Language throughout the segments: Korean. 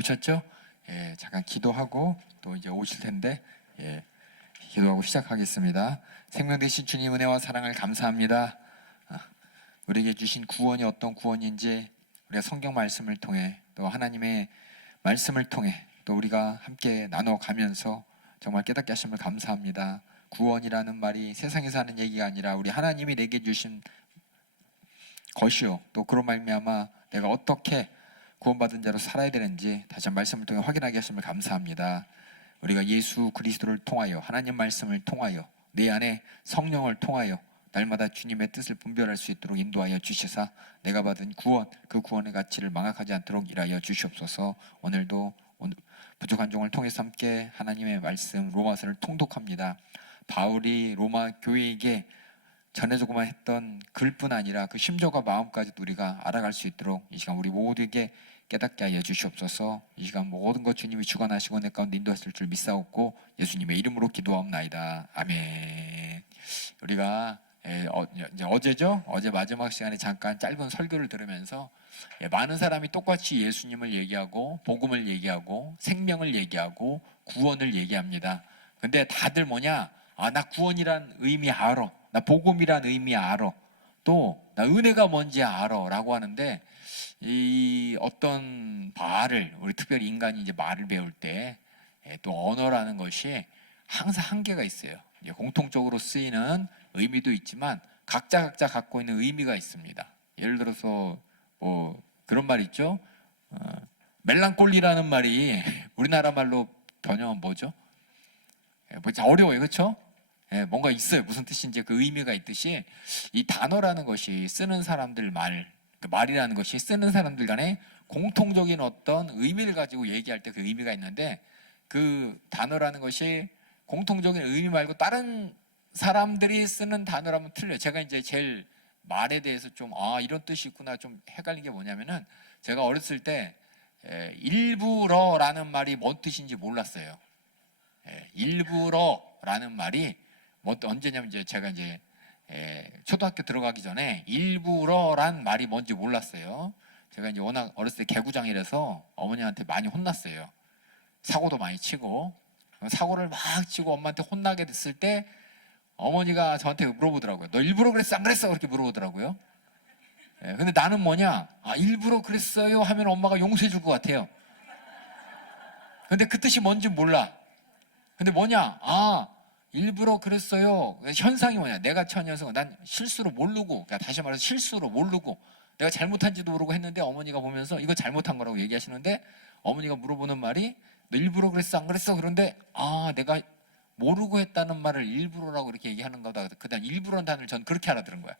오셨죠? 예, 잠깐 기도하고 또 이제 오실 텐데, 예, 기도하고 시작하겠습니다. 생명 되신 주님 은혜와 사랑을 감사합니다. 우리에게 주신 구원이 어떤 구원인지 우리가 성경 말씀을 통해 또 하나님의 말씀을 통해 또 우리가 함께 나눠가면서 정말 깨닫게 하심을 감사합니다. 구원이라는 말이 세상에서 하는 얘기가 아니라 우리 하나님이 내게 주신 것이요, 또 그런 말미암아 내가 어떻게 구원받은 자로 살아야 되는지 다시 한번 말씀을 통해 확인하게 하심을 감사합니다. 우리가 예수 그리스도를 통하여, 하나님 말씀을 통하여, 내 안에 성령을 통하여 날마다 주님의 뜻을 분별할 수 있도록 인도하여 주시사 내가 받은 구원, 그 구원의 가치를 망각하지 않도록 일하여 주시옵소서. 오늘도 부족한 종을 통해서 함께 하나님의 말씀 로마서를 통독합니다. 바울이 로마 교회에게 전해주고만 했던 글뿐 아니라 그 심정과 마음까지도 우리가 알아갈 수 있도록 이 시간 우리 모두에게 깨닫게 하여 주시옵소서. 이 시간 모든 것 주님이 주관하시고 내 가운데 인도하실 줄 믿사옵고 예수님의 이름으로 기도하옵나이다. 아멘. 우리가 어제죠? 어제 마지막 시간에 잠깐 짧은 설교를 들으면서 많은 사람이 똑같이 예수님을 얘기하고 복음을 얘기하고 생명을 얘기하고 구원을 얘기합니다. 근데 다들 뭐냐? 나 구원이란 의미 알아. 나 복음이란 의미 알아. 또 나 은혜가 뭔지 알아 라고 하는데, 이 어떤 말을, 우리 특별히 인간이 이제 말을 배울 때 또 언어라는 것이 항상 한계가 있어요. 이제 공통적으로 쓰이는 의미도 있지만 각자 갖고 있는 의미가 있습니다. 예를 들어서 뭐 그런 말 있죠. 멜랑콜리라는 말이 우리나라 말로 번역은 뭐죠? 뭐 어려워요, 그렇죠? 뭔가 있어요. 무슨 뜻인지 그 의미가 있듯이 이 단어라는 것이 쓰는 사람들 그 말이라는 것이 쓰는 사람들 간에 공통적인 어떤 의미를 가지고 얘기할 때 그 의미가 있는데, 그 단어라는 것이 공통적인 의미 말고 다른 사람들이 쓰는 단어라면 틀려요. 제가 이제 제일 말에 대해서 좀 이런 뜻이 있구나 좀 헷갈린 게 뭐냐면은, 제가 어렸을 때 일부러라는 말이 뭔 뜻인지 몰랐어요. 일부러라는 말이 언제냐면 이제 제가 이제 초등학교 들어가기 전에 일부러란 말이 뭔지 몰랐어요. 제가 이제 워낙 어렸을 때 개구장이라서 어머니한테 많이 혼났어요. 사고도 많이 치고, 사고를 막 치고 엄마한테 혼나게 됐을 때 어머니가 저한테 물어보더라고요. 너 일부러 그랬어 안 그랬어? 그렇게 물어보더라고요. 근데 나는 뭐냐? 일부러 그랬어요 하면 엄마가 용서해 줄 것 같아요. 근데 그 뜻이 뭔지 몰라. 근데 뭐냐? 일부러 그랬어요. 현상이 뭐냐? 내가 처한 현상은 난 실수로 모르고, 그러니까 다시 말해서 실수로 모르고 내가 잘못한지도 모르고 했는데 어머니가 보면서 이거 잘못한 거라고 얘기하시는데, 어머니가 물어보는 말이 너 일부러 그랬어 안 그랬어? 그런데 내가 모르고 했다는 말을 일부러라고 이렇게 얘기하는 거다. 그다음 일부러는 단어를 전 그렇게 알아들은 거야.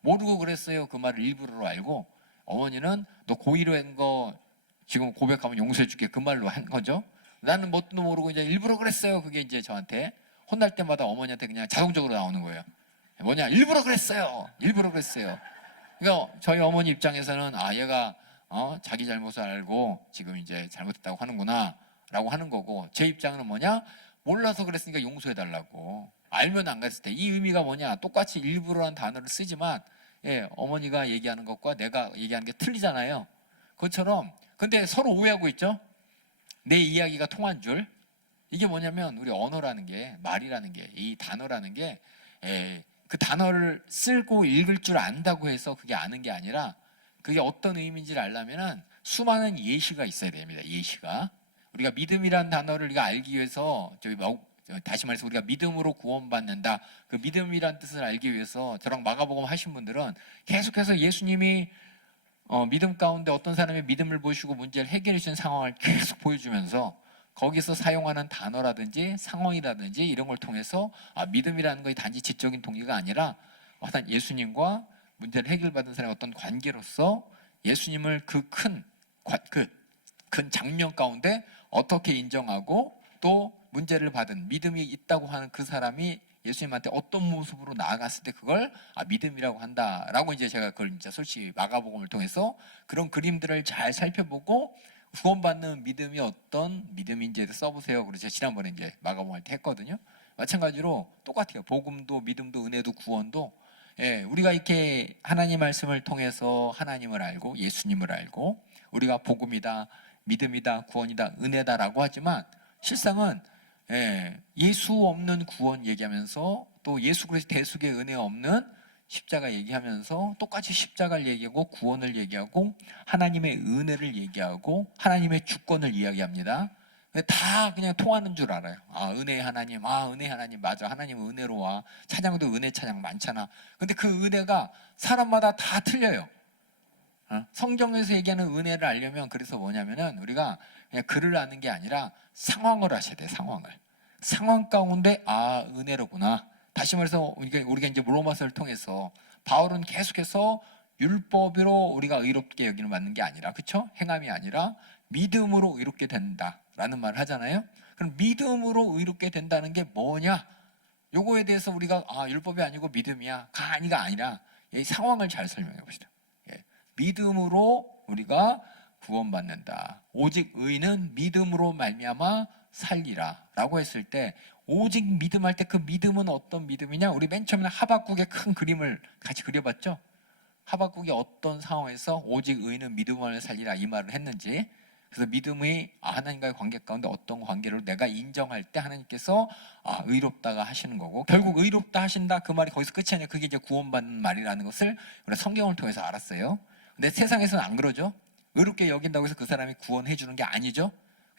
모르고 그랬어요 그 말을 일부러로 알고, 어머니는 너 고의로 한 거 지금 고백하면 용서해 줄게 그 말로 한 거죠. 나는 뭣도 모르고 이제 일부러 그랬어요. 그게 이제 저한테 혼날 때마다 어머니한테 그냥 자동적으로 나오는 거예요. 뭐냐? 일부러 그랬어요. 일부러 그랬어요. 그러니까 저희 어머니 입장에서는 얘가 자기 잘못을 알고 지금 이제 잘못했다고 하는구나 라고 하는 거고, 제 입장은 뭐냐? 몰라서 그랬으니까 용서해 달라고. 알면 안 그랬을 때 이 의미가 뭐냐? 똑같이 일부러라는 단어를 쓰지만 어머니가 얘기하는 것과 내가 얘기하는 게 틀리잖아요. 그것처럼 근데 서로 오해하고 있죠? 내 이야기가 통한 줄. 이게 뭐냐면 우리 언어라는 게, 말이라는 게, 이 단어라는 게 그 단어를 쓰고 읽을 줄 안다고 해서 그게 아는 게 아니라, 그게 어떤 의미인지를 알려면은 수많은 예시가 있어야 됩니다. 예시가. 우리가 믿음이라는 단어를 우리가 알기 위해서 다시 말해서 우리가 믿음으로 구원받는다, 그 믿음이라는 뜻을 알기 위해서 저랑 마가복음 하신 분들은 계속해서 예수님이 믿음 가운데 어떤 사람의 믿음을 보시고 문제를 해결해 주신 상황을 계속 보여주면서 거기서 사용하는 단어라든지 상황이라든지 이런 걸 통해서 믿음이라는 것이 단지 지적인 동기가 아니라 어떤 예수님과 문제를 해결받은 사람의 어떤 관계로서 예수님을 그 큰 장면 가운데 어떻게 인정하고 또 문제를 받은 믿음이 있다고 하는 그 사람이 예수님한테 어떤 모습으로 나아갔을 때 그걸 믿음이라고 한다라고 이제 제가 그걸 이제 솔직히 마가복음을 통해서 그런 그림들을 잘 살펴보고 구원받는 믿음이 어떤 믿음인지에 대해서 써보세요. 그래서 지난번에 이제 마가복음 할 때 했거든요. 마찬가지로 똑같아요. 복음도 믿음도 은혜도 구원도 우리가 이렇게 하나님 말씀을 통해서 하나님을 알고 예수님을 알고 우리가 복음이다, 믿음이다, 구원이다, 은혜다라고 하지만 실상은 예수 없는 구원 얘기하면서 또 예수 그리스도 대속의 은혜 없는 십자가 얘기하면서 똑같이 십자가를 얘기하고 구원을 얘기하고 하나님의 은혜를 얘기하고 하나님의 주권을 이야기합니다. 다 그냥 통하는 줄 알아요. 은혜 하나님, 은혜 하나님, 맞아. 하나님은 은혜로와. 찬양도 은혜 찬양 많잖아. 근데 그 은혜가 사람마다 다 틀려요. 성경에서 얘기하는 은혜를 알려면 그래서 뭐냐면은 우리가 그냥 글을 아는 게 아니라 상황을 아셔야 돼. 상황 가운데 은혜로구나. 다시 말해서 우리가 이제 로마서를 통해서 바울은 계속해서 율법으로 우리가 의롭게 여기는 맞는 게 아니라, 그렇죠? 행함이 아니라 믿음으로 의롭게 된다라는 말을 하잖아요. 그럼 믿음으로 의롭게 된다는 게 뭐냐? 요거에 대해서 우리가 율법이 아니고 믿음이야. 아니가 아니라 이 상황을 잘 설명해 봅시다. 믿음으로 우리가 구원받는다. 오직 의는 믿음으로 말미암아 살리라 라고 했을 때 오직 믿음할 때 그 믿음은 어떤 믿음이냐? 우리 맨 처음에 하박국의 큰 그림을 같이 그려봤죠? 하박국이 어떤 상황에서 오직 의는 믿음으로 살리라 이 말을 했는지. 그래서 믿음이 하나님과의 관계 가운데 어떤 관계를 내가 인정할 때 하나님께서 의롭다가 하시는 거고, 결국 의롭다 하신다 그 말이 거기서 끝이 아니라 그게 이제 구원받는 말이라는 것을 우리가 성경을 통해서 알았어요. 근데 세상에서는 안 그러죠. 의롭게 여긴다고 해서 그 사람이 구원해 주는 게 아니죠.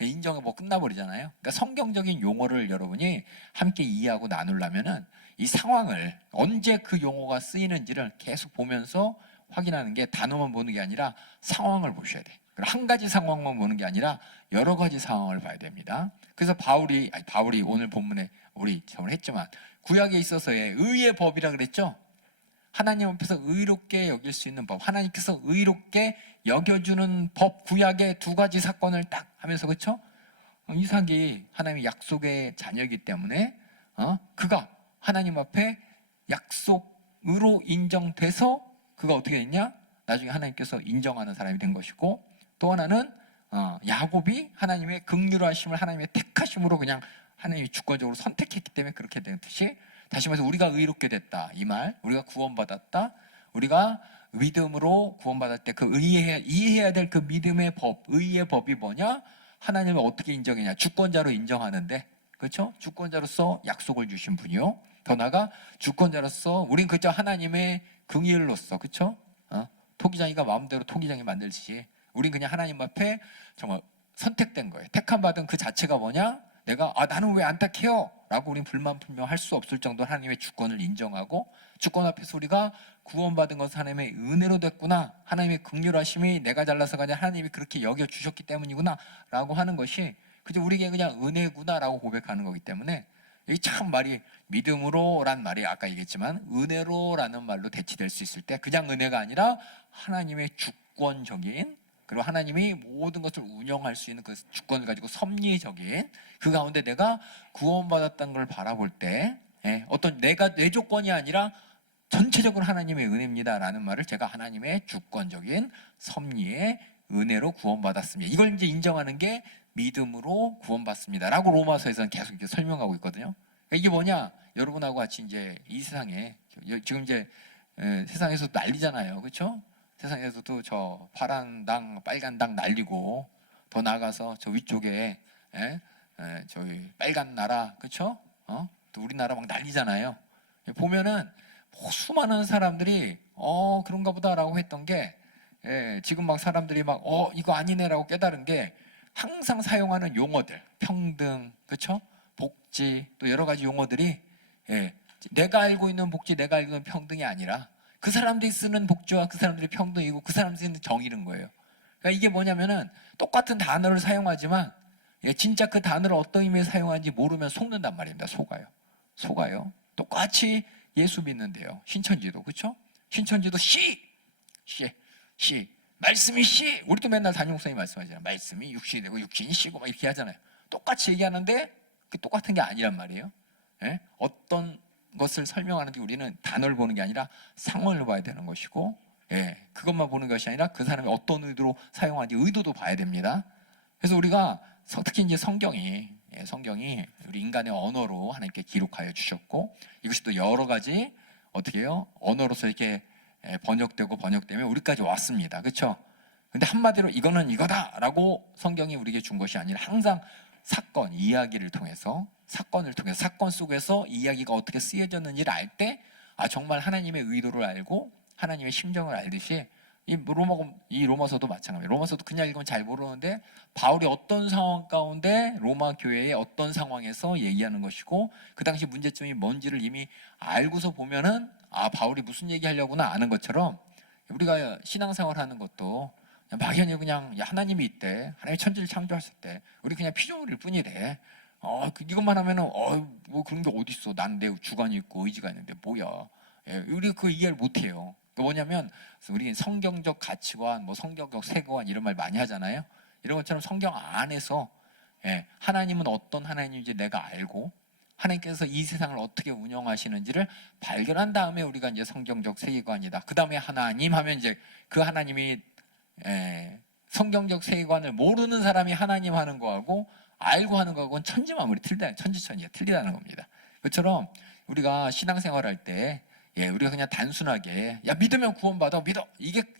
인정이 끝나버리잖아요. 그러니까 성경적인 용어를 여러분이 함께 이해하고 나누려면은 이 상황을 언제 그 용어가 쓰이는지를 계속 보면서 확인하는 게, 단어만 보는 게 아니라 상황을 보셔야 돼. 한 가지 상황만 보는 게 아니라 여러 가지 상황을 봐야 됩니다. 그래서 바울이 오늘 본문에 우리 저번에 했지만 구약에 있어서의 의의 법이라 그랬죠. 하나님 앞에서 의롭게 여길 수 있는 법, 하나님께서 의롭게 여겨주는 법, 구약의 두 가지 사건을 딱 하면서, 그렇죠? 이삭이 하나님의 약속의 자녀이기 때문에 그가 하나님 앞에 약속으로 인정돼서 그가 어떻게 됐냐? 나중에 하나님께서 인정하는 사람이 된 것이고, 또 하나는 야곱이 하나님의 긍휼하심을 하나님의 택하심으로 그냥 하나님이 주권적으로 선택했기 때문에 그렇게 됐듯이, 다시 말해서 우리가 의롭게 됐다 이 말, 우리가 구원받았다, 우리가 믿음으로 구원받을 때 그 이해해야 될 그 믿음의 법, 의의 법이 뭐냐? 하나님을 어떻게 인정했냐? 주권자로 인정하는데, 그렇죠? 주권자로서 약속을 주신 분이요. 더 나아가 주권자로서 우린 그저 하나님의 긍휼로서, 그렇죠? 토기장이가 마음대로 토기장이 만들듯이 우린 그냥 하나님 앞에 정말 선택된 거예요. 택함 받은 그 자체가 뭐냐? 내가 나는 왜 안 택해요? 라고 우린 불만 불명할 수 없을 정도로 하나님의 주권을 인정하고, 주권 앞에서 우리가 구원받은 것은 하나님의 은혜로 됐구나, 하나님의 긍휼하심이 내가 잘나서가 아니라 하나님이 그렇게 여겨주셨기 때문이구나 라고 하는 것이 그저 우리에게 그냥 은혜구나 라고 고백하는 거기 때문에, 이 참 말이 믿음으로란 말이 아까 얘기했지만 은혜로라는 말로 대치될 수 있을 때 그냥 은혜가 아니라 하나님의 주권적인, 그리고 하나님이 모든 것을 운영할 수 있는 그 주권을 가지고 섭리적인 그 가운데 내가 구원받았다는 걸 바라볼 때 어떤 내 조건이 아니라 전체적으로 하나님의 은혜입니다라는 말을 제가 하나님의 주권적인 섭리의 은혜로 구원받았습니다, 이걸 이제 인정하는 게 믿음으로 구원받습니다라고 로마서에서는 계속 이렇게 설명하고 있거든요. 그러니까 이게 뭐냐? 여러분하고 같이 이제 이 세상에 지금 이제 세상에서 난리잖아요, 그렇죠? 세상에서도 저 파란 당, 빨간 당 날리고, 더 나아가서 저 위쪽에 저희 빨간 나라, 그렇죠? 또 우리나라 막 난리잖아요. 보면은 수많은 사람들이 그런가 보다라고 했던 게, 지금 막 사람들이 막 이거 아니네라고 깨달은 게, 항상 사용하는 용어들, 평등, 그렇죠? 복지, 또 여러 가지 용어들이 내가 알고 있는 복지, 내가 알고 있는 평등이 아니라 그 사람들이 쓰는 복지와 그 사람들이 평등이고 그 사람들이 쓰는 정의는 거예요. 그러니까 이게 뭐냐면은 똑같은 단어를 사용하지만 진짜 그 단어를 어떤 의미에 사용하는지 모르면 속는단 말입니다. 속아요. 똑같이 예수 믿는데요. 신천지도, 그렇죠? 신천지도 씨, 말씀이 씨. 우리도 맨날 담임 목사님 말씀하잖아요. 말씀이 육신이 되고 육신이 씨고 막 이렇게 하잖아요. 똑같이 얘기하는데 그 똑같은 게 아니란 말이에요. 어떤 것을 설명하는데 우리는 단어를 보는 게 아니라 상황을 봐야 되는 것이고, 그것만 보는 것이 아니라 그 사람이 어떤 의도로 사용하는지 의도도 봐야 됩니다. 그래서 우리가 특히 이제 성경이 우리 인간의 언어로 하나님께 기록하여 주셨고, 이것이 또 여러 가지 어떻게 해요? 언어로서 이렇게 번역되면 우리까지 왔습니다. 그렇죠? 근데 한마디로 이거는 이거다라고 성경이 우리에게 준 것이 아니라 항상 사건, 이야기를 통해서, 사건을 통해서, 사건 속에서 이야기가 어떻게 쓰여졌는지를 알 때, 아, 정말 하나님의 의도를 알고 하나님의 심정을 알듯이 이 로마서도 마찬가지예요. 로마서도 그냥 읽으면 잘 모르는데 바울이 어떤 상황 가운데 로마 교회의 어떤 상황에서 얘기하는 것이고 그 당시 문제점이 뭔지를 이미 알고서 보면은 아, 바울이 무슨 얘기하려구나 아는 것처럼 우리가 신앙생활 하는 것도 막연히 그냥 하나님이 있대, 하나님이 천지를 창조하실 때 우리 그냥 피조물일 뿐이래. 이것만 하면은 뭐 그런 게 어디 있어? 난 내 주관이 있고 의지가 있는데 뭐야? 예, 우리 그 이해를 못 해요. 뭐냐면 우리 성경적 가치관, 뭐 성경적 세계관 이런 말 많이 하잖아요. 이런 것처럼 성경 안에서 하나님은 어떤 하나님인지 내가 알고 하나님께서 이 세상을 어떻게 운영하시는지를 발견한 다음에 우리가 이제 성경적 세계관이다. 그 다음에 하나님 하면 이제 그 하나님이 성경적 세계관을 모르는 사람이 하나님 하는 거하고 알고 하는 거하고는 천지만물이 틀리다, 천지천지가 틀리다는 겁니다. 그처럼 우리가 신앙생활 할 때 우리가 그냥 단순하게 믿으면 구원받아, 믿어,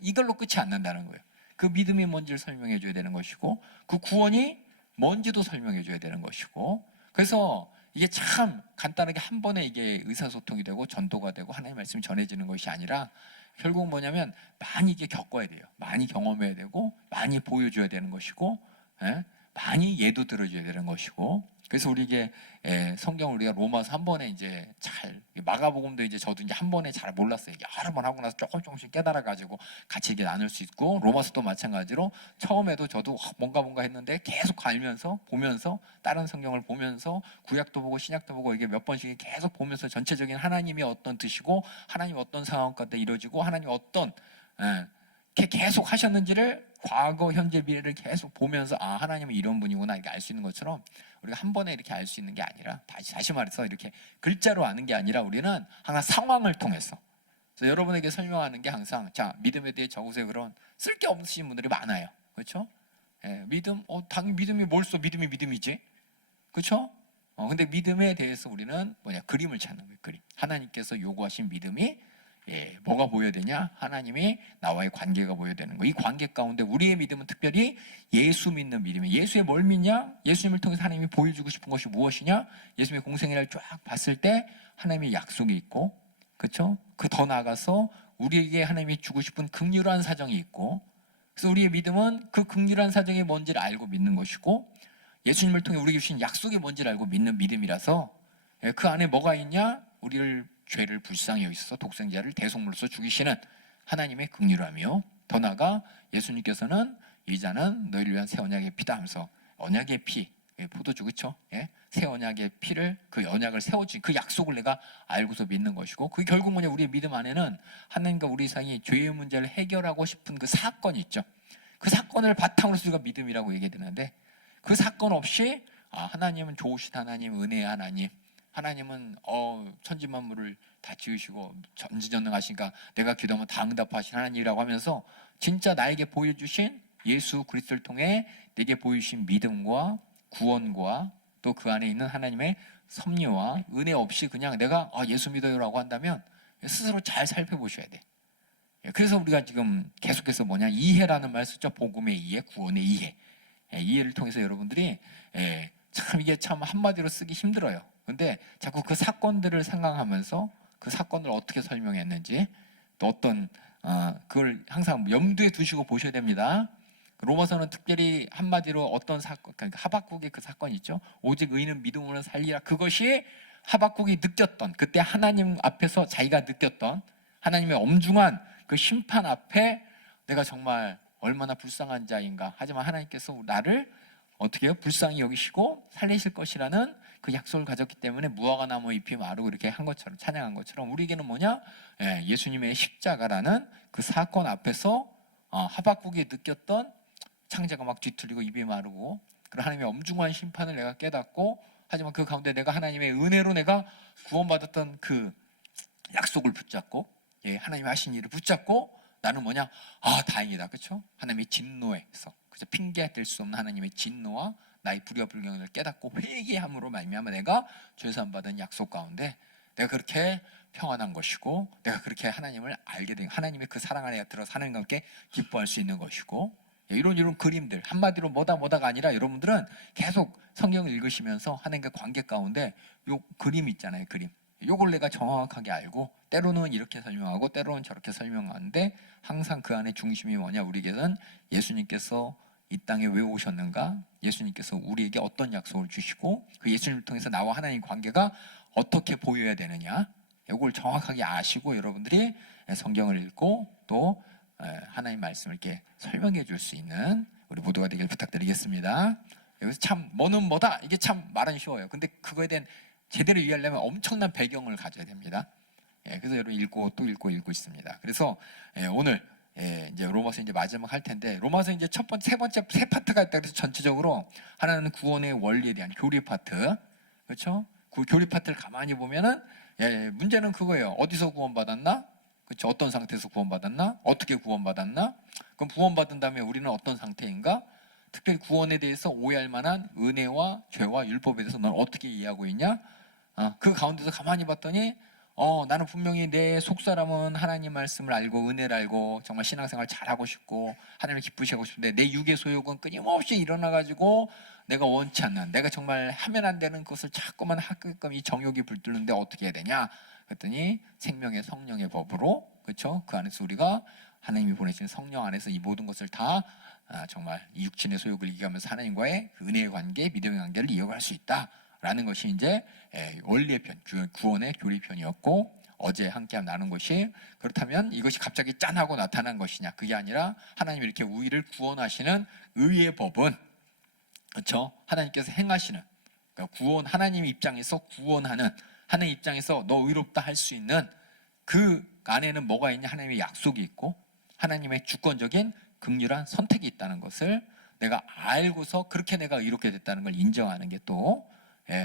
이걸로 끝이 안 난다는 거예요. 그 믿음이 뭔지를 설명해 줘야 되는 것이고 그 구원이 뭔지도 설명해 줘야 되는 것이고, 그래서 이게 참 간단하게 한 번에 이게 의사소통이 되고 전도가 되고 하나님의 말씀이 전해지는 것이 아니라 결국 뭐냐면 많이 이게 겪어야 돼요. 많이 경험해야 되고 많이 보여줘야 되는 것이고 많이 예도 들어줘야 되는 것이고, 그래서 우리에게 성경 우리가 로마서 한 번에 이제 잘, 마가복음도 이제 저도 이제 한 번에 잘 몰랐어요. 여러 번 하고 나서 조금씩 깨달아가지고 같이 이게 나눌 수 있고, 로마서도 마찬가지로 처음에도 저도 뭔가 했는데 계속 알면서 보면서 다른 성경을 보면서 구약도 보고 신약도 보고 이게 몇 번씩 계속 보면서 전체적인 하나님이 어떤 뜻이고 하나님이 어떤 상황 가운데 이루어지고 하나님이 어떤 계속 하셨는지를 과거, 현재, 미래를 계속 보면서 아, 하나님은 이런 분이구나 이렇게 알 수 있는 것처럼 우리가 한 번에 이렇게 알 수 있는 게 아니라 다시 말해서 이렇게 글자로 아는 게 아니라 우리는 항상 상황을 통해서, 그래서 여러분에게 설명하는 게 항상 자, 믿음에 대해 적으세요. 그런 쓸게 없으신 분들이 많아요. 그렇죠? 믿음, 당연히 믿음이 뭘 써? 믿음이 믿음이지. 그렇죠? 근데 믿음에 대해서 우리는 그림을 찾는 거예요. 그림. 하나님께서 요구하신 믿음이 뭐가 보여야 되냐? 하나님이 나와의 관계가 보여야 되는 거. 이 관계 가운데 우리의 믿음은 특별히 예수 믿는 믿음이에요. 예수에 뭘 믿냐? 예수님을 통해서 하나님이 보여주고 싶은 것이 무엇이냐? 예수님의 공생애를 쫙 봤을 때 하나님의 약속이 있고, 그렇죠? 그 더 나아가서 우리에게 하나님이 주고 싶은 긍휼한 사정이 있고, 그래서 우리의 믿음은 그 긍휼한 사정이 뭔지를 알고 믿는 것이고, 예수님을 통해 우리에게 주신 약속이 뭔지를 알고 믿는 믿음이라서 그 안에 뭐가 있냐? 우리를 죄를 불쌍히 여기서 독생자를 대속물로서 죽이시는 하나님의 긍휼함이요, 더 나아가 예수님께서는 이 잔은 너희를 위한 새 언약의 피다 하면서 언약의 피, 포도주 그렇죠? 새 언약의 피를, 그 언약을 세워주신 그 약속을 내가 알고서 믿는 것이고, 그게 결국 뭐냐? 우리의 믿음 안에는 하나님과 우리 사이의 죄의 문제를 해결하고 싶은 그 사건이 있죠. 그 사건을 바탕으로 우리가 믿음이라고 얘기되는데, 그 사건 없이 하나님은 좋으신 하나님, 은혜의 하나님, 하나님은 천지만물을 다 지으시고 전지전능하시니까 내가 기도하면 다 응답하신 하나님이라고 하면서 진짜 나에게 보여주신 예수 그리스도를 통해 내게 보여주신 믿음과 구원과 또 그 안에 있는 하나님의 섭리와 은혜 없이 그냥 내가 예수 믿어요라고 한다면 스스로 잘 살펴보셔야 돼. 그래서 우리가 지금 계속해서 이해라는 말 쓰죠. 복음의 이해, 구원의 이해. 이해를 통해서 여러분들이 참 이게 참 한마디로 쓰기 힘들어요. 근데 자꾸 그 사건들을 생각하면서 그 사건을 어떻게 설명했는지 또 어떤 그걸 항상 염두에 두시고 보셔야 됩니다. 로마서는 특별히 한마디로 어떤 사건, 그러니까 하박국의 그 사건 있죠. 오직 의인은 믿음으로 살리라. 그것이 하박국이 느꼈던, 그때 하나님 앞에서 자기가 느꼈던 하나님의 엄중한 그 심판 앞에 내가 정말 얼마나 불쌍한 자인가. 하지만 하나님께서 나를 어떻게 해요? 불쌍히 여기시고 살리실 것이라는 그 약속을 가졌기 때문에 무화과 나무 잎이 마르고 이렇게 한 것처럼, 찬양한 것처럼 우리에게는 뭐냐? 예수님의 십자가라는 그 사건 앞에서 하박국이 느꼈던 창자가 막 뒤틀리고 입이 마르고 그런 하나님의 엄중한 심판을 내가 깨닫고, 하지만 그 가운데 내가 하나님의 은혜로 내가 구원받았던 그 약속을 붙잡고 하나님이 하신 일을 붙잡고 나는 뭐냐? 다행이다. 그렇죠? 하나님의 진노에서, 그래서 핑계될 수 없는 하나님의 진노와 나의 불의와 불경을 깨닫고 회개함으로 말미암아 내가 죄사함 받은 약속 가운데 내가 그렇게 평안한 것이고, 내가 그렇게 하나님을 알게 된, 하나님의 그 사랑 안에 들어서 하나님과 함께 기뻐할 수 있는 것이고, 이런 그림들, 한마디로 뭐다가 아니라 여러분들은 계속 성경을 읽으시면서 하나님과 관계 가운데 요 그림 있잖아요. 그림. 요걸 내가 정확하게 알고 때로는 이렇게 설명하고 때로는 저렇게 설명하는데 항상 그 안에 중심이 뭐냐? 우리에게는 예수님께서 이 땅에 왜 오셨는가? 예수님께서 우리에게 어떤 약속을 주시고 그 예수님을 통해서 나와 하나님 관계가 어떻게 보여야 되느냐? 이걸 정확하게 아시고 여러분들이 성경을 읽고 또 하나님 말씀을 이렇게 설명해 줄 수 있는 우리 모두가 되길 부탁드리겠습니다. 여기서 참 뭐는 뭐다 이게 참 말은 쉬워요. 근데 그거에 대한 제대로 이해하려면 엄청난 배경을 가져야 됩니다. 그래서 여러분 읽고 또 읽고 있습니다. 그래서 오늘 이제 로마서 이제 마지막 할 텐데 로마서 이제 세 번째 세 파트가 있다 그래서 전체적으로 하나는 구원의 원리에 대한 교리 파트, 그렇죠? 그 교리 파트를 가만히 보면은 문제는 그거예요. 어디서 구원받았나? 그렇죠? 어떤 상태에서 구원받았나? 어떻게 구원받았나? 그럼 구원받은 다음에 우리는 어떤 상태인가? 특별히 구원에 대해서 오해할 만한 은혜와 죄와 율법에 대해서 넌 어떻게 이해하고 있냐? 그 가운데서 가만히 봤더니 나는 분명히 내 속사람은 하나님 말씀을 알고 은혜를 알고 정말 신앙생활 잘하고 싶고 하나님을 기쁘시고 싶은데 내 육의 소욕은 끊임없이 일어나가지고 내가 원치 않는, 내가 정말 하면 안 되는 것을 자꾸만 하게끔 이 정욕이 불뜨는데 어떻게 해야 되냐? 그랬더니 생명의 성령의 법으로, 그렇죠? 그 안에서 우리가 하나님이 보내신 성령 안에서 이 모든 것을 다 정말 이 육신의 소욕을 이겨가면서 하나님과의 그 은혜의 관계, 믿음의 관계를 이어갈 수 있다라는 것이 이제 원리의 편, 구원의 교리편이었고 어제 함께 나눈 것이, 그렇다면 이것이 갑자기 짠하고 나타난 것이냐? 그게 아니라 하나님이 이렇게 우리를 구원하시는 의의 법은, 그렇죠? 하나님께서 행하시는, 그러니까 구원, 하나님 입장에서 구원하는, 하나님 입장에서 너 의롭다 할 수 있는 그 안에는 뭐가 있냐? 하나님의 약속이 있고 하나님의 주권적인 긍휼한 선택이 있다는 것을 내가 알고서 그렇게 내가 의롭게 됐다는 걸 인정하는 게 또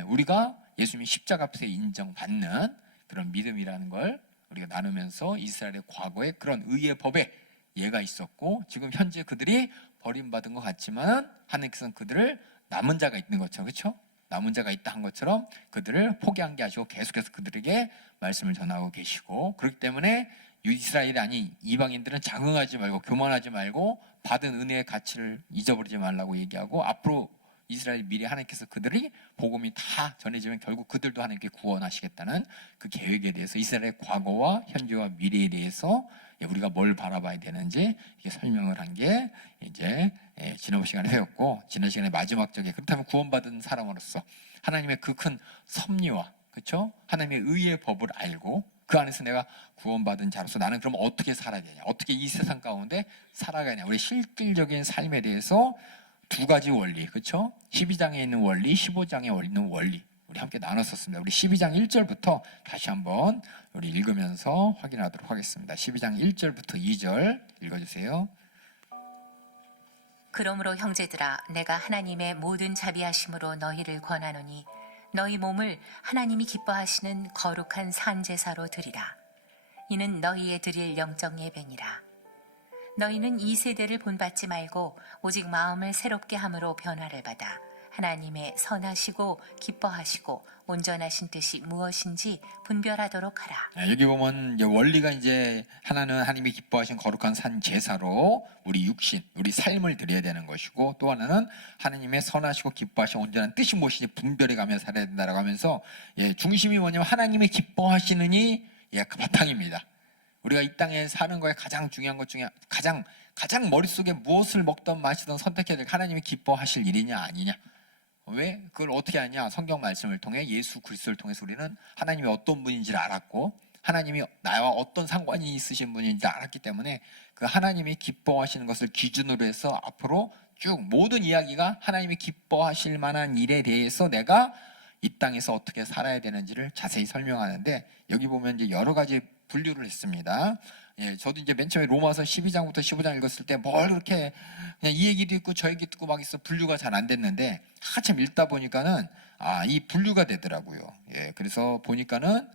우리가 예수님이 십자가 앞에서 인정받는 그런 믿음이라는 걸 우리가 나누면서 이스라엘의 과거에 그런 의의 법에 예가 있었고 지금 현재 그들이 버림받은 것 같지만 하나님께서는 그들을 남은 자가 있는 것처럼, 그렇죠? 남은 자가 있다 한 것처럼 그들을 포기한 게 아니고 계속해서 그들에게 말씀을 전하고 계시고, 그렇기 때문에 이스라엘이 아닌 이방인들은 자긍하지 말고 교만하지 말고 받은 은혜의 가치를 잊어버리지 말라고 얘기하고, 앞으로 이스라엘 미래 하나님께서 그들이 복음이 다 전해지면 결국 그들도 하나님께 구원하시겠다는 그 계획에 대해서 이스라엘의 과거와 현재와 미래에 대해서 우리가 뭘 바라봐야 되는지 이게 설명을 한 게 이제 지난 시간에 배웠고, 지난 시간에 마지막 적에 그렇다면 구원받은 사람으로서 하나님의 그 큰 섭리와, 그렇죠? 하나님의 의의 법을 알고 그 안에서 내가 구원받은 자로서 나는 그럼 어떻게 살아야 되냐? 어떻게 이 세상 가운데 살아가야 되냐? 우리 실질적인 삶에 대해서 두 가지 원리, 그렇죠? 12장에 있는 원리, 15장에 있는 원리 우리 함께 나눴었습니다. 우리 12장 1절부터 다시 한번 우리 읽으면서 확인하도록 하겠습니다. 12장 1절부터 2절 읽어주세요. 그러므로 형제들아, 내가 하나님의 모든 자비하심으로 너희를 권하노니 너희 몸을 하나님이 기뻐하시는 거룩한 산제사로 드리라. 이는 너희의 드릴 영적 예배니라. 너희는 이 세대를 본받지 말고 오직 마음을 새롭게 함으로 변화를 받아 하나님의 선하시고 기뻐하시고 온전하신 뜻이 무엇인지 분별하도록 하라. 여기 보면 이제 원리가 이제 하나는 하나님이 기뻐하신 거룩한 산 제사로 우리 육신, 우리 삶을 드려야 되는 것이고, 또 하나는 하나님의 선하시고 기뻐하신 온전한 뜻이 무엇인지 분별해 가며 살아야 된다라고 하면서 중심이 뭐냐면 하나님이 기뻐하시느니 그 바탕입니다. 우리가 이 땅에 사는 거에 가장 중요한 것 중에 가장 머릿속에 무엇을 먹던 마시던 선택해야 될 하나님이 기뻐하실 일이냐 아니냐. 왜? 그걸 어떻게 하냐? 성경 말씀을 통해 예수 그리스도를 통해서 우리는 하나님이 어떤 분인지를 알았고 하나님이 나와 어떤 상관이 있으신 분인지 알았기 때문에 그 하나님이 기뻐하시는 것을 기준으로 해서 앞으로 쭉 모든 이야기가 하나님이 기뻐하실 만한 일에 대해서 내가 이 땅에서 어떻게 살아야 되는지를 자세히 설명하는데, 여기 보면 이제 여러 가지 분류를 했습니다. 저도 이제 맨 처음에 로마서 12장부터 15장 읽었을 때 뭘 그렇게 그냥 이 얘기도 있고 저 얘기도 있고 막 있어 분류가 잘 안 됐는데 한참 읽다 보니까는 이 분류가 되더라고요. 그래서 보니까는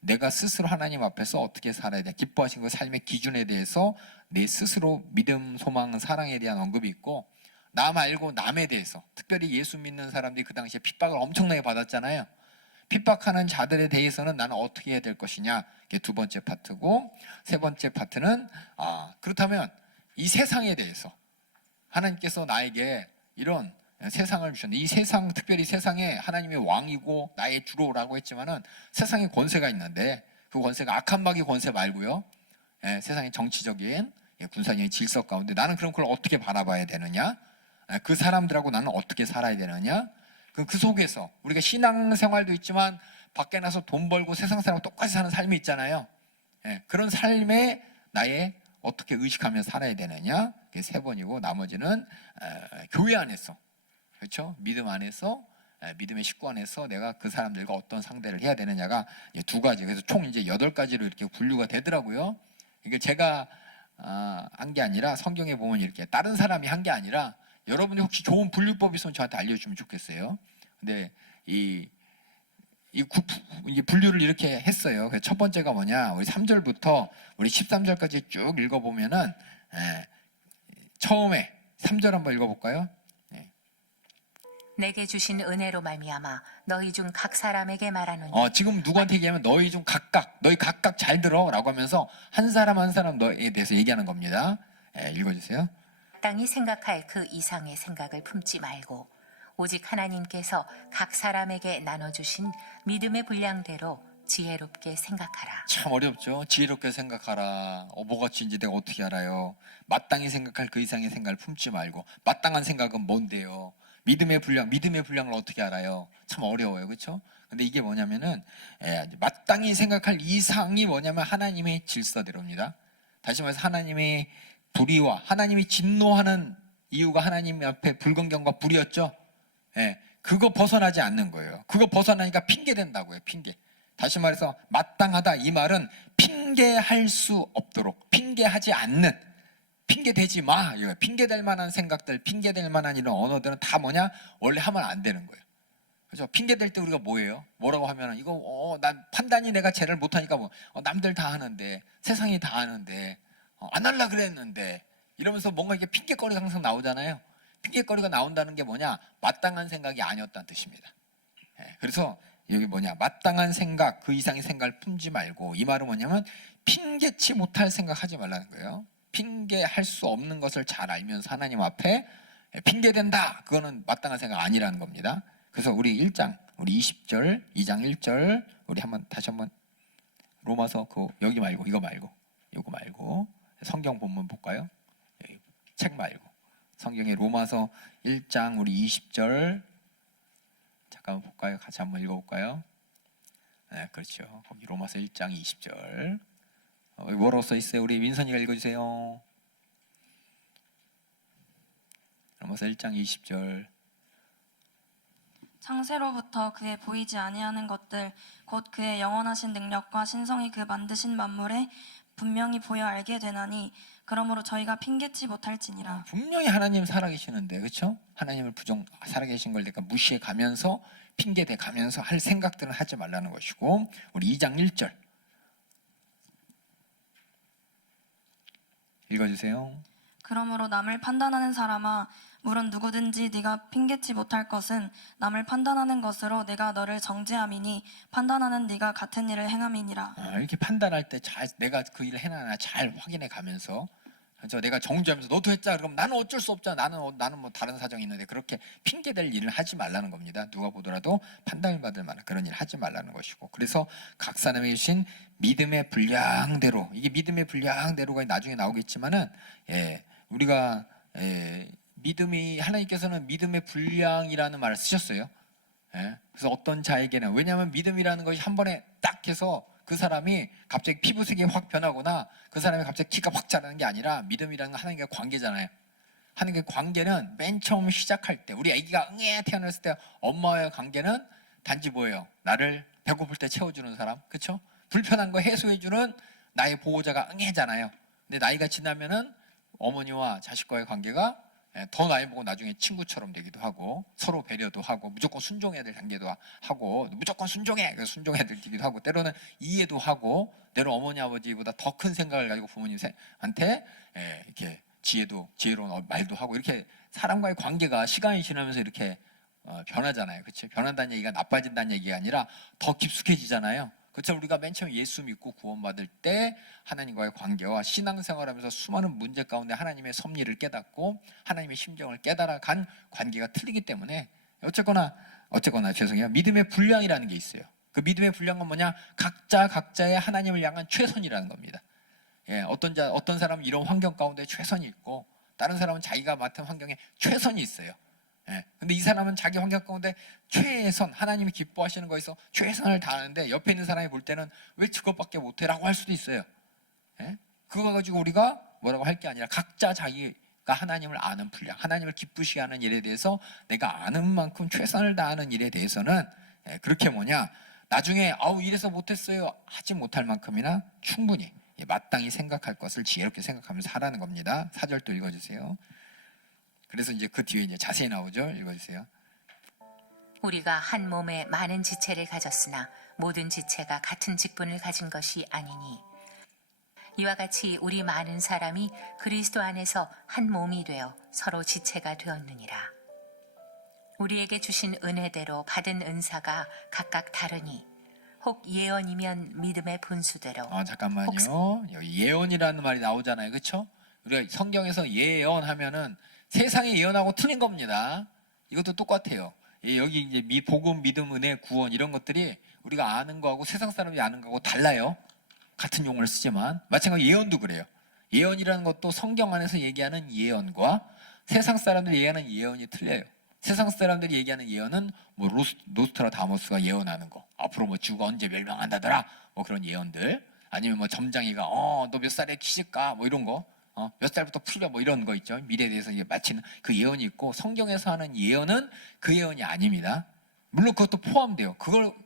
내가 스스로 하나님 앞에서 어떻게 살아야 돼, 기뻐하신 그 삶의 기준에 대해서 내 스스로 믿음, 소망, 사랑에 대한 언급이 있고, 나 말고 남에 대해서, 특별히 예수 믿는 사람들이 그 당시에 핍박을 엄청나게 받았잖아요. 핍박하는 자들에 대해서는 나는 어떻게 해야 될 것이냐, 이게 두 번째 파트고, 세 번째 파트는 그렇다면 이 세상에 대해서 하나님께서 나에게 이런 세상을 주셨는데 이 세상, 특별히 세상에 하나님의 왕이고 나의 주로라고 했지만은 세상에 권세가 있는데 그 권세가 악한 마귀 권세 말고요. 세상의 정치적인 군사적인 질서 가운데 나는 그럼 그걸 어떻게 바라봐야 되느냐? 그 사람들하고 나는 어떻게 살아야 되느냐? 그 속에서 우리가 신앙생활도 있지만 밖에 나서 돈 벌고 세상 사람하고 똑같이 사는 삶이 있잖아요. 그런 삶에 나의 어떻게 의식하며 살아야 되느냐? 그게 세 번이고 나머지는 교회 안에서, 그렇죠? 믿음 안에서, 믿음의 식구 안에서 내가 그 사람들과 어떤 상대를 해야 되느냐가 두 가지. 그래서 총 이제 8가지로 이렇게 분류가 되더라고요. 이게 제가 한 게 아니라 성경에 보면 이렇게 다른 사람이 한 게 아니라 여러분이 혹시 좋은 분류법 있으면 저한테 알려주면 좋겠어요. 근데 이 분류를 이렇게 했어요. 그래서 첫 번째가 뭐냐? 우리 3절부터 우리 13절까지 쭉 읽어보면은 처음에 3절 한번 읽어볼까요? 내게 주신 은혜로 말미암아 너희 중 각 사람에게 말하노니 지금 누구한테 얘기하면 너희 각각 잘 들어라고 하면서 한 사람 한 사람 너에 대해서 얘기하는 겁니다. 읽어주세요. 땅이 생각할 그 이상의 생각을 품지 말고 오직 하나님께서 각 사람에게 나눠주신 믿음의 분량대로 지혜롭게 생각하라. 참 어렵죠. 지혜롭게 생각하라. 뭐가지인지 내가 어떻게 알아요? 마땅히 생각할 그 이상의 생각을 품지 말고. 마땅한 생각은 뭔데요? 믿음의 분량을 어떻게 알아요? 참 어려워요. 그렇죠? 근데 이게 뭐냐면은 마땅히 생각할 이상이 뭐냐면 하나님의 질서대로입니다. 다시 말해서 하나님의 불의와 하나님이 진노하는 이유가 하나님 앞에 불공경과 불이었죠. 그거 벗어나지 않는 거예요. 그거 벗어나니까 핑계 된다고요. 핑계. 다시 말해서 마땅하다 이 말은 핑계할 수 없도록, 핑계하지 않는, 핑계대지 마. 핑계될 만한 생각들, 핑계될 만한 이런 언어들은 다 뭐냐? 원래 하면 안 되는 거예요. 그죠? 핑계댈 때 우리가 뭐예요? 뭐라고 하면은 이거 난 판단이 내가 쟤를 못하니까 남들 다 하는데, 세상이 다 하는데, 안 할라 그랬는데 이러면서 뭔가 이게 핑계거리가 항상 나오잖아요. 핑계거리가 나온다는 게 뭐냐? 마땅한 생각이 아니었다는 뜻입니다. 그래서 여기 뭐냐? 마땅한 생각, 그 이상의 생각을 품지 말고, 이 말은 뭐냐면 핑계치 못할 생각하지 말라는 거예요. 핑계할 수 없는 것을 잘 알면서 하나님 앞에 핑계된다. 그거는 마땅한 생각 아니라는 겁니다. 그래서 우리 1장, 우리 20절, 2장 1절 우리 다시 한번 로마서 여기 말고 이거 말고 성경 본문 볼까요? 책 말고 성경의 로마서 1장 우리 20절 잠깐만 볼까요? 같이 한번 읽어볼까요? 네, 그렇죠. 거기 로마서 1장 20절 뭐라고 써 있어요? 우리 민선이가 읽어주세요. 로마서 1장 20절. 창세로부터 그의 보이지 아니하는 것들 곧 그의 영원하신 능력과 신성이 그 만드신 만물에 분명히 보여 알게 되나니 그러므로 저희가 핑계치 못할지니라. 분명히 하나님 살아계시는데, 그렇죠? 하나님을 살아계신 걸 내가 무시해 가면서 핑계대 가면서 할 생각들은 하지 말라는 것이고, 우리 2장 1절 읽어주세요. 그러므로 남을 판단하는 사람아, 물은 누구든지 네가 핑계치 못할 것은 남을 판단하는 것으로 내가 너를 정죄함이니 판단하는 네가 같은 일을 행함이니라. 이렇게 판단할 때 내가 그 일을 해나나 잘 확인해 가면서, 그렇죠? 내가 정죄하면서 너도 했잖아. 그럼 나는 어쩔 수 없잖아. 나는 뭐 다른 사정이 있는데, 그렇게 핑계댈 일을 하지 말라는 겁니다. 누가 보더라도 판단을 받을 만한 그런 일을 하지 말라는 것이고, 그래서 각 사람에게 주신 믿음의 분량대로, 이게 믿음의 분량대로가 나중에 나오겠지만은 우리가 믿음이, 하나님께서는 믿음의 분량이라는 말을 쓰셨어요. 그래서 어떤 자에게는, 왜냐하면 믿음이라는 것이 한 번에 딱 해서 그 사람이 갑자기 피부색이 확 변하거나 그 사람이 갑자기 키가 확 자라는 게 아니라, 믿음이라는 건 하나님과 관계잖아요. 하나님과의 관계는 맨 처음 시작할 때, 우리 아기가 태어났을 때 엄마와의 관계는 단지 뭐예요? 나를 배고플 때 채워주는 사람, 그렇죠? 불편한 거 해소해주는 나의 보호자가 잖아요. 근데 나이가 지나면은 어머니와 자식과의 관계가 더 나이 먹고 나중에 친구처럼 되기도 하고, 서로 배려도 하고, 무조건 순종해야 될 단계도 하고, 무조건 순종해! 그래서 순종해야 되기도 하고, 때로는 이해도 하고, 때로 어머니 아버지보다 더 큰 생각을 가지고 부모님한테 이렇게 지혜로운 말도 하고, 이렇게 사람과의 관계가 시간이 지나면서 이렇게 변하잖아요. 그렇죠? 변한다는 얘기가 나빠진다는 얘기가 아니라 더 깊숙해지잖아요. 그렇죠. 우리가 맨 처음 예수 믿고 구원받을 때 하나님과의 관계와 신앙생활하면서 수많은 문제 가운데 하나님의 섭리를 깨닫고 하나님의 심정을 깨달아간 관계가 틀리기 때문에 어쨌거나 죄송해요. 믿음의 분량이라는 게 있어요. 그 믿음의 분량은 뭐냐? 각자의 하나님을 향한 최선이라는 겁니다. 예, 어떤 사람은 이런 환경 가운데 최선이 있고 다른 사람은 자기가 맡은 환경에 최선이 있어요. 예, 근데 이 사람은 자기 환경 가운데 최선, 하나님이 기뻐하시는 거에서 최선을 다하는데 옆에 있는 사람이 볼 때는 왜 저것밖에 못해라고 할 수도 있어요. 예? 그거 가지고 우리가 뭐라고 할 게 아니라 각자 자기가 하나님을 아는 분량, 하나님을 기쁘시게 하는 일에 대해서 내가 아는 만큼 최선을 다하는 일에 대해서는 그렇게 나중에 이래서 못했어요 하지 못할 만큼이나 충분히 마땅히 생각할 것을 지혜롭게 생각하면서 하라는 겁니다. 4절 또 읽어주세요. 그래서 이제 그 뒤에 이제 자세히 나오죠. 읽어주세요. 우리가 한 몸에 많은 지체를 가졌으나 모든 지체가 같은 직분을 가진 것이 아니니 이와 같이 우리 많은 사람이 그리스도 안에서 한 몸이 되어 서로 지체가 되었느니라. 우리에게 주신 은혜대로 받은 은사가 각각 다르니 혹 예언이면 믿음의 분수대로. 잠깐만요. 여기 예언이라는 말이 나오잖아요. 그렇죠? 우리가 성경에서 예언하면은 세상의 예언하고 틀린 겁니다. 이것도 똑같아요. 여기 이제 복음, 믿음, 은혜, 구원 이런 것들이 우리가 아는 거하고 세상 사람이 아는 거하고 달라요. 같은 용어를 쓰지만 마찬가지로 예언도 그래요. 예언이라는 것도 성경 안에서 얘기하는 예언과 세상 사람들이 얘기하는 예언이 틀려요. 세상 사람들이 얘기하는 예언은 노스트라다무스가 예언하는 거, 앞으로 주가 언제 멸망한다더라, 그런 예언들, 아니면 점장이가 너 몇 살에 키질까, 이런 거, 몇 살부터 풀려, 이런 거 있죠. 미래에 대해서 마치는 그 예언이 있고, 성경에서 하는 예언은 그 예언이 아닙니다. 물론 그것도 포함돼요.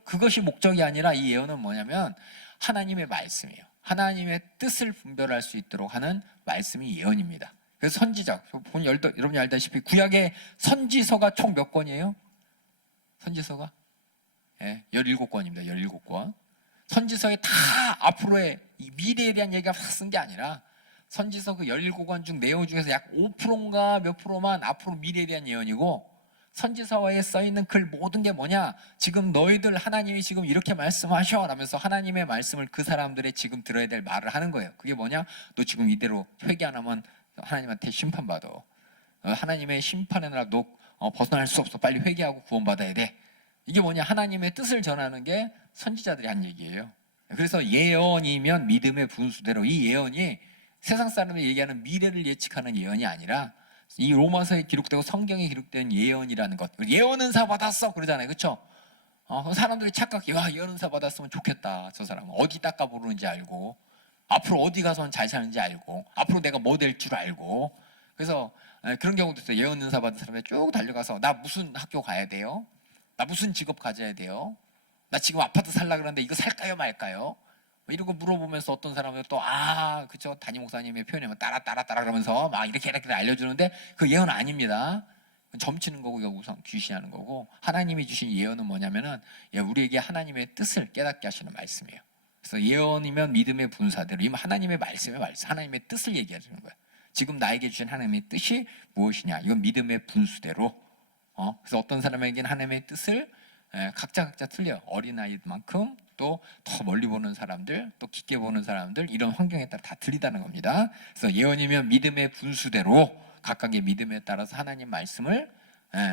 그것이 목적이 아니라 이 예언은 뭐냐면 하나님의 말씀이에요. 하나님의 뜻을 분별할 수 있도록 하는 말씀이 예언입니다. 그래서 선지자, 여러분이 알다시피 구약의 선지서가 총 몇 권이에요? 선지서가? 17권입니다. 17권. 선지서에 다 앞으로의 미래에 대한 얘기가 쓴 게 아니라 선지서 그 17권 중 내용 중에서 약 5%인가 몇 프로만 앞으로 미래에 대한 예언이고, 선지서에 써있는 글 모든 게 뭐냐? 지금 너희들 하나님이 지금 이렇게 말씀하셔 라면서 하나님의 말씀을 그 사람들의 지금 들어야 될 말을 하는 거예요. 그게 뭐냐? 너 지금 이대로 회개 안 하면 하나님한테 심판받아. 하나님의 심판의 나라 너 벗어날 수 없어. 빨리 회개하고 구원받아야 돼. 이게 뭐냐? 하나님의 뜻을 전하는 게 선지자들이 한 얘기예요. 그래서 예언이면 믿음의 분수대로, 이 예언이 세상 사람들이 얘기하는 미래를 예측하는 예언이 아니라 이 로마서에 기록되고 성경에 기록된 예언이라는 것. 예언은사 받았어 그러잖아요. 그렇죠? 사람들이 착각해. 예언은사 받았으면 좋겠다. 저 사람은 어디 닦아 부르는지 알고, 앞으로 어디 가서는 잘 사는지 알고, 앞으로 내가 뭐 될 줄 알고. 그래서 그런 경우도 있어요. 예언은사 받은 사람이 쭉 달려가서 나 무슨 학교 가야 돼요? 나 무슨 직업 가져야 돼요? 나 지금 아파트 살라 그러는데 이거 살까요 말까요? 이런 거 물어보면서 어떤 사람은 또 그쵸, 담임 목사님의 표현이면 따라 그러면서 막 이렇게 알려주는데 그 예언 아닙니다. 점치는 거고 이거 우선 귀시하는 거고, 하나님이 주신 예언은 뭐냐면은 우리에게 하나님의 뜻을 깨닫게 하시는 말씀이에요. 그래서 예언이면 믿음의 분사대로, 이 하나님의 말씀의 말씀, 하나님의 뜻을 얘기해 주는 거예요. 지금 나에게 주신 하나님의 뜻이 무엇이냐? 이건 믿음의 분수대로. 그래서 어떤 사람에게는 하나님의 뜻을 각자 틀려. 어린아이만큼 또 더 멀리 보는 사람들, 또 깊게 보는 사람들, 이런 환경에 따라 다 틀리다는 겁니다. 그래서 예언이면 믿음의 분수대로 각각의 믿음에 따라서 하나님 말씀을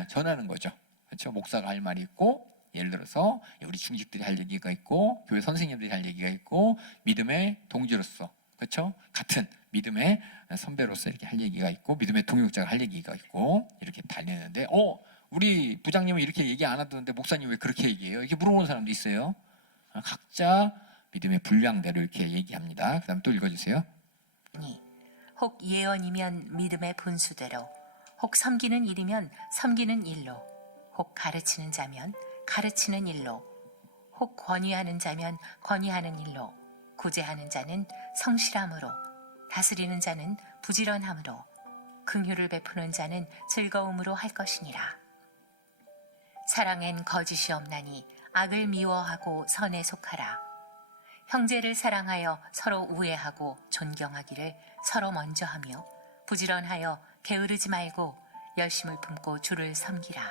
전하는 거죠. 그렇죠? 목사가 할 말이 있고, 예를 들어서 우리 중직들이 할 얘기가 있고, 교회 선생님들이 할 얘기가 있고, 믿음의 동지로서, 그렇죠? 같은 믿음의 선배로서 이렇게 할 얘기가 있고, 믿음의 동역자가 할 얘기가 있고, 이렇게 달리는데 우리 부장님은 이렇게 얘기 안 하던데 목사님 왜 그렇게 얘기해요? 이렇게 물어보는 사람도 있어요. 각자 믿음의 분량대로 이렇게 얘기합니다. 그 다음 또 읽어주세요. 혹 예언이면 믿음의 분수대로, 혹 섬기는 일이면 섬기는 일로, 혹 가르치는 자면 가르치는 일로, 혹 권위하는 자면 권위하는 일로, 구제하는 자는 성실함으로, 다스리는 자는 부지런함으로, 긍휼을 베푸는 자는 즐거움으로 할 것이니라. 사랑엔 거짓이 없나니 악을 미워하고 선에 속하라. 형제를 사랑하여 서로 우애하고 존경하기를 서로 먼저 하며, 부지런하여 게으르지 말고 열심을 품고 주를 섬기라.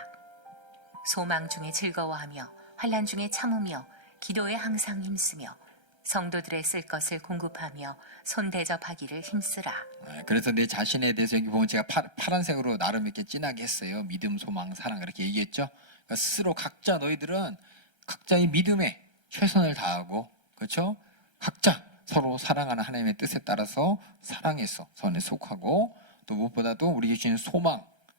소망 중에 즐거워하며 환난 중에 참으며 기도에 항상 힘쓰며 성도들의 쓸 것을 공급하며 손 대접하기를 힘쓰라. 그래서 내 자신에 대해서 여기 보면 제가 파란색으로 나름 이렇게 진하게 했어요. 믿음, 소망, 사랑 그렇게 얘기했죠. 그러니까 스스로 각자 너희들은 각자의 믿음에 최선을 다하고, 그렇죠? 각자 서로 사랑하는 하나님의 뜻에 따라서 사랑해서 선에 속하고, 또 무엇보다도 우리 주시는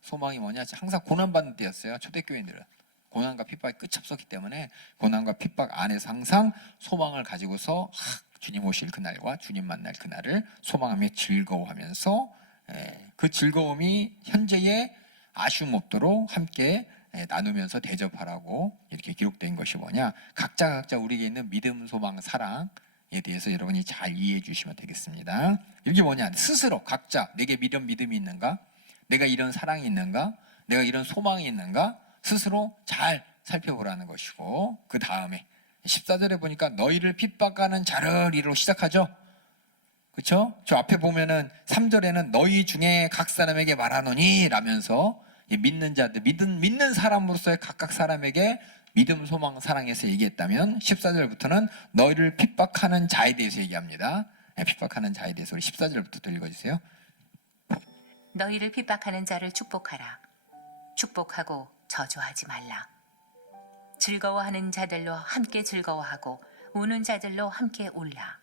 소망이 뭐냐? 항상 고난받는 때였어요. 초대교회들은 고난과 핍박이 끝이 없었기 때문에 고난과 핍박 안에서 항상 소망을 가지고서 주님 오실 그날과 주님 만날 그날을 소망하며 즐거워하면서 그 즐거움이 현재의 아쉬움 없도록 함께 나누면서 대접하라고 이렇게 기록된 것이 뭐냐? 각자 우리에게 있는 믿음, 소망, 사랑에 대해서 여러분이 잘 이해해 주시면 되겠습니다. 이게 뭐냐? 스스로 각자 내게 이런 믿음이 있는가? 내가 이런 사랑이 있는가? 내가 이런 소망이 있는가? 스스로 잘 살펴보라는 것이고, 그 다음에 14절에 보니까 너희를 핍박하는 자를 이로 시작하죠. 그렇죠? 저 앞에 보면은 3절에는 너희 중에 각 사람에게 말하노니 라면서 믿는 자들, 믿는 사람으로서의 각각 사람에게 믿음, 소망, 사랑에서 얘기했다면 14절부터는 너희를 핍박하는 자에 대해서 얘기합니다. 핍박하는 자에 대해서 우리 14절부터 읽어주세요. 너희를 핍박하는 자를 축복하라. 축복하고 저주하지 말라. 즐거워하는 자들로 함께 즐거워하고 우는 자들로 함께 울라.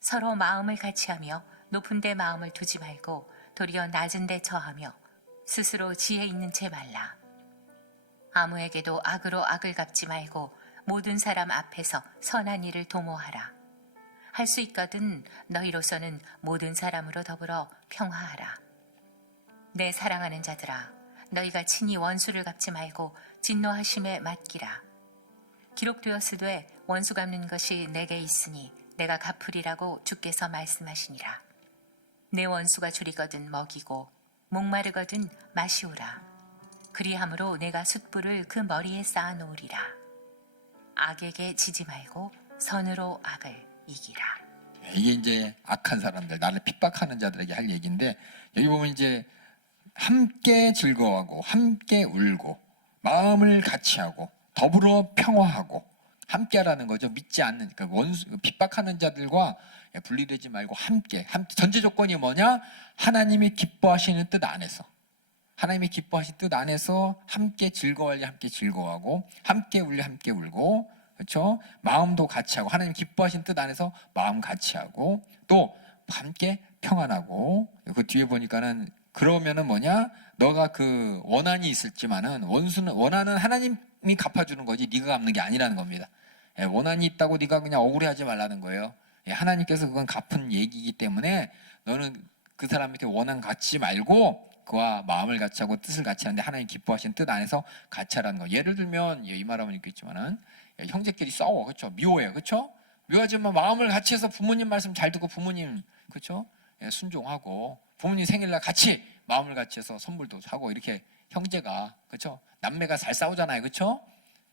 서로 마음을 같이하며 높은 데 마음을 두지 말고 도리어 낮은 데 처하며 스스로 지혜 있는 채 말라. 아무에게도 악으로 악을 갚지 말고 모든 사람 앞에서 선한 일을 도모하라. 할 수 있거든 너희로서는 모든 사람으로 더불어 평화하라. 내 사랑하는 자들아, 너희가 친히 원수를 갚지 말고 진노하심에 맡기라. 기록되었으되 원수 갚는 것이 내게 있으니 내가 갚으리라고 주께서 말씀하시니라. 내 원수가 줄이거든 먹이고 목마르거든 마시우라. 그리함으로 내가 숯불을 그 머리에 쌓아 놓으리라. 악에게 지지 말고 선으로 악을 이기라. 이게 이제 악한 사람들, 나를 핍박하는 자들에게 할 얘기인데, 여기 보면 이제 함께 즐거워하고 함께 울고 마음을 같이하고 더불어 평화하고 함께하라는 거죠. 믿지 않는, 그러니까 원수 핍박하는 자들과 분리되지 말고 함께. 전제 조건이 뭐냐? 하나님이 기뻐하시는 뜻 안에서, 하나님이 기뻐하시는 뜻 안에서 함께 즐거워할 함께 즐거워하고 함께 울려 함께 울고, 그렇죠? 마음도 같이 하고 하나님 기뻐하시는 뜻 안에서 마음 같이 하고 또 함께 평안하고. 그 뒤에 보니까는 그러면은 뭐냐? 너가 그 원한이 있을지만은 원수는, 원한은 하나님이 갚아주는 거지 네가 갚는 게 아니라는 겁니다. 원한이 있다고 네가 그냥 억울해하지 말라는 거예요. 하나님께서 그건 갚은 얘기이기 때문에 너는 그 사람한테 원한 갖지 말고 그와 마음을 같이 하고 뜻을 같이 하는데 하나님 기뻐하시는 뜻 안에서 같이 하라는 거. 예를 들면 이 말하면 있겠지만은 형제끼리 싸워, 그렇죠? 미워해요, 그렇죠? 미워하지만 마음을 같이 해서 부모님 말씀 잘 듣고 부모님, 그렇죠? 순종하고 부모님 생일날 같이 마음을 같이 해서 선물도 사고, 이렇게 형제가, 그렇죠? 남매가 잘 싸우잖아요, 그렇죠?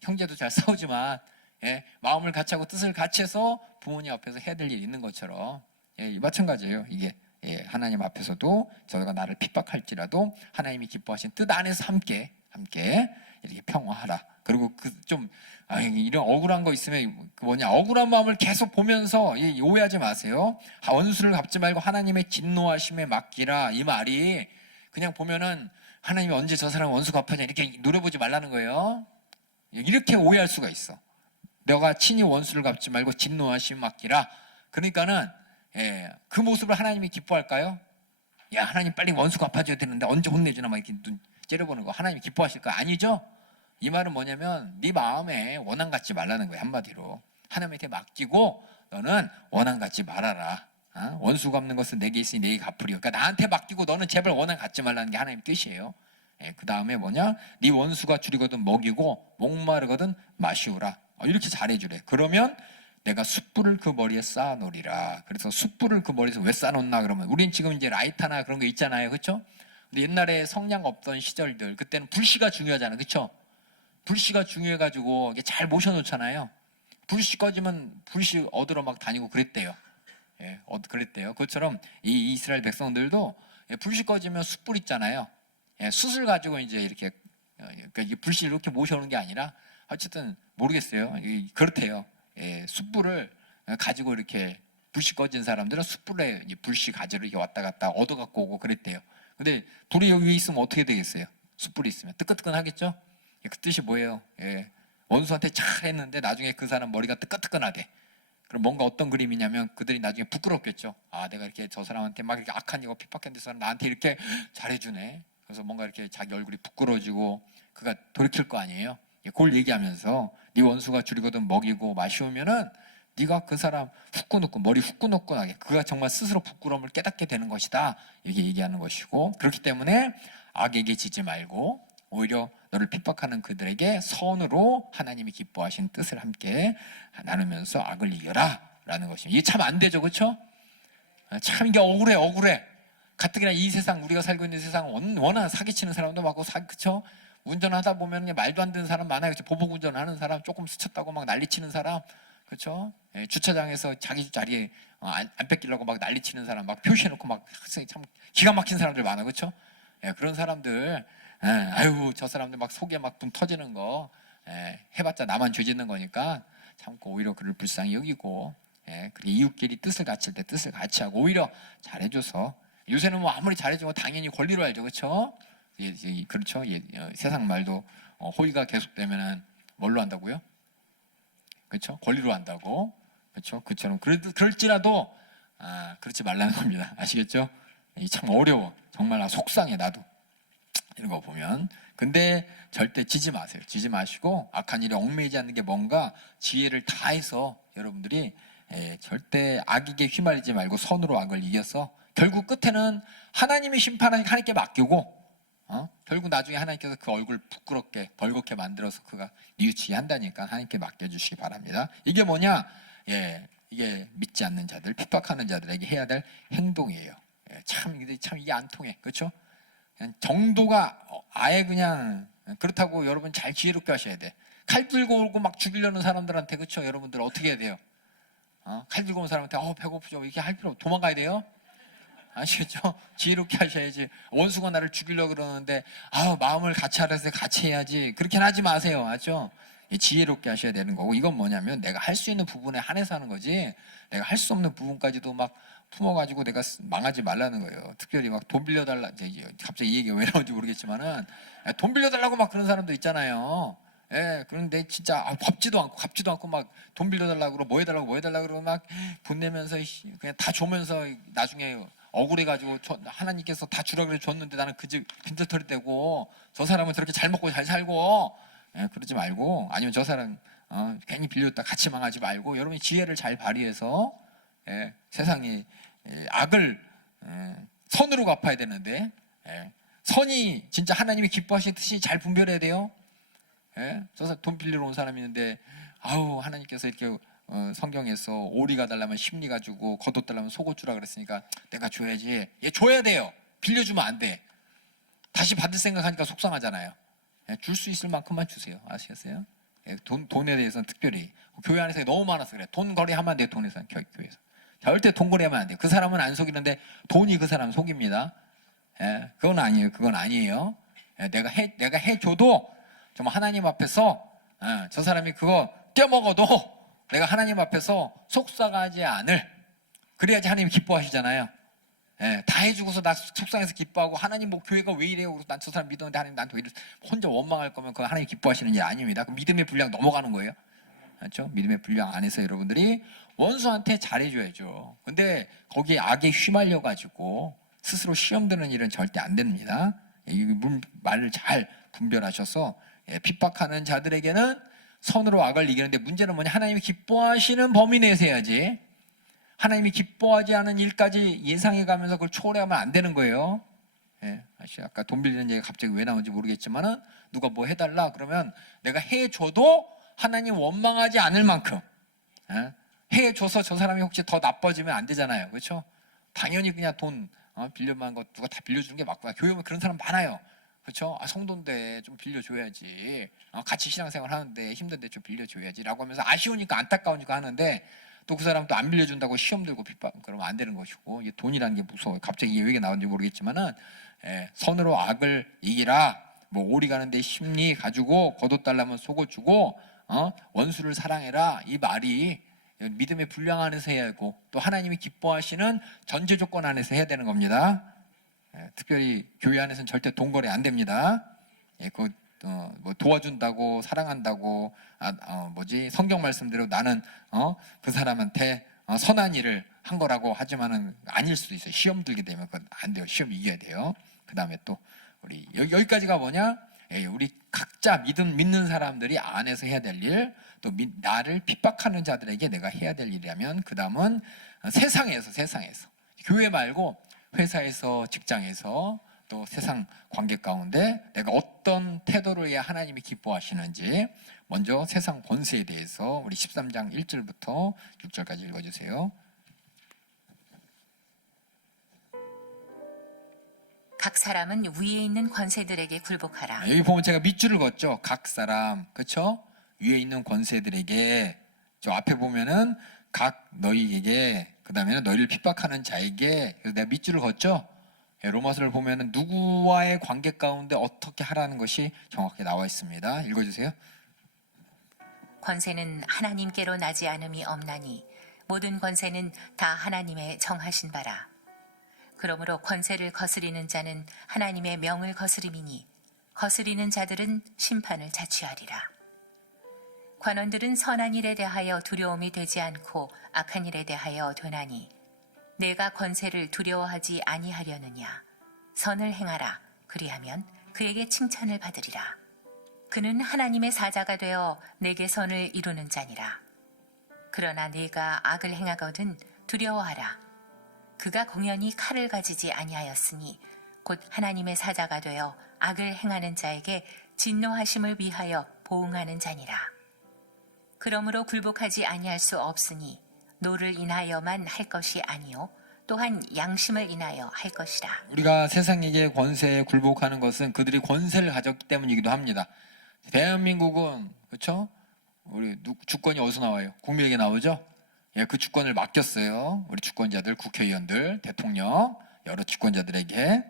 형제도 잘 싸우지만 마음을 같이 하고 뜻을 같이 해서 부모님 앞에서 해야 될 일이 있는 것처럼 마찬가지예요. 이게 하나님 앞에서도 저희가 나를 핍박할지라도 하나님이 기뻐하신 뜻 안에서 함께 이렇게 평화하라. 그리고 이런 억울한 거 있으면 억울한 마음을 계속 보면서 오해하지 마세요. 원수를 갚지 말고 하나님의 진노하심에 맡기라. 이 말이 그냥 보면은 하나님이 언제 저 사람 원수 갚았냐 이렇게 노려보지 말라는 거예요. 이렇게 오해할 수가 있어. 너가 친히 원수를 갚지 말고 진노하심 맡기라. 그러니까는 그 모습을 하나님이 기뻐할까요? 야, 하나님 빨리 원수 갚아줘야 되는데 언제 혼내주나 막 이렇게 눈 째려보는 거 하나님이 기뻐하실 거 아니죠? 이 말은 뭐냐면 네 마음에 원한 갖지 말라는 거예요. 한마디로 하나님한테 맡기고 너는 원한 갖지 말아라. 원수 갚는 것은 내게 있으니 내게 갚으리요. 그러니까 나한테 맡기고 너는 제발 원한 갖지 말라는 게 하나님 뜻이에요. 그 다음에 뭐냐? 네 원수가 줄이거든 먹이고 목마르거든 마시우라. 이렇게 잘해주래. 그러면 내가 숯불을 그 머리에 쌓아놓으리라. 그래서 숯불을 그 머리에서 왜 쌓아놓나 그러면 우린 지금 이제 라이터나 그런 거 있잖아요, 그렇죠? 근데 옛날에 성냥 없던 시절들 그때는 불씨가 중요하잖아요, 그렇죠? 불씨가 중요해가지고 이게 잘 모셔놓잖아요. 불씨 꺼지면 불씨 얻으러 막 다니고 그랬대요. 그랬대요. 그것처럼 이 이스라엘 백성들도 불씨 꺼지면 숯불 있잖아요. 숯을 가지고 이제 이렇게 그러니까 불씨를 이렇게 모셔오는 게 아니라 어쨌든 모르겠어요. 그렇대요. 예, 숯불을 가지고 이렇게 불씨 꺼진 사람들은 숯불에 불씨 가지러 이렇게 왔다 갔다 얻어 갖고 오고 그랬대요. 근데 불이 여기 위에 있으면 어떻게 되겠어요? 숯불이 있으면 뜨끈뜨끈하겠죠? 그 뜻이 뭐예요? 예, 원수한테 잘 했는데 나중에 그 사람 머리가 뜨끈뜨끈하대. 그럼 뭔가 어떤 그림이냐면 그들이 나중에 부끄럽겠죠. 아, 내가 이렇게 저 사람한테 막 이렇게 악한 이고 핍박한 데서 나한테 이렇게 잘해주네. 그래서 뭔가 이렇게 자기 얼굴이 부끄러워지고 그가 돌이킬 거 아니에요. 그걸 얘기하면서 네 원수가 줄이거든 먹이고 마시우면은 네가 그 사람 후끈후끈 머리 후끈후끈하게 그가 정말 스스로 부끄러움을 깨닫게 되는 것이다. 이렇게 얘기하는 것이고 그렇기 때문에 악에게 지지 말고 오히려 너를 핍박하는 그들에게 선으로 하나님이 기뻐하신 뜻을 함께 나누면서 악을 이겨라 라는 것입니다. 이게 참 안 되죠, 그렇죠? 참 이게 억울해. 가뜩이나 이 세상 우리가 살고 있는 세상은 워낙 사기치는 사람도 많고 그렇죠? 운전하다 보면 말도 안 되는 사람 많아요. 그렇죠? 보복 운전하는 사람, 조금 스쳤다고 막 난리치는 사람, 그렇죠? 예, 주차장에서 자기 자리에 안 뺏기려고 막 난리치는 사람, 막 표시해놓고 막 참 기가 막힌 사람들 많아, 그렇죠? 예, 그런 사람들, 아유 저 사람들 막 속에 막 분 터지는 거 해봤자 나만 죄 짓는 거니까 참고 오히려 그를 불쌍히 여기고, 그리고 이웃끼리 뜻을 갖출 때 뜻을 같이 하고 오히려 잘해줘서 요새는 뭐 아무리 잘해주면 당연히 권리로 알죠, 그렇죠? 그렇죠. 세상 말도 호의가 계속되면은 뭘로 한다고요? 그렇죠? 권리로 한다고. 그렇죠? 그처럼 그럴지라도 그렇지 말라는 겁니다. 아시겠죠? 참 어려워. 정말 속상해 나도. 이런 거 보면. 근데 절대 지지 마세요. 지지 마시고 악한 일에 얽매이지 않는 게 뭔가 지혜를 다해서 여러분들이 절대 악에게 휘말리지 말고 선으로 악을 이겨서 결국 끝에는 하나님의 심판을 하나님께 맡기고 결국 나중에 하나님께서 그 얼굴 부끄럽게 벌겋게 만들어서 그가 뉘우치게 한다니까 하나님께 맡겨주시기 바랍니다. 이게 뭐냐? 이게 믿지 않는 자들, 핍박하는 자들에게 해야 될 행동이에요. 참 이게 안 통해, 그렇죠? 그냥 정도가 아예 그냥 그렇다고 여러분 잘 지혜롭게 하셔야 돼. 칼 들고 오고 막 죽이려는 사람들한테 그렇죠? 여러분들 어떻게 해야 돼요? 칼 들고 온 사람한테 배고프죠? 이렇게 할 필요 도망가야 돼요? 아시겠죠? 지혜롭게 하셔야지. 원수가 나를 죽이려고 그러는데 마음을 같이 알아서 같이 해야지. 그렇게는 하지 마세요. 아죠? 지혜롭게 하셔야 되는 거고 이건 뭐냐면 내가 할 수 있는 부분에 한해서 하는 거지 내가 할 수 없는 부분까지도 막 품어가지고 내가 망하지 말라는 거예요. 특별히 막 돈 빌려달라 갑자기 이 얘기가 왜 나온지 모르겠지만은 돈 빌려달라고 막 그런 사람도 있잖아요. 그런데 진짜 갚지도 않고 막 돈 빌려달라고 그러고 뭐 해달라고 그러고 막 돈 내면서 그냥 다 줘면서 나중에 억울해가지고 하나님께서 다 주라 그래 줬는데 나는 그 집 빈털터리 떼고 저 사람은 저렇게 잘 먹고 잘 살고 그러지 말고 아니면 저 사람 괜히 빌렸다 같이 망하지 말고 여러분이 지혜를 잘 발휘해서 세상이 악을 선으로 갚아야 되는데 선이 진짜 하나님이 기뻐하시듯이 잘 분별해야 돼요. 저 사람 돈 빌리러 온 사람이 있는데 하나님께서 이렇게 성경에서 오리가 달라면 심리가 주고 겉옷 달라면 속옷 주라 그랬으니까 내가 줘야지. 줘야 돼요. 빌려주면 안 돼. 다시 받을 생각하니까 속상하잖아요. 줄 수 있을 만큼만 주세요. 아시겠어요? 돈에 대해서는 특별히 교회 안에서 너무 많아서 그래. 돈 거래하면 안 돼요. 돈에서 교회에서 절대 돈 거래하면 안 돼요. 그 사람은 안 속이는데 돈이 그 사람 속입니다. 그건 아니에요. 내가 해줘도 정말 하나님 앞에서 저 사람이 그거 떼먹어도 내가 하나님 앞에서 속상하지 않을 그래야지 하나님이 기뻐하시잖아요. 다 해주고서 나 속상해서 기뻐하고 하나님 뭐 교회가 왜 이래요? 난 저 사람 믿었는데 하나님 나한테 왜 이래? 혼자 원망할 거면 그거 하나님 기뻐하시는 게 아닙니다. 그 믿음의 분량 넘어가는 거예요. 그렇죠? 믿음의 분량 안에서 여러분들이 원수한테 잘해줘야죠. 근데 거기에 악에 휘말려가지고 스스로 시험 드는 일은 절대 안 됩니다. 이 말을 잘 분별하셔서 핍박하는 자들에게는 선으로 악을 이기는데 문제는 뭐냐? 하나님이 기뻐하시는 범위 내에서 해야지. 하나님이 기뻐하지 않은 일까지 예상해가면서 그걸 초월하면 안 되는 거예요. 아까 돈 빌리는 얘기가 갑자기 왜 나온지 모르겠지만은 누가 뭐 해달라 그러면 내가 해줘도 하나님 원망하지 않을 만큼 해줘서 저 사람이 혹시 더 나빠지면 안 되잖아요. 그렇죠? 당연히 그냥 돈 빌려만 거 누가 다 빌려주는 게 맞구나. 교회 오면 그런 사람 많아요. 그렇죠? 성도인데 좀 빌려줘야지. 같이 신앙생활 하는데 힘든데 좀 빌려줘야지 라고 하면서 아쉬우니까 안타까우니까 하는데 또 그 사람 또 안 빌려준다고 시험 들고 핍박 그러면 안 되는 것이고 이게 돈이라는 게 무서워요. 갑자기 이게 왜 나온지 모르겠지만은 선으로 악을 이기라. 뭐 오리 가는데 심리 가지고 겉옷 달라면 속옷 주고 원수를 사랑해라, 이 말이 믿음의 분량 안에서 해야 하고 또 하나님이 기뻐하시는 전제 조건 안에서 해야 되는 겁니다. 특별히 교회 안에서는 절대 돈거래 안 됩니다. 뭐 도와준다고 사랑한다고 성경 말씀대로 나는 그 사람한테 선한 일을 한 거라고 하지만은 아닐 수도 있어요. 시험 들게 되면 그건 안 돼요. 시험 이겨야 돼요. 그 다음에 또 우리 여기까지가 뭐냐? 우리 각자 믿는 사람들이 안에서 해야 될 일, 또 나를 핍박하는 자들에게 내가 해야 될 일이라면 그 다음은 세상에서 교회 말고 회사에서, 직장에서, 또 세상 관계 가운데 내가 어떤 태도를 해야 하나님이 기뻐하시는지, 먼저 세상 권세에 대해서 우리 13장 1절부터 6절까지 읽어주세요. 각 사람은 위에 있는 권세들에게 굴복하라. 여기 보면 제가 밑줄을 걷죠. 각 사람, 그렇죠? 위에 있는 권세들에게, 저 앞에 보면은 각 너희에게, 그 다음에는 너희를 핍박하는 자에게, 그래서 내가 밑줄을 걷죠. 로마서를 보면은 누구와의 관계 가운데 어떻게 하라는 것이 정확히 나와 있습니다. 읽어주세요. 권세는 하나님께로 나지 않음이 없나니 모든 권세는 다 하나님의 정하신 바라. 그러므로 권세를 거스리는 자는 하나님의 명을 거스림이니 거스리는 자들은 심판을 자취하리라. 관원들은 선한 일에 대하여 두려움이 되지 않고 악한 일에 대하여 되나니 내가 권세를 두려워하지 아니하려느냐. 선을 행하라. 그리하면 그에게 칭찬을 받으리라. 그는 하나님의 사자가 되어 내게 선을 이루는 자니라. 그러나 네가 악을 행하거든 두려워하라. 그가 공연히 칼을 가지지 아니하였으니 곧 하나님의 사자가 되어 악을 행하는 자에게 진노하심을 위하여 보응하는 자니라. 그러므로 굴복하지 아니할 수 없으니 노를 인하여만 할 것이 아니요 또한 양심을 인하여 할 것이라. 우리가 세상에게 권세에 굴복하는 것은 그들이 권세를 가졌기 때문이기도 합니다. 대한민국은, 그렇죠? 우리 주권이 어디서 나와요? 국민에게 나오죠? 그 주권을 맡겼어요. 우리 주권자들, 국회의원들, 대통령, 여러 주권자들에게.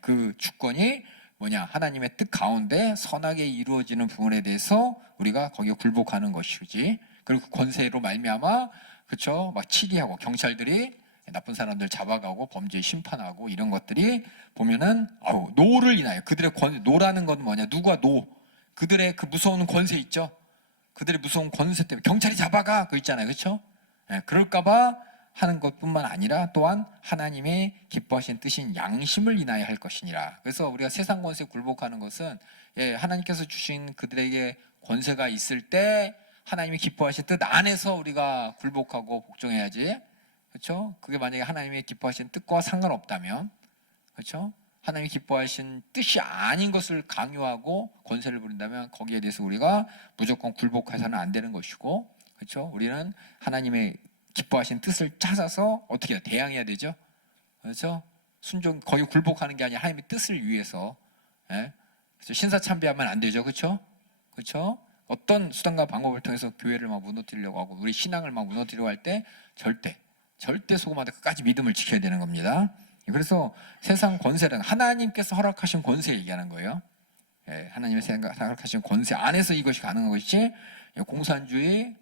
그 주권이 뭐냐? 하나님의 뜻 가운데 선하게 이루어지는 부분에 대해서 우리가 거기에 굴복하는 것이지. 그리고 그 권세로 말미암아, 그렇죠? 막 치리하고 경찰들이 나쁜 사람들 잡아가고 범죄 심판하고 이런 것들이 보면은 노를 인하여 그들의 노라는 건 뭐냐? 누가 노? 그들의 그 무서운 권세 있죠? 그들의 무서운 권세 때문에 경찰이 잡아가 그거 있잖아요. 그렇죠? 그럴까봐 하는 것뿐만 아니라 또한 하나님의 기뻐하신 뜻인 양심을 인하여 할 것이니라. 그래서 우리가 세상 권세에 굴복하는 것은 하나님께서 주신 그들에게 권세가 있을 때 하나님이 기뻐하신 뜻 안에서 우리가 굴복하고 복종해야지. 그렇죠? 그게 만약에 하나님의 기뻐하신 뜻과 상관없다면, 그렇죠? 하나님이 기뻐하신 뜻이 아닌 것을 강요하고 권세를 부린다면 거기에 대해서 우리가 무조건 굴복해서는 안 되는 것이고, 그렇죠? 우리는 하나님의 기뻐하신 뜻을 찾아서 어떻게 해야 대항해야 되죠? 그렇죠? 순종, 거기 굴복하는 게 아니라 하나님의 뜻을 위해서, 그렇죠? 신사참배하면 안 되죠, 그렇죠? 그렇죠? 어떤 수단과 방법을 통해서 교회를 막 무너뜨리려고 하고 우리 신앙을 막 무너뜨리려고 할 때 절대 속음하되 끝까지 믿음을 지켜야 되는 겁니다. 그래서 세상 권세는 하나님께서 허락하신 권세 얘기하는 거예요. 하나님의 허락하신 권세 안에서 이것이 가능한 것이지 공산주의,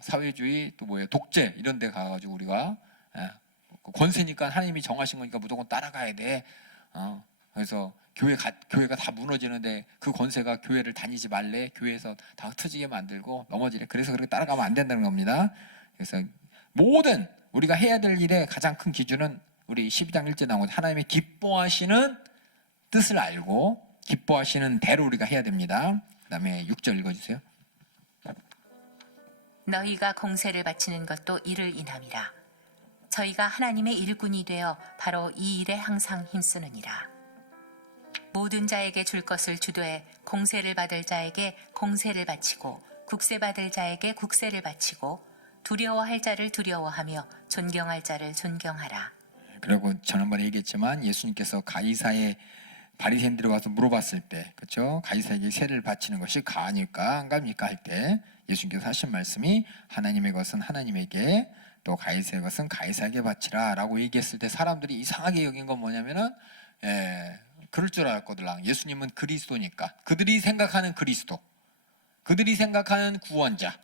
사회주의, 또 독재 이런 데 가가지고 우리가 권세니까 하나님이 정하신 거니까 무조건 따라가야 돼. 그래서 교회가 다 무너지는데 그 권세가 교회를 다니지 말래, 교회에서 다 흩어지게 만들고 넘어지래. 그래서 그렇게 따라가면 안 된다는 겁니다. 그래서 모든 우리가 해야 될 일의 가장 큰 기준은 우리 12장 1절 나온 하나님의 기뻐하시는 뜻을 알고 기뻐하시는 대로 우리가 해야 됩니다. 그 다음에 6절 읽어주세요. 너희가 공세를 바치는 것도 이를 인함이라. 저희가 하나님의 일꾼이 되어 바로 이 일에 항상 힘쓰느니라. 모든 자에게 줄 것을 주되 공세를 받을 자에게 공세를 바치고 국세 받을 자에게 국세를 바치고 두려워할 자를 두려워하며 존경할 자를 존경하라. 그리고 지난번에 얘기했지만 예수님께서 가이사의 바리새인들이 와서 물어봤을 때, 그렇죠? 가이사에게 세를 바치는 것이 가니까 안 갑니까 할 때 예수님께서 하신 말씀이 하나님의 것은 하나님에게 또 가이사의 것은 가이사에게 바치라라고 얘기했을 때 사람들이 이상하게 여긴 건 뭐냐면은 그럴 줄 알거든. 예수님은 그리스도니까. 그들이 생각하는 그리스도, 그들이 생각하는 구원자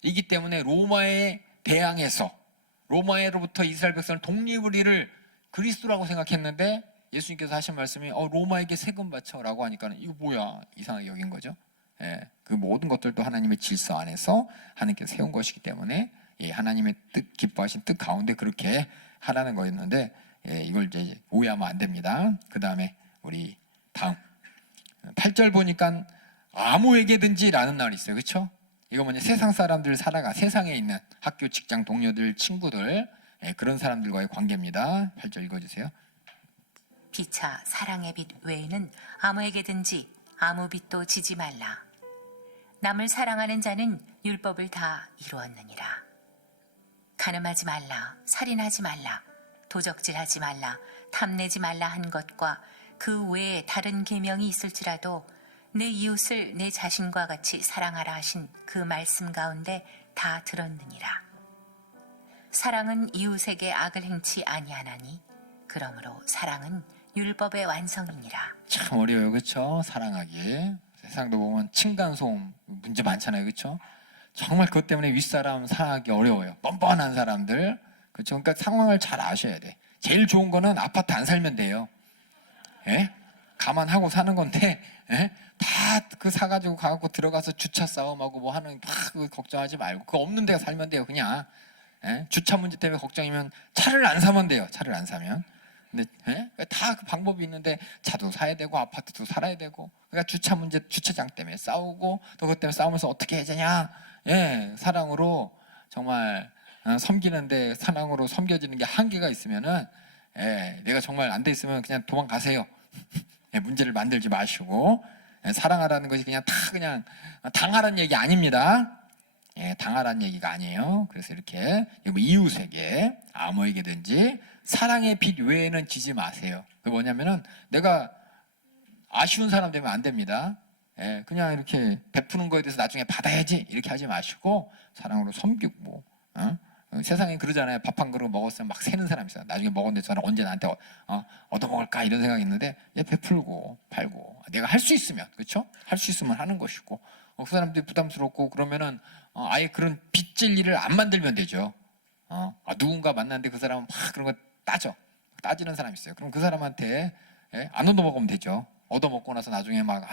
이기 때문에 로마에 대항해서 로마로부터 이스라엘 백성을 독립을 이룰 그리스도라고 생각했는데, 예수님께서 하신 말씀이 로마에게 세금 바쳐라고 하니까 이거 뭐야, 이상하게 여긴 거죠. 예, 그 모든 것들도 하나님의 질서 안에서 하나님께서 세운 것이기 때문에 하나님의 뜻, 기뻐하신 뜻 가운데 그렇게 하라는 거였는데, 이걸 이제 오해하면 안 됩니다. 그 다음에 우리 다음 8절 보니까 아무에게든지 라는 말이 있어요. 그렇죠? 이거 뭐냐, 세상 사람들 살아가, 세상에 있는 학교, 직장, 동료들, 친구들, 그런 사람들과의 관계입니다. 8절 읽어주세요. 피차 사랑의 빛 외에는 아무에게든지 아무 빛도 지지 말라. 남을 사랑하는 자는 율법을 다 이루었느니라. 간음하지 말라, 살인하지 말라, 도적질하지 말라, 탐내지 말라 한 것과 그 외에 다른 계명이 있을지라도 내 이웃을 내 자신과 같이 사랑하라 하신 그 말씀 가운데 다 들었느니라. 사랑은 이웃에게 악을 행치 아니하나니 그러므로 사랑은 율법의 완성이니라. 참 어려워요. 그렇죠? 사랑하기. 세상도 보면 층간소음 문제 많잖아요. 그렇죠? 정말 그것 때문에 윗사람 사랑하기 어려워요. 뻔뻔한 사람들. 그렇죠? 그러니까 상황을 잘 아셔야 돼. 제일 좋은 거는 아파트 안 살면 돼요. 예? 감안하고 사는 건데, 예? 다 그 사가지고 가갖고 들어가서 주차 싸움하고 뭐 하는 다 그거 걱정하지 말고, 그거 없는 데가 살면 돼요. 그냥. 예? 주차 문제 때문에 걱정이면 차를 안 사면 돼요. 차를 안 사면. 근데 다 그 방법이 있는데, 차도 사야 되고 아파트도 살아야 되고, 그러니까 주차 문제, 주차장 때문에 싸우고, 또 그것 때문에 싸우면서 어떻게 해야 되냐. 사랑으로 정말 섬기는데, 사랑으로 섬겨지는 게 한계가 있으면은, 내가 정말 안 돼 있으면 그냥 도망가세요. 문제를 만들지 마시고, 사랑하라는 것이 그냥 다 그냥 당하라는 얘기 아닙니다. 당하라는 얘기가 아니에요. 그래서 이렇게 이웃에게 아무에게든지 사랑의 빛 외에는 지지 마세요. 그 뭐냐면은 내가 아쉬운 사람 되면 안 됩니다. 그냥 이렇게 베푸는 거에 대해서 나중에 받아야지 이렇게 하지 마시고, 사랑으로 섬기고, 세상에 그러잖아요. 밥 한 그릇 먹었으면 막 새는 사람 있어요. 나중에 먹었는데 저는 언제 나한테 얻어먹을까 이런 생각이 있는데, 베풀고 팔고 내가 할 수 있으면, 그렇죠? 할 수 있으면 하는 것이고, 그 사람들이 부담스럽고 그러면은 아예 그런 빚질 일을 안 만들면 되죠. 누군가 만났는데 그 사람은 막 그런 거 따지는 사람 있어요. 그럼 그 사람한테 안 얻어먹으면 되죠. 얻어먹고 나서 나중에 막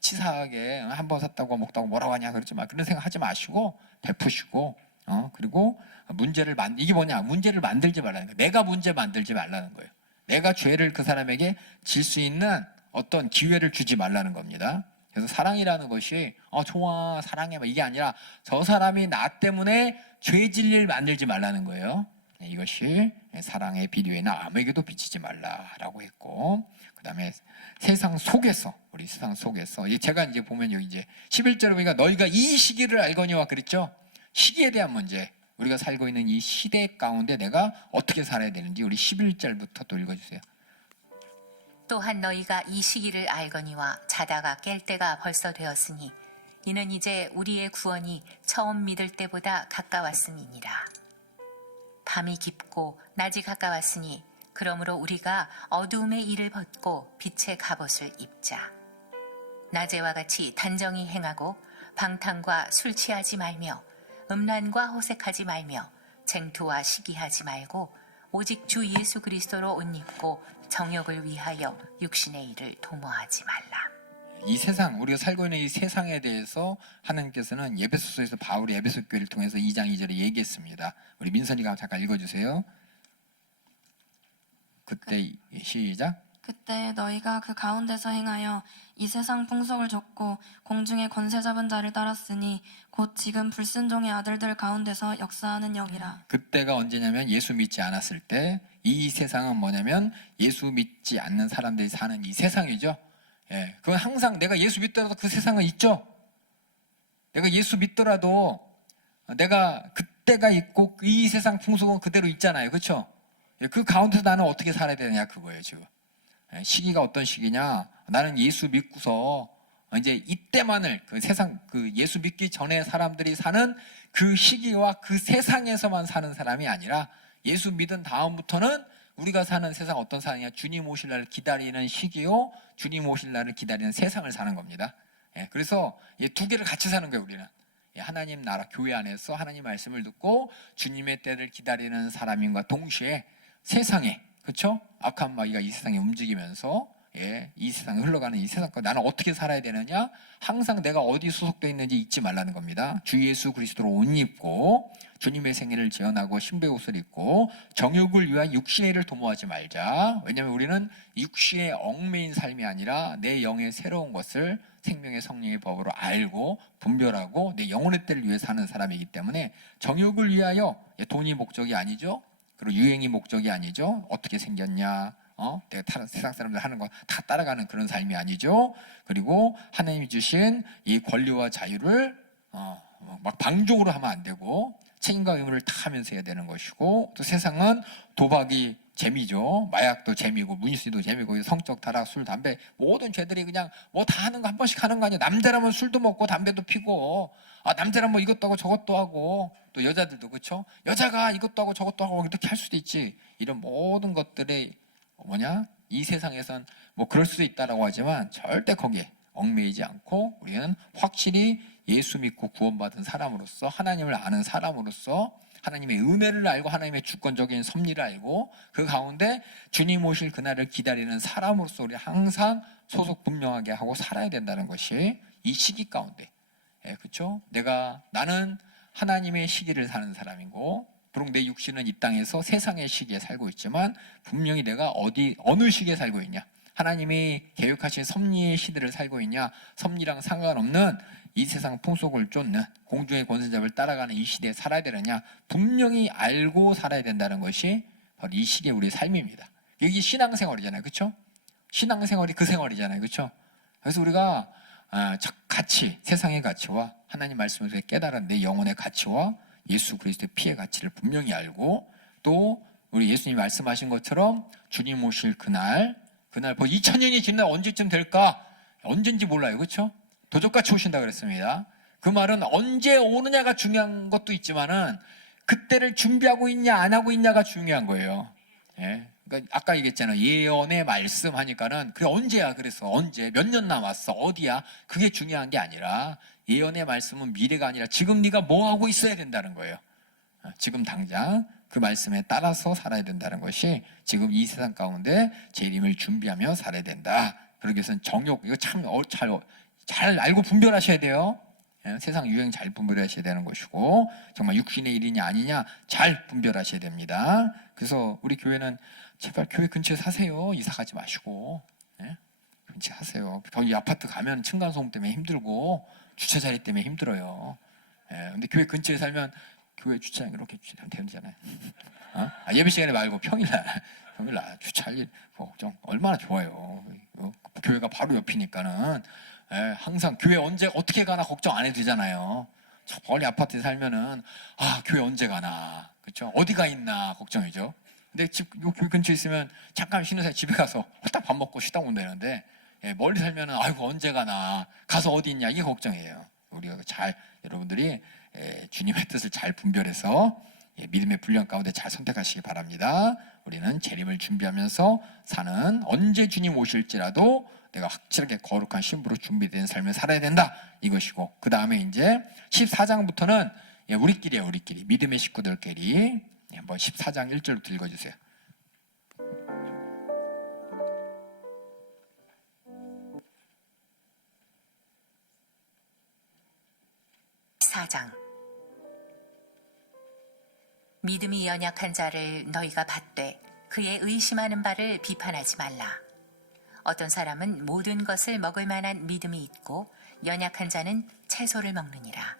치사하게 한 번 샀다고 먹다고 뭐라고 하냐 그러지 마. 그런 생각 하지 마시고 베푸시고, 그리고 이게 뭐냐, 문제를 만들지 말라는 거예요. 내가 문제 만들지 말라는 거예요. 내가 죄를 그 사람에게 질 수 있는 어떤 기회를 주지 말라는 겁니다. 그래서 사랑이라는 것이 좋아 사랑해 이게 아니라, 저 사람이 나 때문에 죄질 일 만들지 말라는 거예요. 이것이 사랑의 빛 외에는 아무에게도 비치지 말라라고 했고, 그 다음에 세상 속에서, 우리 세상 속에서, 제가 이제 보면 여기 이제 11절에 보니까 너희가 이 시기를 알거니와 그랬죠. 시기에 대한 문제, 우리가 살고 있는 이 시대 가운데 내가 어떻게 살아야 되는지 우리 11절부터 또 읽어주세요. 또한 너희가 이 시기를 알거니와 자다가 깰 때가 벌써 되었으니 이는 이제 우리의 구원이 처음 믿을 때보다 가까웠음이니라. 밤이 깊고 낮이 가까웠으니 그러므로 우리가 어두움의 일을 벗고 빛의 갑옷을 입자. 낮에와 같이 단정히 행하고 방탕과 술 취하지 말며 음란과 호색하지 말며 쟁투와 시기하지 말고 오직 주 예수 그리스도로 옷 입고 정욕을 위하여 육신의 일을 도모하지 말라. 이 세상, 우리가 살고 있는 이 세상에 대해서 하나님께서는 에베소서에서 바울이 에베소 교회를 통해서 2장 2절에 얘기했습니다. 우리 민선이가 잠깐 읽어주세요. 그때 시작. 그때 너희가 그 가운데서 행하여 이 세상 풍속을 좇고 공중의 권세 잡은 자를 따랐으니 곧 지금 불순종의 아들들 가운데서 역사하는 영이라. 그때가 언제냐면 예수 믿지 않았을 때, 이 세상은 뭐냐면 예수 믿지 않는 사람들이 사는 이 세상이죠. 그건 항상 내가 예수 믿더라도 그 세상은 있죠. 내가 예수 믿더라도 내가 그때가 있고 이 세상 풍속은 그대로 있잖아요. 그렇죠? 그 가운데서 나는 어떻게 살아야 되느냐 그거예요 지금. 시기가 어떤 시기냐? 나는 예수 믿고서 이제 이때만을, 그 세상, 그 예수 믿기 전에 사람들이 사는 그 시기와 그 세상에서만 사는 사람이 아니라, 예수 믿은 다음부터는 우리가 사는 세상 어떤 세상이냐? 주님 오실 날을 기다리는 시기요, 주님 오실 날을 기다리는 세상을 사는 겁니다. 예, 그래서 이 두 개를 같이 사는 거예요, 우리는. 예, 하나님 나라 교회 안에서 하나님 말씀을 듣고 주님의 때를 기다리는 사람인과 동시에 세상에, 그렇죠? 악한 마귀가 이 세상에 움직이면서 예, 이 세상에 흘러가는 이 세상과 나는 어떻게 살아야 되느냐? 항상 내가 어디 소속되어 있는지 잊지 말라는 겁니다. 주 예수 그리스도로 옷 입고 주님의 생애를 재현하고 신부의 옷을 입고 정욕을 위하여 육신의 일을 도모하지 말자. 왜냐하면 우리는 육신의 얽매인 삶이 아니라 내 영의 새로운 것을 생명의 성령의 법으로 알고 분별하고 내 영혼의 때를 위해 사는 사람이기 때문에 정욕을 위하여 돈이 목적이 아니죠. 그리고 유행이 목적이 아니죠. 어떻게 생겼냐, 내가 세상 사람들 하는 거 다 따라가는 그런 삶이 아니죠. 그리고 하나님이 주신 이 권리와 자유를 막 방종으로 하면 안 되고 책임과 의무를 다 하면서 해야 되는 것이고, 또 세상은 도박이 재미죠. 마약도 재미고 문신도 재미고 성적 타락, 술, 담배 모든 죄들이 그냥 뭐 다 하는 거 한 번씩 하는 거 아니야. 남자라면 술도 먹고 담배도 피고, 남자라면 뭐 이것도 하고 저것도 하고, 또 여자들도 그렇죠. 여자가 이것도 하고 저것도 하고 이렇게 할 수도 있지. 이런 모든 것들의 이 세상에선 뭐 그럴 수도 있다라고 하지만 절대 거기에 얽매이지 않고 우리는 확실히 예수 믿고 구원받은 사람으로서 하나님을 아는 사람으로서 하나님의 은혜를 알고 하나님의 주권적인 섭리를 알고 그 가운데 주님 오실 그날을 기다리는 사람으로서 우리 항상 소속 분명하게 하고 살아야 된다는 것이 이 시기 가운데, 그렇죠? 나는 하나님의 시기를 사는 사람이고, 비록 내 육신은 이 땅에서 세상의 시기에 살고 있지만 분명히 내가 어느 시기에 살고 있냐, 하나님이 계획하신 섭리의 시대를 살고 있냐, 섭리랑 상관없는 이 세상 풍속을 쫓는 공중의 권세잡을 따라가는 이 시대에 살아야 되느냐, 분명히 알고 살아야 된다는 것이 바로 이 시기의 우리의 삶입니다. 이게 신앙생활이잖아요, 그렇죠? 신앙생활이 그 생활이잖아요, 그렇죠? 그래서 우리가 가치, 세상의 가치와 하나님 말씀을 깨달은 내 영혼의 가치와 예수 그리스도의 피의 가치를 분명히 알고, 또 우리 예수님이 말씀하신 것처럼 주님 오실 그날 벌써 2000년이 지난 언제쯤 될까? 언젠지 몰라요, 그렇죠? 도적같이 오신다 그랬습니다. 그 말은 언제 오느냐가 중요한 것도 있지만은 그때를 준비하고 있냐 안 하고 있냐가 중요한 거예요. 예. 그러니까 아까 얘기했잖아요. 예언의 말씀 하니까는 그게 언제야? 그래서 언제? 몇 년 남았어? 어디야? 그게 중요한 게 아니라 예언의 말씀은 미래가 아니라 지금 네가 뭐 하고 있어야 된다는 거예요. 지금 당장 그 말씀에 따라서 살아야 된다는 것이 지금 이 세상 가운데 재림을 준비하며 살아야 된다. 그러기 위해서는 정욕, 이거 참 잘 알고 분별하셔야 돼요. 세상 유행 잘 분별하셔야 되는 것이고, 정말 육신의 일이냐 아니냐 잘 분별하셔야 됩니다. 그래서 우리 교회는 제발 교회 근처에 사세요. 이사 가지 마시고. 근처에 사세요. 거기 아파트 가면 층간소음 때문에 힘들고 주차 자리 때문에 힘들어요. 근데 교회 근처에 살면 교회 주차장 이렇게 주차하면 되잖아요. 예배 시간에 말고 평일날 주차할 일 걱정 얼마나 좋아요. 교회가 바로 옆이니까는 항상 교회 언제 어떻게 가나 걱정 안 해도 되잖아요. 저 멀리 아파트에 살면은 교회 언제 가나, 그렇죠? 어디가 있나 걱정이죠. 근데 교회 근처에 있으면 잠깐 쉬는 사이 집에 가서 홀딱 밥 먹고 쉬다 오면 되는데, 멀리 살면은 언제 가나, 가서 어디 있냐, 이게 걱정이에요. 우리가 여러분들이 주님의 뜻을 잘 분별해서 믿음의 분량 가운데 잘 선택하시기 바랍니다. 우리는 재림을 준비하면서 사는, 언제 주님 오실지라도 내가 확실하게 거룩한 신부로 준비된 삶을 살아야 된다, 이것이고, 그 다음에 이제 14장부터는 우리끼리예요. 우리끼리 믿음의 식구들끼리. 한번 14장 1절부터 읽어주세요. 믿음이 연약한 자를 너희가 받되 그의 의심하는 바를 비판하지 말라. 어떤 사람은 모든 것을 먹을 만한 믿음이 있고 연약한 자는 채소를 먹느니라.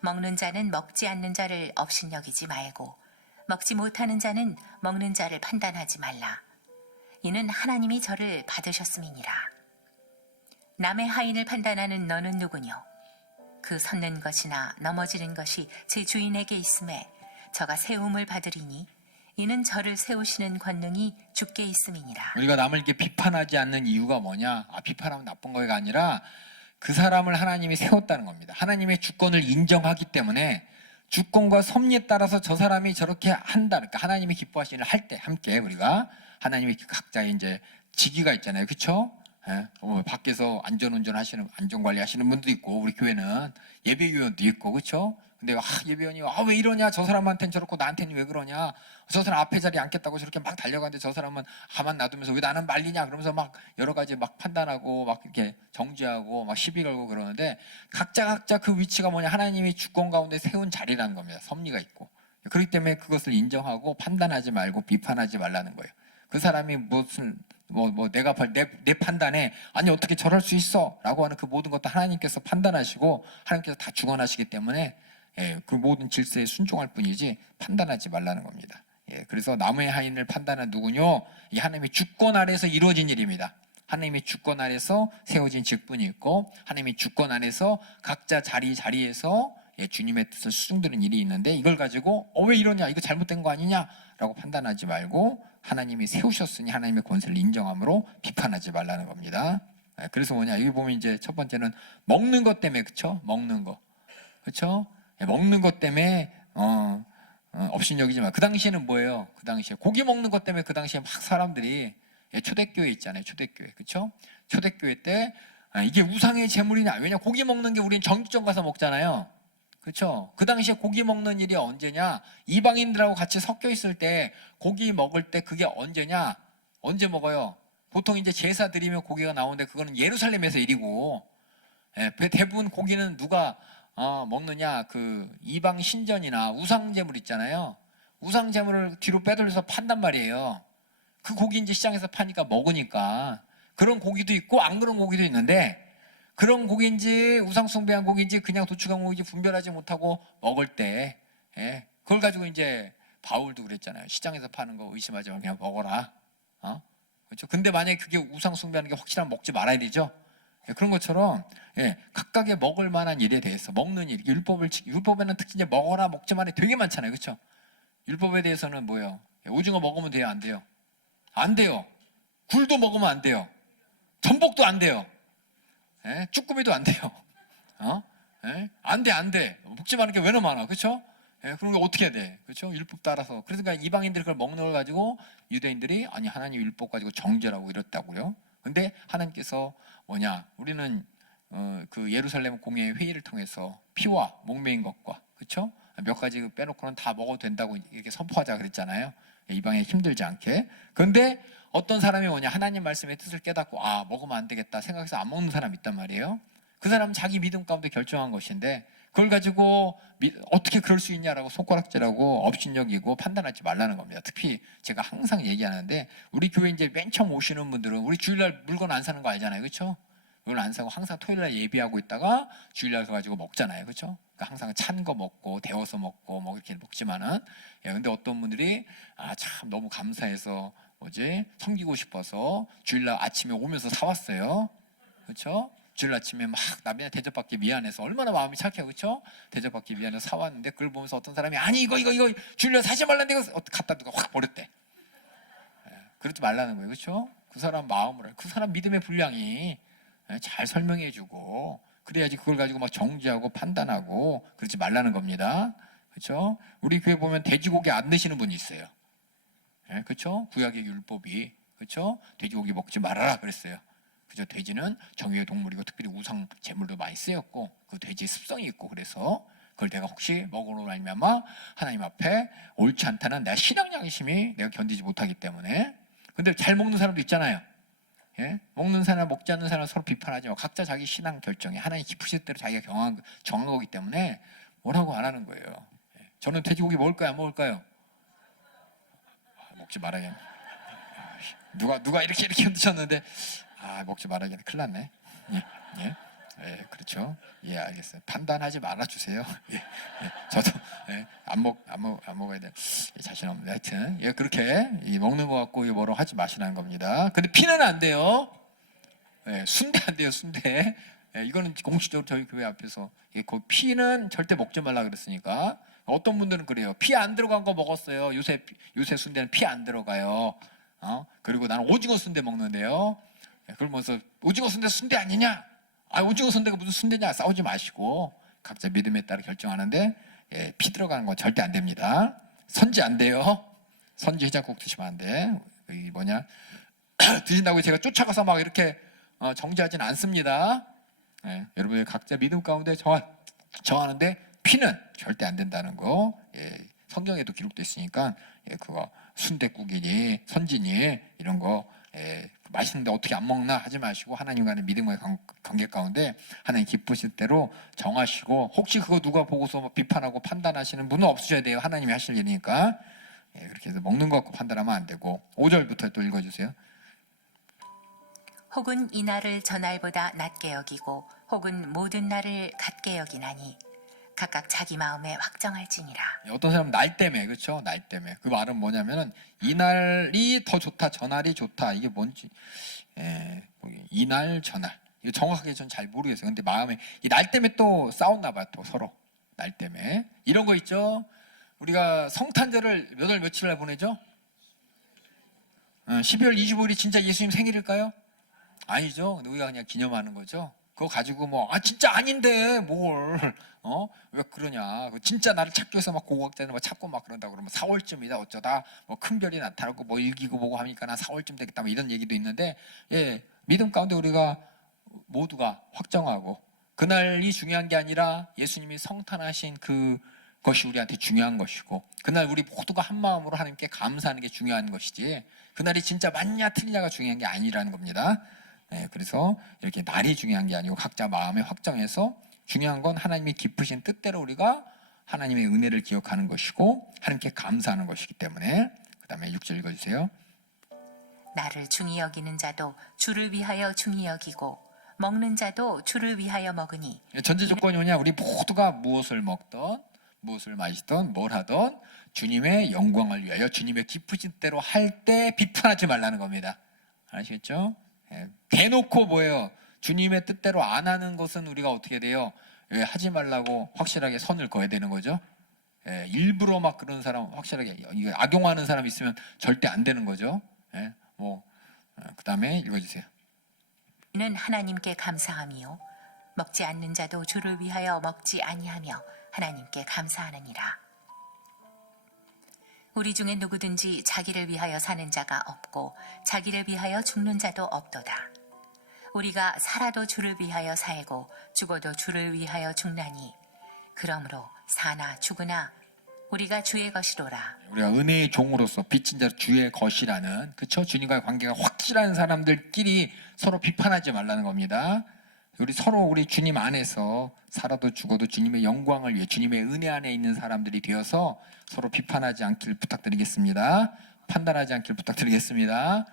먹는 자는 먹지 않는 자를 업신여기지 말고 먹지 못하는 자는 먹는 자를 판단하지 말라. 이는 하나님이 저를 받으셨음이니라. 남의 하인을 판단하는 너는 누구뇨? 그 섰는 것이나 넘어지는 것이 제 주인에게 있음에 저가 세움을 받으리니 이는 저를 세우시는 권능이 주께 있음이니라. 우리가 남을 이렇게 비판하지 않는 이유가 뭐냐? 비판하면 나쁜 거가 아니라 그 사람을 하나님이 세웠다는 겁니다. 하나님의 주권을 인정하기 때문에 주권과 섭리에 따라서 저 사람이 저렇게 한다. 그러니까 하나님이 기뻐하시는 일 할 때 함께 우리가 하나님이 각자의 이제 직위가 있잖아요, 그렇죠? 밖에서 안전운전 하시는 안전관리 하시는 분도 있고 우리 교회는 예배위원도 있고 그렇죠? 근데 예배위원이 왜 이러냐? 저 사람한테는 저렇고 나한테는 왜 그러냐? 저 사람 앞에 자리에 앉겠다고 저렇게 막 달려가는데 저 사람은 가만 놔두면서 왜 나는 말리냐? 그러면서 막 여러 가지 막 판단하고 막 이렇게 정죄하고 막 시비 걸고 그러는데 각자 그 위치가 뭐냐? 하나님이 주권 가운데 세운 자리라는 겁니다. 섭리가 있고. 그렇기 때문에 그것을 인정하고 판단하지 말고 비판하지 말라는 거예요. 그 사람이 무슨 내 판단에 아니 어떻게 저럴 수 있어? 라고 하는 그 모든 것도 하나님께서 판단하시고 하나님께서 다 주관하시기 때문에 그 모든 질서에 순종할 뿐이지 판단하지 말라는 겁니다. 그래서 남의 하인을 판단한 누구뇨? 이 하나님의 주권 아래에서 이루어진 일입니다. 하나님의 주권 아래서 세워진 직분이 있고 하나님의 주권 안에서 각자 자리에서 주님의 뜻을 수중드는 일이 있는데 이걸 가지고 왜 이러냐? 이거 잘못된 거 아니냐? 라고 판단하지 말고 하나님이 세우셨으니 하나님의 권세를 인정함으로 비판하지 말라는 겁니다. 그래서 뭐냐? 여기 보면 이제 첫 번째는 먹는 것 때문에 그쵸? 먹는 거. 그쵸? 먹는 것 때문에 업신여기지 마. 그 당시에는 뭐예요? 그 당시에 고기 먹는 것 때문에 그 당시에 막 사람들이 초대교회 있잖아요. 초대교회. 그쵸? 초대교회 때 이게 우상의 제물이냐? 왜냐? 고기 먹는 게 우리는 정육점 가서 먹잖아요. 그렇죠? 그 당시에 고기 먹는 일이 언제냐? 이방인들하고 같이 섞여 있을 때 고기 먹을 때 그게 언제냐? 언제 먹어요? 보통 이제 제사 드리면 고기가 나오는데 그거는 예루살렘에서 일이고 대부분 고기는 누가 먹느냐? 그 이방 신전이나 우상 제물 있잖아요. 우상 제물을 뒤로 빼돌려서 판단 말이에요. 그 고기 이제 시장에서 파니까 먹으니까 그런 고기도 있고 안 그런 고기도 있는데 그런 고기인지 우상숭배한 고기인지 그냥 도축한 고기인지 분별하지 못하고 먹을 때 그걸 가지고 이제 바울도 그랬잖아요. 시장에서 파는 거 의심하지 말고 그냥 먹어라. 그렇죠? 근데 만약에 그게 우상숭배하는 게 확실하면 먹지 말아야 되죠. 그런 것처럼 각각의 먹을 만한 일에 대해서 먹는 일, 율법에는 특히 이제 먹어라 먹지 말이 되게 많잖아요. 그렇죠? 율법에 대해서는 뭐예요? 오징어 먹으면 돼요, 안 돼요? 안 돼요. 굴도 먹으면 안 돼요. 전복도 안 돼요. 쭈꾸미도 안 돼요. 안 돼. 먹지 마는 게 왜 너무 많아, 그렇죠? 그럼 어떻게 해야 돼, 그렇죠? 율법 따라서. 그러니까 이방인들이 그걸 먹는 걸 가지고 유대인들이 아니 하나님 율법 가지고 정죄라고 이랬다고요. 근데 하나님께서 뭐냐? 우리는 그 예루살렘 공회의 회의를 통해서 피와 목매인 것과, 그렇죠? 몇 가지 빼놓고는 다 먹어도 된다고 이렇게 선포하자 그랬잖아요. 이방에 힘들지 않게. 그런데 어떤 사람이 뭐냐? 하나님 말씀의 뜻을 깨닫고 먹으면 안 되겠다 생각해서 안 먹는 사람이 있단 말이에요. 그 사람은 자기 믿음 가운데 결정한 것인데 그걸 가지고 어떻게 그럴 수 있냐라고 손가락질하고 업신여기고 판단하지 말라는 겁니다. 특히 제가 항상 얘기하는데 우리 교회 이제 맨 처음 오시는 분들은 우리 주일날 물건 안 사는 거 알잖아요, 그렇죠? 그걸 안 사고 항상 토요일날 예비하고 있다가 주일날 가지고 먹잖아요, 그렇죠? 그러니까 항상 찬 거 먹고 데워서 먹고 뭐 이렇게 먹지만은 근데 어떤 분들이 참 너무 감사해서 섬기고 싶어서 주일날 아침에 오면서 사왔어요, 그렇죠? 주일 아침에 막 남이나 대접받기 미안해서 얼마나 마음이 착해요, 그렇죠? 대접받기 미안해서 사왔는데 그걸 보면서 어떤 사람이 아니 이거 주일날 사지 말라는데 이거 갖다 두고 확 버렸대. 그러지 말라는 거예요, 그렇죠? 그 사람 마음을 그 사람 믿음의 분량이 잘 설명해주고 그래야지 그걸 가지고 막 정죄하고 판단하고 그러지 말라는 겁니다, 그렇죠? 우리 교회 보면 돼지고기 안 드시는 분이 있어요, 그렇죠? 구약의 율법이 그렇죠? 돼지고기 먹지 말아라 그랬어요. 그죠? 돼지는 정의의 동물이고 특별히 우상 제물도 많이 쓰였고 그 돼지의 습성이 있고 그래서 그걸 내가 혹시 먹으로 말미암아 하나님 앞에 옳지 않다는 내 신앙 양심이 내가 견디지 못하기 때문에. 근데 잘 먹는 사람도 있잖아요. 먹는 사람 먹지 않는 사람 서로 비판하지 마. 각자 자기 신앙 결정에 하나님 깊으실 대로 자기가 정한 거기 때문에 뭐라고 안 하는 거예요. 저는 돼지고기 먹을까요, 안 먹을까요? 먹지 말아야겠네. 누가 이렇게 흔드셨는데 먹지 말아야겠네. 큰일 났네. 그렇죠. 알겠어요. 판단하지 말아주세요. 저도 안 먹어야 돼. 자신 없는데 하여튼 그렇게 먹는 거 갖고 뭐로 하지 마시라는 겁니다. 근데 피는 안 돼요. 순대 안 돼요. 순대. 이거는 공식적으로 저희 교회 앞에서 그 피는 절대 먹지 말라 그랬으니까. 어떤 분들은 그래요. 피 안 들어간 거 먹었어요. 요새 순대는 피 안 들어가요. 그리고 나는 오징어 순대 먹는데요. 그러면서 오징어 순대 아니냐? 오징어 순대가 무슨 순대냐? 싸우지 마시고 각자 믿음에 따라 결정하는데 피 들어가는 건 절대 안 됩니다. 선지 안 돼요. 선지 해장국 드시면 안 돼. 이 뭐냐 드신다고 제가 쫓아가서 막 이렇게 정지하진 않습니다. 여러분의 각자 믿음 가운데 정하는데 피는 절대 안 된다는 거 성경에도 기록되어 있으니까 그거 순댓국이니 선지니 이런 거 맛있는데 어떻게 안 먹나 하지 마시고 하나님과의 믿음의 관계 가운데 하나님 기쁘실 대로 정하시고 혹시 그거 누가 보고서 뭐 비판하고 판단하시는 분은 없으셔야 돼요. 하나님이 하실 일이니까 그렇게 해서 먹는 거 갖고 판단하면 안 되고 5절부터 또 읽어주세요. 혹은 이 날을 저 날보다 낮게 여기고 혹은 모든 날을 같게 여기나니 각각 자기 마음에 확정할지니라. 어떤 사람은 날 때문에 그렇죠? 날 때문에 그 말은 뭐냐면은 이 날이 더 좋다, 저 날이 좋다 이게 뭔지 이 날, 저 날 이거 정확하게 전 잘 모르겠어요. 근데 마음에 이 날 때문에 또 싸웠나 봐요. 또 서로 날 때문에 이런 거 있죠. 우리가 성탄절을 몇 월 며칠 날 보내죠? 12월 25일이 진짜 예수님 생일일까요? 아니죠. 근데 우리가 그냥 기념하는 거죠. 그거 가지고 뭐 진짜 아닌데 뭘 왜 그러냐. 진짜 나를 찾기 위해서 막 고고학자는 막 찾고 막 그런다 그러면 4월쯤이다 어쩌다 뭐 큰 별이 나타나고 뭐 일기고 보고 하니까 나 4월쯤 되겠다 뭐 이런 얘기도 있는데 믿음 가운데 우리가 모두가 확정하고 그날이 중요한 게 아니라 예수님이 성탄하신 그것이 우리한테 중요한 것이고 그날 우리 모두가 한 마음으로 하나님께 감사하는 게 중요한 것이지 그날이 진짜 맞냐 틀리냐가 중요한 게 아니라는 겁니다. 그래서 이렇게 날이 중요한 게 아니고 각자 마음에 확정해서 중요한 건 하나님이 기쁘신 뜻대로 우리가 하나님의 은혜를 기억하는 것이고 하나님께 감사하는 것이기 때문에 그 다음에 6절 읽어주세요. 나를 중히 여기는 자도 주를 위하여 중히 여기고 먹는 자도 주를 위하여 먹으니 전제 조건이 뭐냐 우리 모두가 무엇을 먹던 무엇을 마시던 뭘 하던 주님의 영광을 위하여 주님의 기쁘신 대로 할 때 비판하지 말라는 겁니다. 아시겠죠? 대놓고 뭐예요? 주님의 뜻대로 안 하는 것은 우리가 어떻게 돼요? 하지 말라고 확실하게 선을 그어야 되는 거죠. 일부러 막 그런 사람 확실하게 이거 악용하는 사람 있으면 절대 안 되는 거죠. 그 다음에 읽어주세요. 이는 하나님께 감사함이요 먹지 않는 자도 주를 위하여 먹지 아니하며 하나님께 감사하느니라. 우리 중에 누구든지 자기를 위하여 사는 자가 없고 자기를 위하여 죽는 자도 없도다. 우리가 살아도 주를 위하여 살고 죽어도 주를 위하여 죽나니 그러므로 사나 죽으나 우리가 주의 것이로라. 우리가 은혜의 종으로서 빚진 자 주의 것이라는 그쵸? 주님과의 관계가 확실한 사람들끼리 서로 비판하지 말라는 겁니다. 우리 서로 우리 주님 안에서 살아도 죽어도 주님의 영광을 위해 주님의 은혜 안에 있는 사람들이 되어서 서로 비판하지 않길 부탁드리겠습니다. 판단하지 않길 부탁드리겠습니다.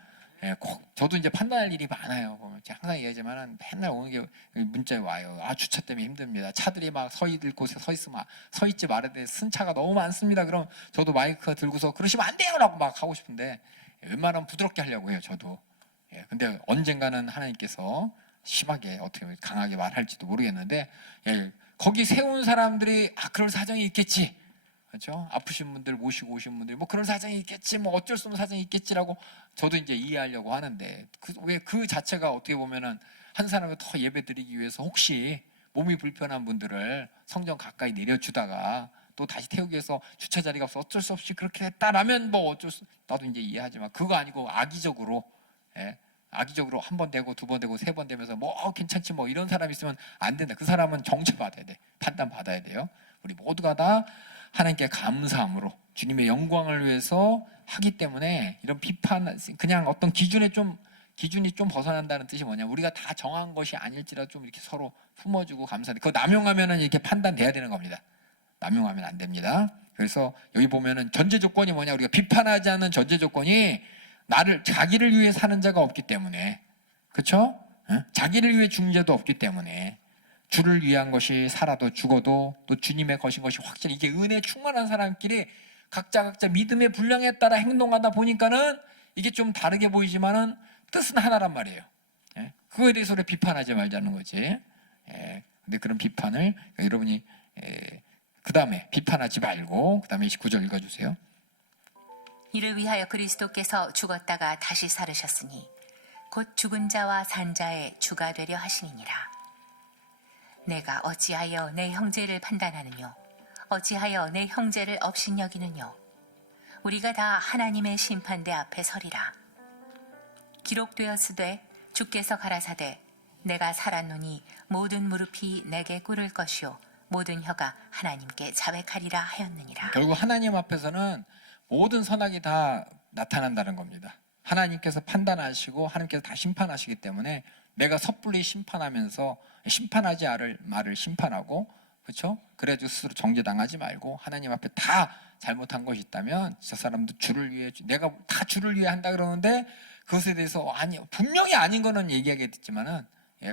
저도 이제 판단할 일이 많아요. 보면 항상 얘기하지만 맨날 오는 게 문자에 와요. 주차 때문에 힘듭니다. 차들이 막 서 있을 곳에 서 있으면 서 있지 말아야 돼. 쓴 차가 너무 많습니다. 그럼 저도 마이크 들고서 그러시면 안 돼요라고 막 하고 싶은데 웬만하면 부드럽게 하려고 해요. 저도. 근데 언젠가는 하나님께서 심하게 어떻게 강하게 말할지도 모르겠는데 거기 세운 사람들이 그럴 사정이 있겠지. 그렇죠? 아프신 분들 모시고 오신 분들 뭐 그런 사정이 있겠지 뭐 어쩔 수 없는 사정이 있겠지라고 저도 이제 이해하려고 하는데 왜 그 자체가 어떻게 보면은 한 사람을 더 예배드리기 위해서 혹시 몸이 불편한 분들을 성전 가까이 내려주다가 또 다시 태우기 위해서 주차 자리가 없어 어쩔 수 없이 그렇게 했다라면 뭐 나도 이제 이해하지만 그거 아니고 악의적으로 한 번 되고 두 번 되고 세 번 되면서 뭐 괜찮지 뭐 이런 사람 있으면 안 된다. 그 사람은 정죄받아야 돼. 판단 받아야 돼요. 우리 모두가 다 하나님께 감사함으로 주님의 영광을 위해서 하기 때문에 이런 비판 그냥 어떤 기준이 좀 벗어난다는 뜻이 뭐냐 우리가 다 정한 것이 아닐지라도 좀 이렇게 서로 품어주고 감사해. 그거 남용하면은 이렇게 판단돼야 되는 겁니다. 남용하면 안 됩니다. 그래서 여기 보면은 전제 조건이 뭐냐 우리가 비판하지 않는 전제 조건이 자기를 위해 사는 자가 없기 때문에 그렇죠? 자기를 위해 죽는 자도 없기 때문에 주를 위한 것이 살아도 죽어도 또 주님의 것인 것이 확실히 이게 은혜 충만한 사람끼리 각자 믿음의 분량에 따라 행동하다 보니까는 이게 좀 다르게 보이지만은 뜻은 하나란 말이에요. 그거에 대해서 우리 비판하지 말자는 거지. 근데 그런 비판을 여러분이 그 다음에 비판하지 말고 그 다음에 29절 읽어주세요. 이를 위하여 그리스도께서 죽었다가 다시 살으셨으니 곧 죽은 자와 산 자의 주가 되려 하시니라. 내가 어찌하여 내 형제를 판단하느뇨 어찌하여 내 형제를 업신여기느뇨? 우리가 다 하나님의 심판대 앞에 서리라. 기록되었으되 주께서 가라사대 내가 살았노니 모든 무릎이 내게 꿇을 것이요 모든 혀가 하나님께 자백하리라 하였느니라. 결국 하나님 앞에서는 모든 선악이 다 나타난다는 겁니다. 하나님께서 판단하시고 하나님께서 다 심판하시기 때문에 내가 섣불리 심판하면서 심판하지 않을 말을 심판하고, 그렇죠? 그래도 스스로 정죄당하지 말고 하나님 앞에 다 잘못한 것이 있다면 저 사람도 주를 위해, 내가 다 주를 위해 한다 그러는데 그것에 대해서 아니 분명히 아닌 거는 얘기하겠지만은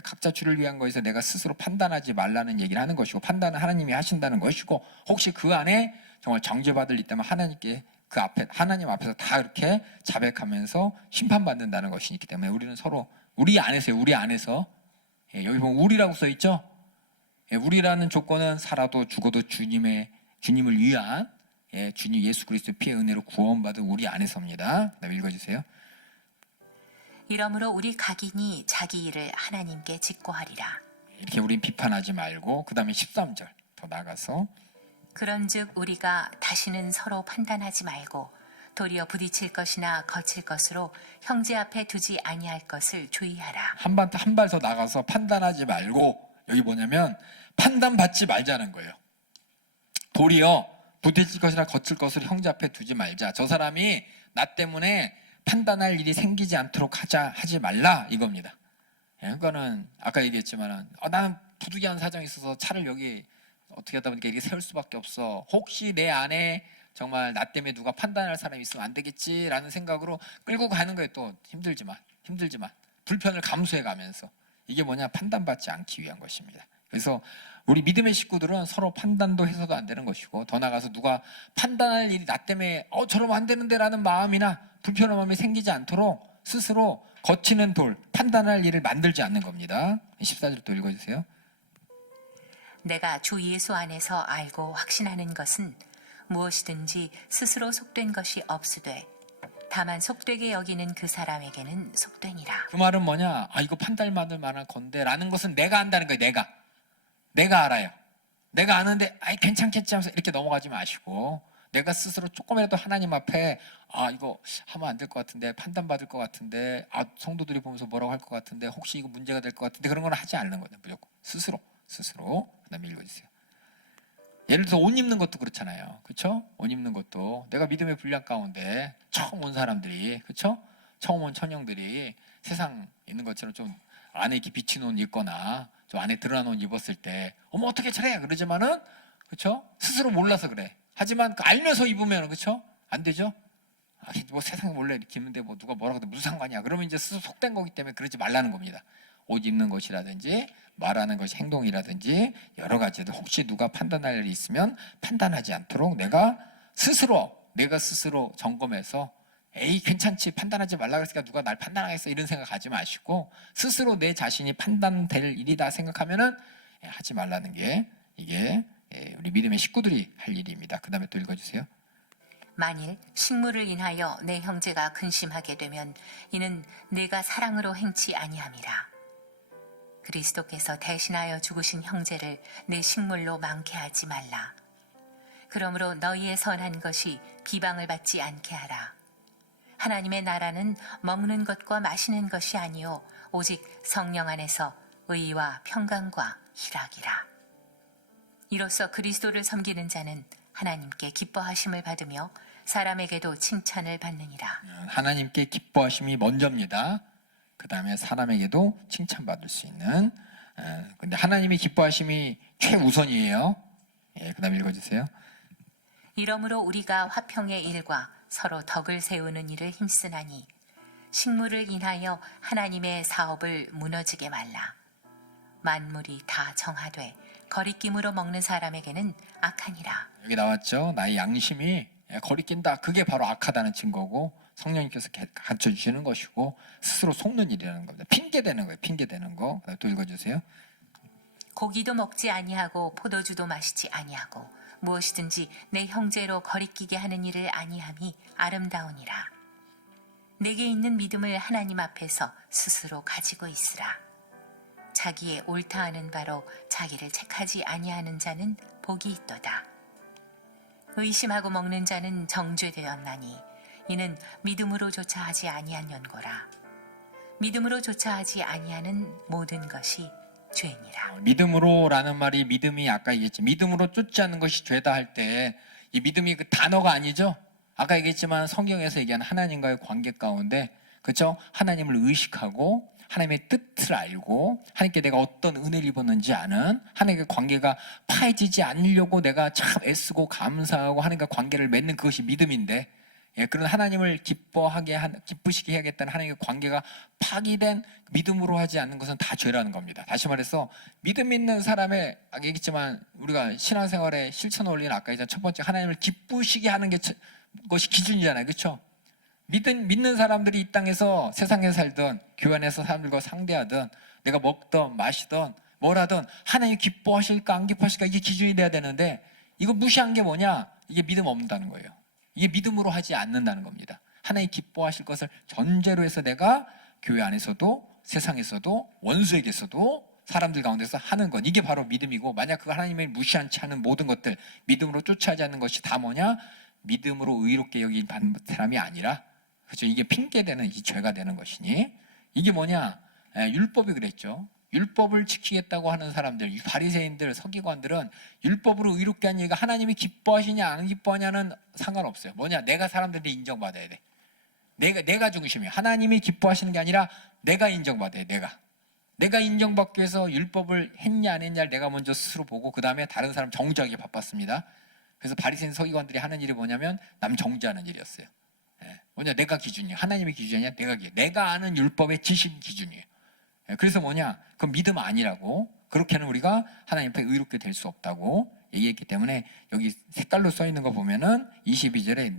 각자 주를 위한 거에서 내가 스스로 판단하지 말라는 얘기를 하는 것이고, 판단은 하나님이 하신다는 것이고, 혹시 그 안에 정말 정죄받을 일 있다면 하나님께 그 앞에 하나님 앞에서 다 이렇게 자백하면서 심판받는다는 것이 있기 때문에 우리는 서로 우리 안에서요, 우리 안에서 여기 보면 우리라고 써 있죠. 우리라는 조건은 살아도 죽어도 주님을 위한 주님 예수 그리스도의 피의 은혜로 구원받은 우리 안에서입니다. 그다음에 읽어주세요. 이러므로 우리 각인이 자기 일을 하나님께 직고하리라. 이렇게 우린 비판하지 말고, 그 다음에 13절 더 나가서 그런즉 우리가 다시는 서로 판단하지 말고 도리어 부딪힐 것이나 거칠 것으로 형제 앞에 두지 아니할 것을 주의하라. 한 발 더 나가서 판단하지 말고, 여기 뭐냐면 판단받지 말자는 거예요. 도리어 부딪힐 것이나 거칠 것을 형제 앞에 두지 말자. 저 사람이 나 때문에 판단할 일이 생기지 않도록 하지 말라 이겁니다. 그거는 아까 얘기했지만 나는 부득이한 사정이 있어서 차를 여기 어떻게 하다 보니까 이게 세울 수밖에 없어. 혹시 내 안에 정말 나 때문에 누가 판단할 사람이 있으면 안 되겠지라는 생각으로 끌고 가는 거예요. 또 힘들지만 불편을 감수해 가면서. 이게 뭐냐, 판단받지 않기 위한 것입니다. 그래서 우리 믿음의 식구들은 서로 판단도 해서도 안 되는 것이고, 더 나아가서 누가 판단할 일이 나 때문에 저러면 안 되는데 라는 마음이나 불편한 마음이 생기지 않도록 스스로 거치는 돌, 판단할 일을 만들지 않는 겁니다. 14절 또 읽어주세요. 내가 주 예수 안에서 알고 확신하는 것은 무엇이든지 스스로 속된 것이 없으되 다만 속되게 여기는 그 사람에게는 속되니라. 그 말은 뭐냐, 이거 판단받을 만한 건데 라는 것은 내가 안다는 거예요. 내가 알아요. 내가 아는데 괜찮겠지 하면서 이렇게 넘어가지 마시고, 내가 스스로 조금이라도 하나님 앞에 이거 하면 안 될 것 같은데, 판단받을 것 같은데, 성도들이 보면서 뭐라고 할 것 같은데, 혹시 이거 문제가 될 것 같은데, 그런 건 하지 않는 거예요. 무조건 스스로. 그다음에 읽어주세요. 예를 들어서 옷 입는 것도 그렇잖아요. 그렇죠? 옷 입는 것도 내가 믿음의 분량 가운데 처음 온 사람들이, 그렇죠? 처음 온 천영들이 세상 있는 것처럼 좀 안에 이렇게 비친 옷 입거나 좀 안에 드러난 옷 입었을 때 어머 어떻게 저래 그러지만은, 그렇죠? 스스로 몰라서 그래. 하지만 알면서 입으면, 그렇죠? 안 되죠? 뭐 세상에 몰래 이렇게 입는데 뭐 누가 뭐라고 해도 무슨 상관이야. 그러면 이제 스스로 속된 거기 때문에 그러지 말라는 겁니다. 옷 입는 것이라든지 말하는 것이 행동이라든지 여러 가지들 혹시 누가 판단할 일이 있으면 판단하지 않도록 내가 스스로 점검해서 괜찮지, 판단하지 말라 그랬으니까 누가 날 판단하겠어 이런 생각하지 마시고, 스스로 내 자신이 판단될 일이다 생각하면은 하지 말라는 게 이게 우리 믿음의 식구들이 할 일입니다. 그 다음에 또 읽어주세요. 만일 식물을 인하여 내 형제가 근심하게 되면 이는 내가 사랑으로 행치 아니함이라. 그리스도께서 대신하여 죽으신 형제를 내 식물로 많게 하지 말라. 그러므로 너희의 선한 것이 비방을 받지 않게 하라. 하나님의 나라는 먹는 것과 마시는 것이 아니요 오직 성령 안에서 의와 평강과 희락이라. 이로써 그리스도를 섬기는 자는 하나님께 기뻐하심을 받으며 사람에게도 칭찬을 받느니라. 하나님께 기뻐하심이 먼저입니다. 그 다음에 사람에게도 칭찬받을 수 있는, 근데 하나님이 기뻐하심이 최우선이에요. 그 다음에 읽어주세요. 이러므로 우리가 화평의 일과 서로 덕을 세우는 일을 힘쓰나니 식물을 인하여 하나님의 사업을 무너지게 말라. 만물이 다 정하되 거리낌으로 먹는 사람에게는 악하니라. 여기 나왔죠. 나의 양심이 거리낀다. 그게 바로 악하다는 증거고, 성령님께서 가르쳐주시는 것이고 스스로 속는 일이라는 겁니다. 핑계대는 거예요. 핑계대는 거. 또 읽어주세요. 고기도 먹지 아니하고 포도주도 마시지 아니하고 무엇이든지 내 형제로 거리끼게 하는 일을 아니함이 아름다우니라. 내게 있는 믿음을 하나님 앞에서 스스로 가지고 있으라. 자기의 옳다 하는 바로 자기를 책하지 아니하는 자는 복이 있도다. 의심하고 먹는 자는 정죄되었나니 이는 믿음으로조차 하지 아니한 연고라. 믿음으로조차 하지 아니하는 모든 것이 죄니라. 믿음으로라는 말이 믿음이 아까 얘기했지 믿음으로 쫓지 않는 것이 죄다 할 때 이 믿음이 그 단어가 아니죠. 아까 얘기했지만 성경에서 얘기하는 하나님과의 관계 가운데 그렇죠? 하나님을 의식하고 하나님의 뜻을 알고 하나님께 내가 어떤 은혜를 입었는지 아는 하나님의 관계가 파해지지 않으려고 내가 참 애쓰고 감사하고 하나님과 관계를 맺는 그것이 믿음인데 그런 하나님을 기쁘시게 해야겠다는 하나님의 관계가 파기된 믿음으로 하지 않는 것은 다 죄라는 겁니다. 다시 말해서 믿음 있는 사람의 아까 얘기했지만 우리가 신앙생활의 실천 원리는 아까 얘기한 첫 번째 하나님을 기쁘시게 하는 것이 기준이잖아요. 그렇죠? 믿는 사람들이 이 땅에서 세상에 살든 교회 안에서 사람들과 상대하든 내가 먹든 마시든 뭘 하든 하나님 기뻐하실까 안 기뻐하실까 이게 기준이 돼야 되는데 이거 무시한 게 뭐냐? 이게 믿음 없다는 거예요. 이게 믿음으로 하지 않는다는 겁니다. 하나님 기뻐하실 것을 전제로 해서 내가 교회 안에서도 세상에서도 원수에게서도 사람들 가운데서 하는 것 이게 바로 믿음이고 만약 그 하나님을 무시하지 않는 모든 것들 믿음으로 쫓아하지 않는 것이 다 뭐냐? 믿음으로 의롭게 여긴 사람이 아니라 그렇죠? 이게 핑계되는 이 죄가 되는 것이니 이게 뭐냐? 율법이 그랬죠. 율법을 지키겠다고 하는 사람들, 바리새인들, 서기관들은 율법으로 의롭게 한 얘기가 하나님이 기뻐하시냐 안 기뻐하냐는 상관없어요. 뭐냐? 내가 사람들한테 인정받아야 돼. 내가 중심이에요. 하나님이 기뻐하시는 게 아니라 내가 인정받아야 돼. 내가 인정받기 위해서 율법을 했냐 안 했냐를 내가 먼저 스스로 보고 그 다음에 다른 사람 정죄하기 바빴습니다. 그래서 바리새인 서기관들이 하는 일이 뭐냐면 남 정죄하는 일이었어요. 뭐냐? 내가 기준이에요. 하나님의 기준이 아니라 내가 아는 율법의 지식 기준이에요. 그래서 뭐냐? 그건 믿음 아니라고. 그렇게는 우리가 하나님 앞에 의롭게 될 수 없다고 얘기했기 때문에 여기 색깔로 써 있는 거 보면은 22절에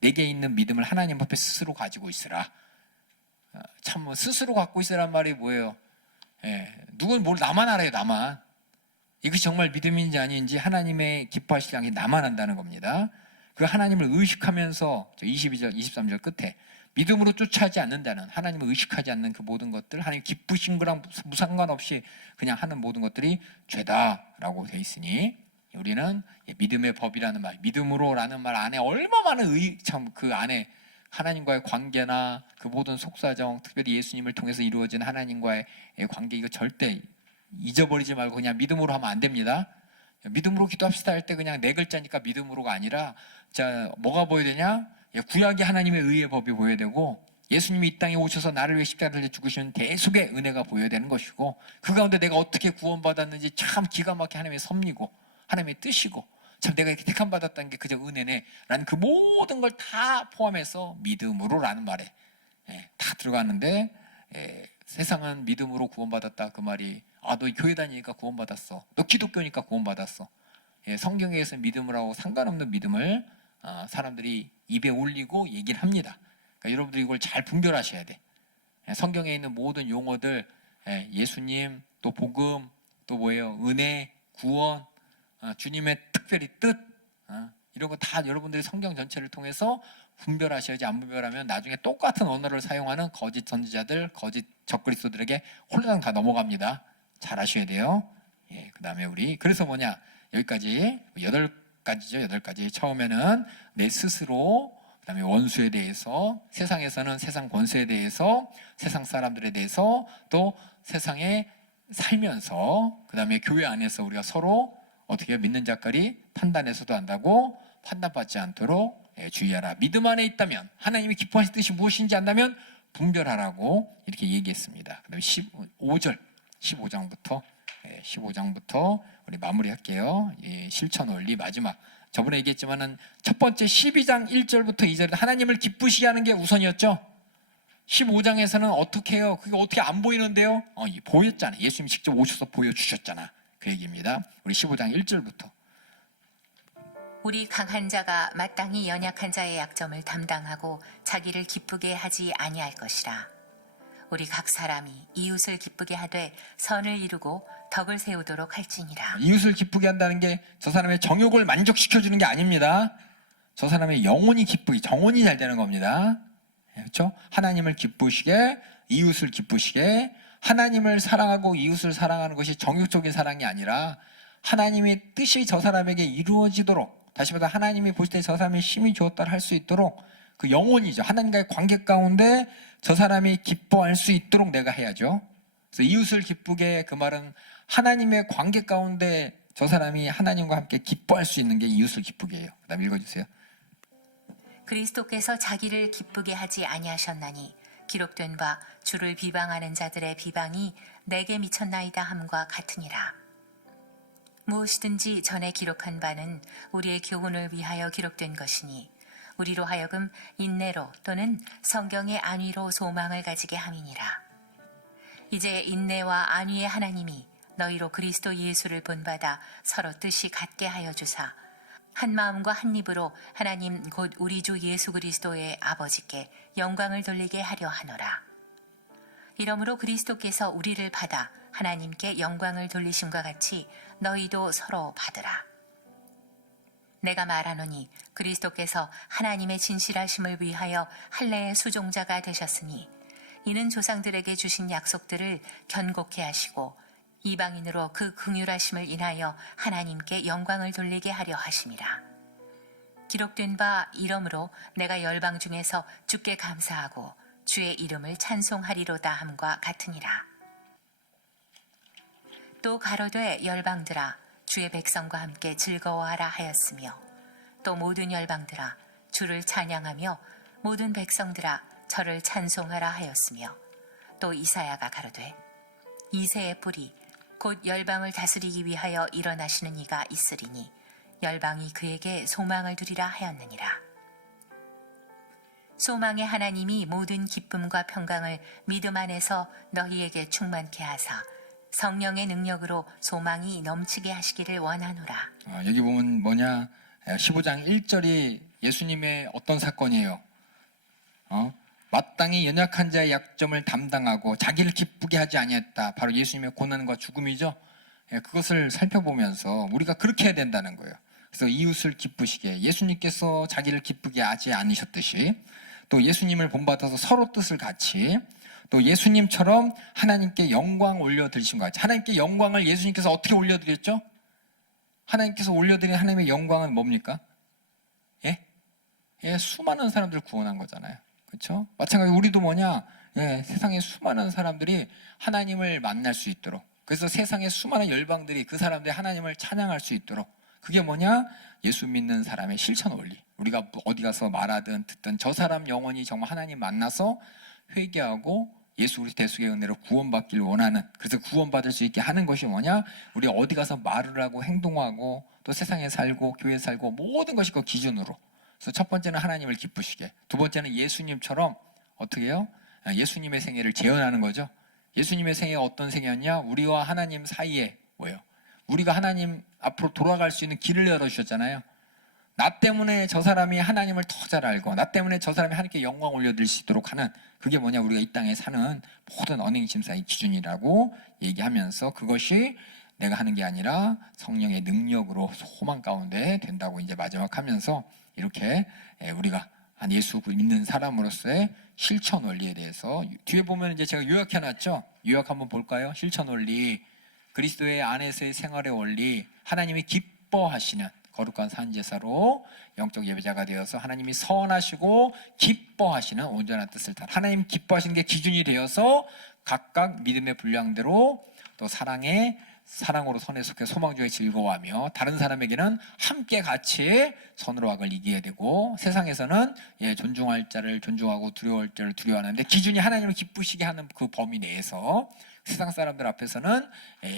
내게 있는 믿음을 하나님 앞에 스스로 가지고 있으라. 참 뭐 스스로 갖고 있으란 말이 뭐예요? 누군 뭘 나만 알아요, 나만. 이것이 정말 믿음인지 아닌지 하나님의 기뻐하실 양이 나만 안다는 겁니다. 그 하나님을 의식하면서 22절, 23절 끝에 믿음으로 쫓아하지 않는다는 하나님을 의식하지 않는 그 모든 것들 하나님 기쁘신 거랑 무상관없이 그냥 하는 모든 것들이 죄다라고 돼 있으니 우리는 믿음의 법이라는 말, 믿음으로라는 말 안에 얼마나 많은 참 그 안에 하나님과의 관계나 그 모든 속사정, 특별히 예수님을 통해서 이루어진 하나님과의 관계 이거 절대 잊어버리지 말고 그냥 믿음으로 하면 안 됩니다. 믿음으로 기도합시다 할 때 그냥 네 글자니까 믿음으로가 아니라 자 뭐가 보여야 되냐? 구약의 하나님의 의의 법이 보여야 되고 예수님이 이 땅에 오셔서 나를 위해 십자가를 죽으시는 대속의 은혜가 보여야 되는 것이고 그 가운데 내가 어떻게 구원받았는지 참 기가 막히게 하나님의 섭리고 하나님의 뜻이고 참 내가 이렇게 택함받았다는 게 그저 은혜네 라는 그 모든 걸 다 포함해서 믿음으로라는 말에 다 들어가는데 세상은 믿음으로 구원받았다 그 말이 너 교회 다니니까 구원받았어 너 기독교니까 구원받았어 성경에서 믿음을 하고 상관없는 믿음을 사람들이 입에 올리고 얘기를 합니다. 그러니까 여러분들이 이걸 잘 분별하셔야 돼. 성경에 있는 모든 용어들 예수님 또 복음 또 뭐예요 은혜 구원 주님의 특별히 뜻 이런 거 다 여러분들이 성경 전체를 통해서 분별하셔야지 안 분별하면 나중에 똑같은 언어를 사용하는 거짓 선지자들 거짓 적그리스도들에게 홀랑 다 넘어갑니다. 잘 아셔야 돼요. 그 다음에 우리 그래서 뭐냐 여기까지 8가지죠. 8가지 처음에는 내 스스로 그 다음에 원수에 대해서 세상에서는 세상 권세에 대해서 세상 사람들에 대해서 또 세상에 살면서 그 다음에 교회 안에서 우리가 서로 어떻게 믿는 자끼리 판단해서도 한다고 판단받지 않도록 주의하라. 믿음 안에 있다면 하나님이 기뻐하실 뜻이 무엇인지 안다면 분별하라고 이렇게 얘기했습니다. 그 다음에 15장부터 우리 마무리할게요. 실천 원리 마지막 저번에 얘기했지만은 첫 번째 12장 1절부터 2절에 하나님을 기쁘시게 하는 게 우선이었죠. 15장에서는 어떻게 해요? 그게 어떻게 안 보이는데요? 보였잖아. 예수님이 직접 오셔서 보여주셨잖아. 그 얘기입니다. 우리 15장 1절부터 우리 강한 자가 마땅히 연약한 자의 약점을 담당하고 자기를 기쁘게 하지 아니할 것이라. 우리 각 사람이 이웃을 기쁘게 하되 선을 이루고 덕을 세우도록 할지니라. 이웃을 기쁘게 한다는 게 저 사람의 정욕을 만족시켜주는 게 아닙니다. 저 사람의 영혼이 기쁘게 정혼이 잘 되는 겁니다. 그렇죠? 하나님을 기쁘시게 이웃을 기쁘시게 하나님을 사랑하고 이웃을 사랑하는 것이 정욕적인 사랑이 아니라 하나님의 뜻이 저 사람에게 이루어지도록 다시 말해서 하나님이 보실 때 저 사람이 힘이 좋았다 할 수 있도록 그 영혼이죠. 하나님과의 관계 가운데 저 사람이 기뻐할 수 있도록 내가 해야죠. 그래서 이웃을 기쁘게, 그 말은 하나님의 관계 가운데 저 사람이 하나님과 함께 기뻐할 수 있는 게 이웃을 기쁘게 해요. 그 다음 읽어주세요. 그리스도께서 자기를 기쁘게 하지 아니하셨나니 기록된 바 주를 비방하는 자들의 비방이 내게 미쳤나이다 함과 같으니라. 무엇이든지 전에 기록한 바는 우리의 교훈을 위하여 기록된 것이니 우리로 하여금 인내로 또는 성경의 안위로 소망을 가지게 함이니라. 이제 인내와 안위의 하나님이 너희로 그리스도 예수를 본받아 서로 뜻이 같게 하여 주사 한 마음과 한 입으로 하나님 곧 우리 주 예수 그리스도의 아버지께 영광을 돌리게 하려 하노라. 이러므로 그리스도께서 우리를 받아 하나님께 영광을 돌리심과 같이 너희도 서로 받으라. 내가 말하노니 그리스도께서 하나님의 진실하심을 위하여 할례의 수종자가 되셨으니 이는 조상들에게 주신 약속들을 견고케 하시고 이방인으로 그 긍휼하심을 인하여 하나님께 영광을 돌리게 하려 하심이라. 기록된 바 이러므로 내가 열방 중에서 주께 감사하고 주의 이름을 찬송하리로다 함과 같으니라. 또 가로되 열방들아 주의 백성과 함께 즐거워하라 하였으며 또 모든 열방들아 주를 찬양하며 모든 백성들아 저를 찬송하라 하였으며 또 이사야가 가로되 이새의 뿌리 곧 열방을 다스리기 위하여 일어나시는 이가 있으리니 열방이 그에게 소망을 두리라 하였느니라. 소망의 하나님이 모든 기쁨과 평강을 믿음 안에서 너희에게 충만케 하사 성령의 능력으로 소망이 넘치게 하시기를 원하노라. 여기 보면 뭐냐, 15장 1절이 예수님의 어떤 사건이에요? 마땅히 연약한 자의 약점을 담당하고 자기를 기쁘게 하지 아니했다. 바로 예수님의 고난과 죽음이죠. 그것을 살펴보면서 우리가 그렇게 해야 된다는 거예요. 그래서 이웃을 기쁘시게, 예수님께서 자기를 기쁘게 하지 않으셨듯이 또 예수님을 본받아서 서로 뜻을 같이, 또 예수님처럼 하나님께 영광 올려드리신 것 같이. 하나님께 영광을 예수님께서 어떻게 올려드렸죠? 하나님께서 올려드린 하나님의 영광은 뭡니까? 수많은 사람들을 구원한 거잖아요. 그렇죠? 마찬가지로 우리도 뭐냐, 세상의 수많은 사람들이 하나님을 만날 수 있도록, 그래서 세상의 수많은 열방들이 그 사람들이 하나님을 찬양할 수 있도록, 그게 뭐냐, 예수 믿는 사람의 실천 원리. 우리가 어디 가서 말하든 듣든 저 사람 영혼이 정말 하나님 만나서 회개하고 예수 그리스도 대속의 은혜로 구원받기를 원하는, 그래서 구원받을 수 있게 하는 것이 뭐냐, 우리 어디 가서 말을 하고 행동하고 또 세상에 살고 교회에 살고 모든 것이 그 기준으로. 그래서 첫 번째는 하나님을 기쁘시게, 두 번째는 예수님처럼 어떻게 해요? 예수님의 생애를 재현하는 거죠. 예수님의 생애가 어떤 생애였냐? 우리와 하나님 사이에 뭐예요? 우리가 하나님 앞으로 돌아갈 수 있는 길을 열어주셨잖아요. 나 때문에 저 사람이 하나님을 더 잘 알고, 나 때문에 저 사람이 하나님께 영광 올려드릴 수 있도록 하는, 그게 뭐냐, 우리가 이 땅에 사는 모든 언행심사의 기준이라고 얘기하면서, 그것이 내가 하는 게 아니라 성령의 능력으로 소망 가운데 된다고 이제 마지막 하면서, 이렇게 우리가 한 예수 믿는 사람으로서의 실천 원리에 대해서 뒤에 보면 이제 제가 요약해놨죠. 요약 한번 볼까요? 실천 원리, 그리스도의 안에서의 생활의 원리, 하나님이 기뻐하시는 거룩한 산제사로 영적 예배자가 되어서 하나님이 선하시고 기뻐하시는 온전한 뜻을 따라 하나님 기뻐하시는 게 기준이 되어서 각각 믿음의 분량대로 또 사랑으로 선에 속해 소망 중에 즐거워하며, 다른 사람에게는 함께 같이 선으로 악을 이겨야 되고, 세상에서는 존중할 자를 존중하고 두려워할 자를 두려워하는데 기준이 하나님을 기쁘시게 하는 그 범위 내에서 세상 사람들 앞에서는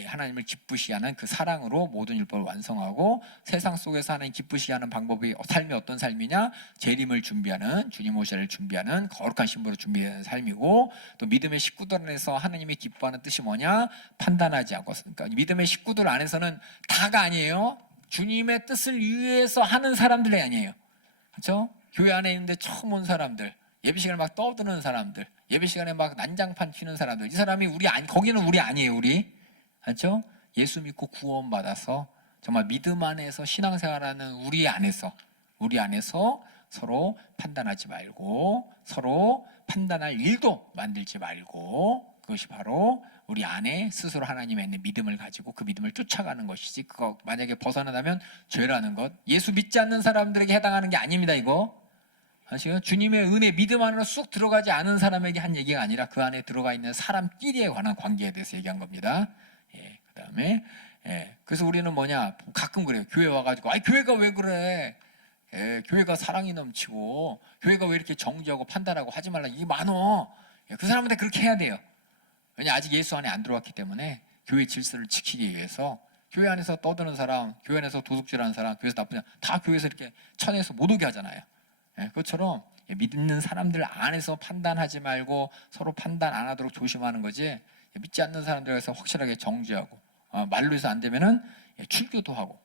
하나님을 기쁘시게 하는 그 사랑으로 모든 율법을 완성하고, 세상 속에서 하나님 기쁘시게 하는 방법이 삶이 어떤 삶이냐, 재림을 준비하는, 주님 오시를 준비하는 거룩한 신부로 준비하는 삶이고, 또 믿음의 식구들 안에서 하나님이 기뻐하는 뜻이 뭐냐, 판단하지 않고, 그러니까 믿음의 식구들 안에서는 다가 아니에요. 주님의 뜻을 위해서 하는 사람들이 아니에요. 그렇죠? 교회 안에 있는데 처음 온 사람들, 예배 시간에 막 떠드는 사람들, 예배 시간에 막 난장판 피는 사람들, 이 사람이 거기는 우리 아니에요. 우리, 그렇죠? 예수 믿고 구원받아서 정말 믿음 안에서 신앙생활하는 우리 안에서 서로 판단하지 말고, 서로 판단할 일도 만들지 말고, 그것이 바로 우리 안에 스스로 하나님에 있는 믿음을 가지고 그 믿음을 쫓아가는 것이지, 그거 만약에 벗어나면 죄라는 것, 예수 믿지 않는 사람들에게 해당하는 게 아닙니다. 이거 아시죠? 주님의 은혜, 믿음 안으로 쑥 들어가지 않은 사람에게 한 얘기가 아니라 그 안에 들어가 있는 사람끼리에 관한 관계에 대해서 얘기한 겁니다. 그 다음에 그래서 우리는 뭐냐, 가끔 그래요. 교회 와가지고 교회가 왜 그래, 교회가 사랑이 넘치고 교회가 왜 이렇게 정죄하고 판단하고 하지 말라, 이게 많어. 그 사람한테 그렇게 해야 돼요. 왜냐, 아직 예수 안에 안 들어왔기 때문에 교회 질서를 지키기 위해서. 교회 안에서 떠드는 사람, 교회 안에서 도둑질하는 사람, 교회에서 나쁜 사람 다 교회에서 이렇게 쳐내서 못 오게 하잖아요. 그것처럼 믿는 사람들 안에서 판단하지 말고 서로 판단 안 하도록 조심하는 거지, 믿지 않는 사람들에서 확실하게 정죄하고 말로 해서 안 되면은 출교도 하고,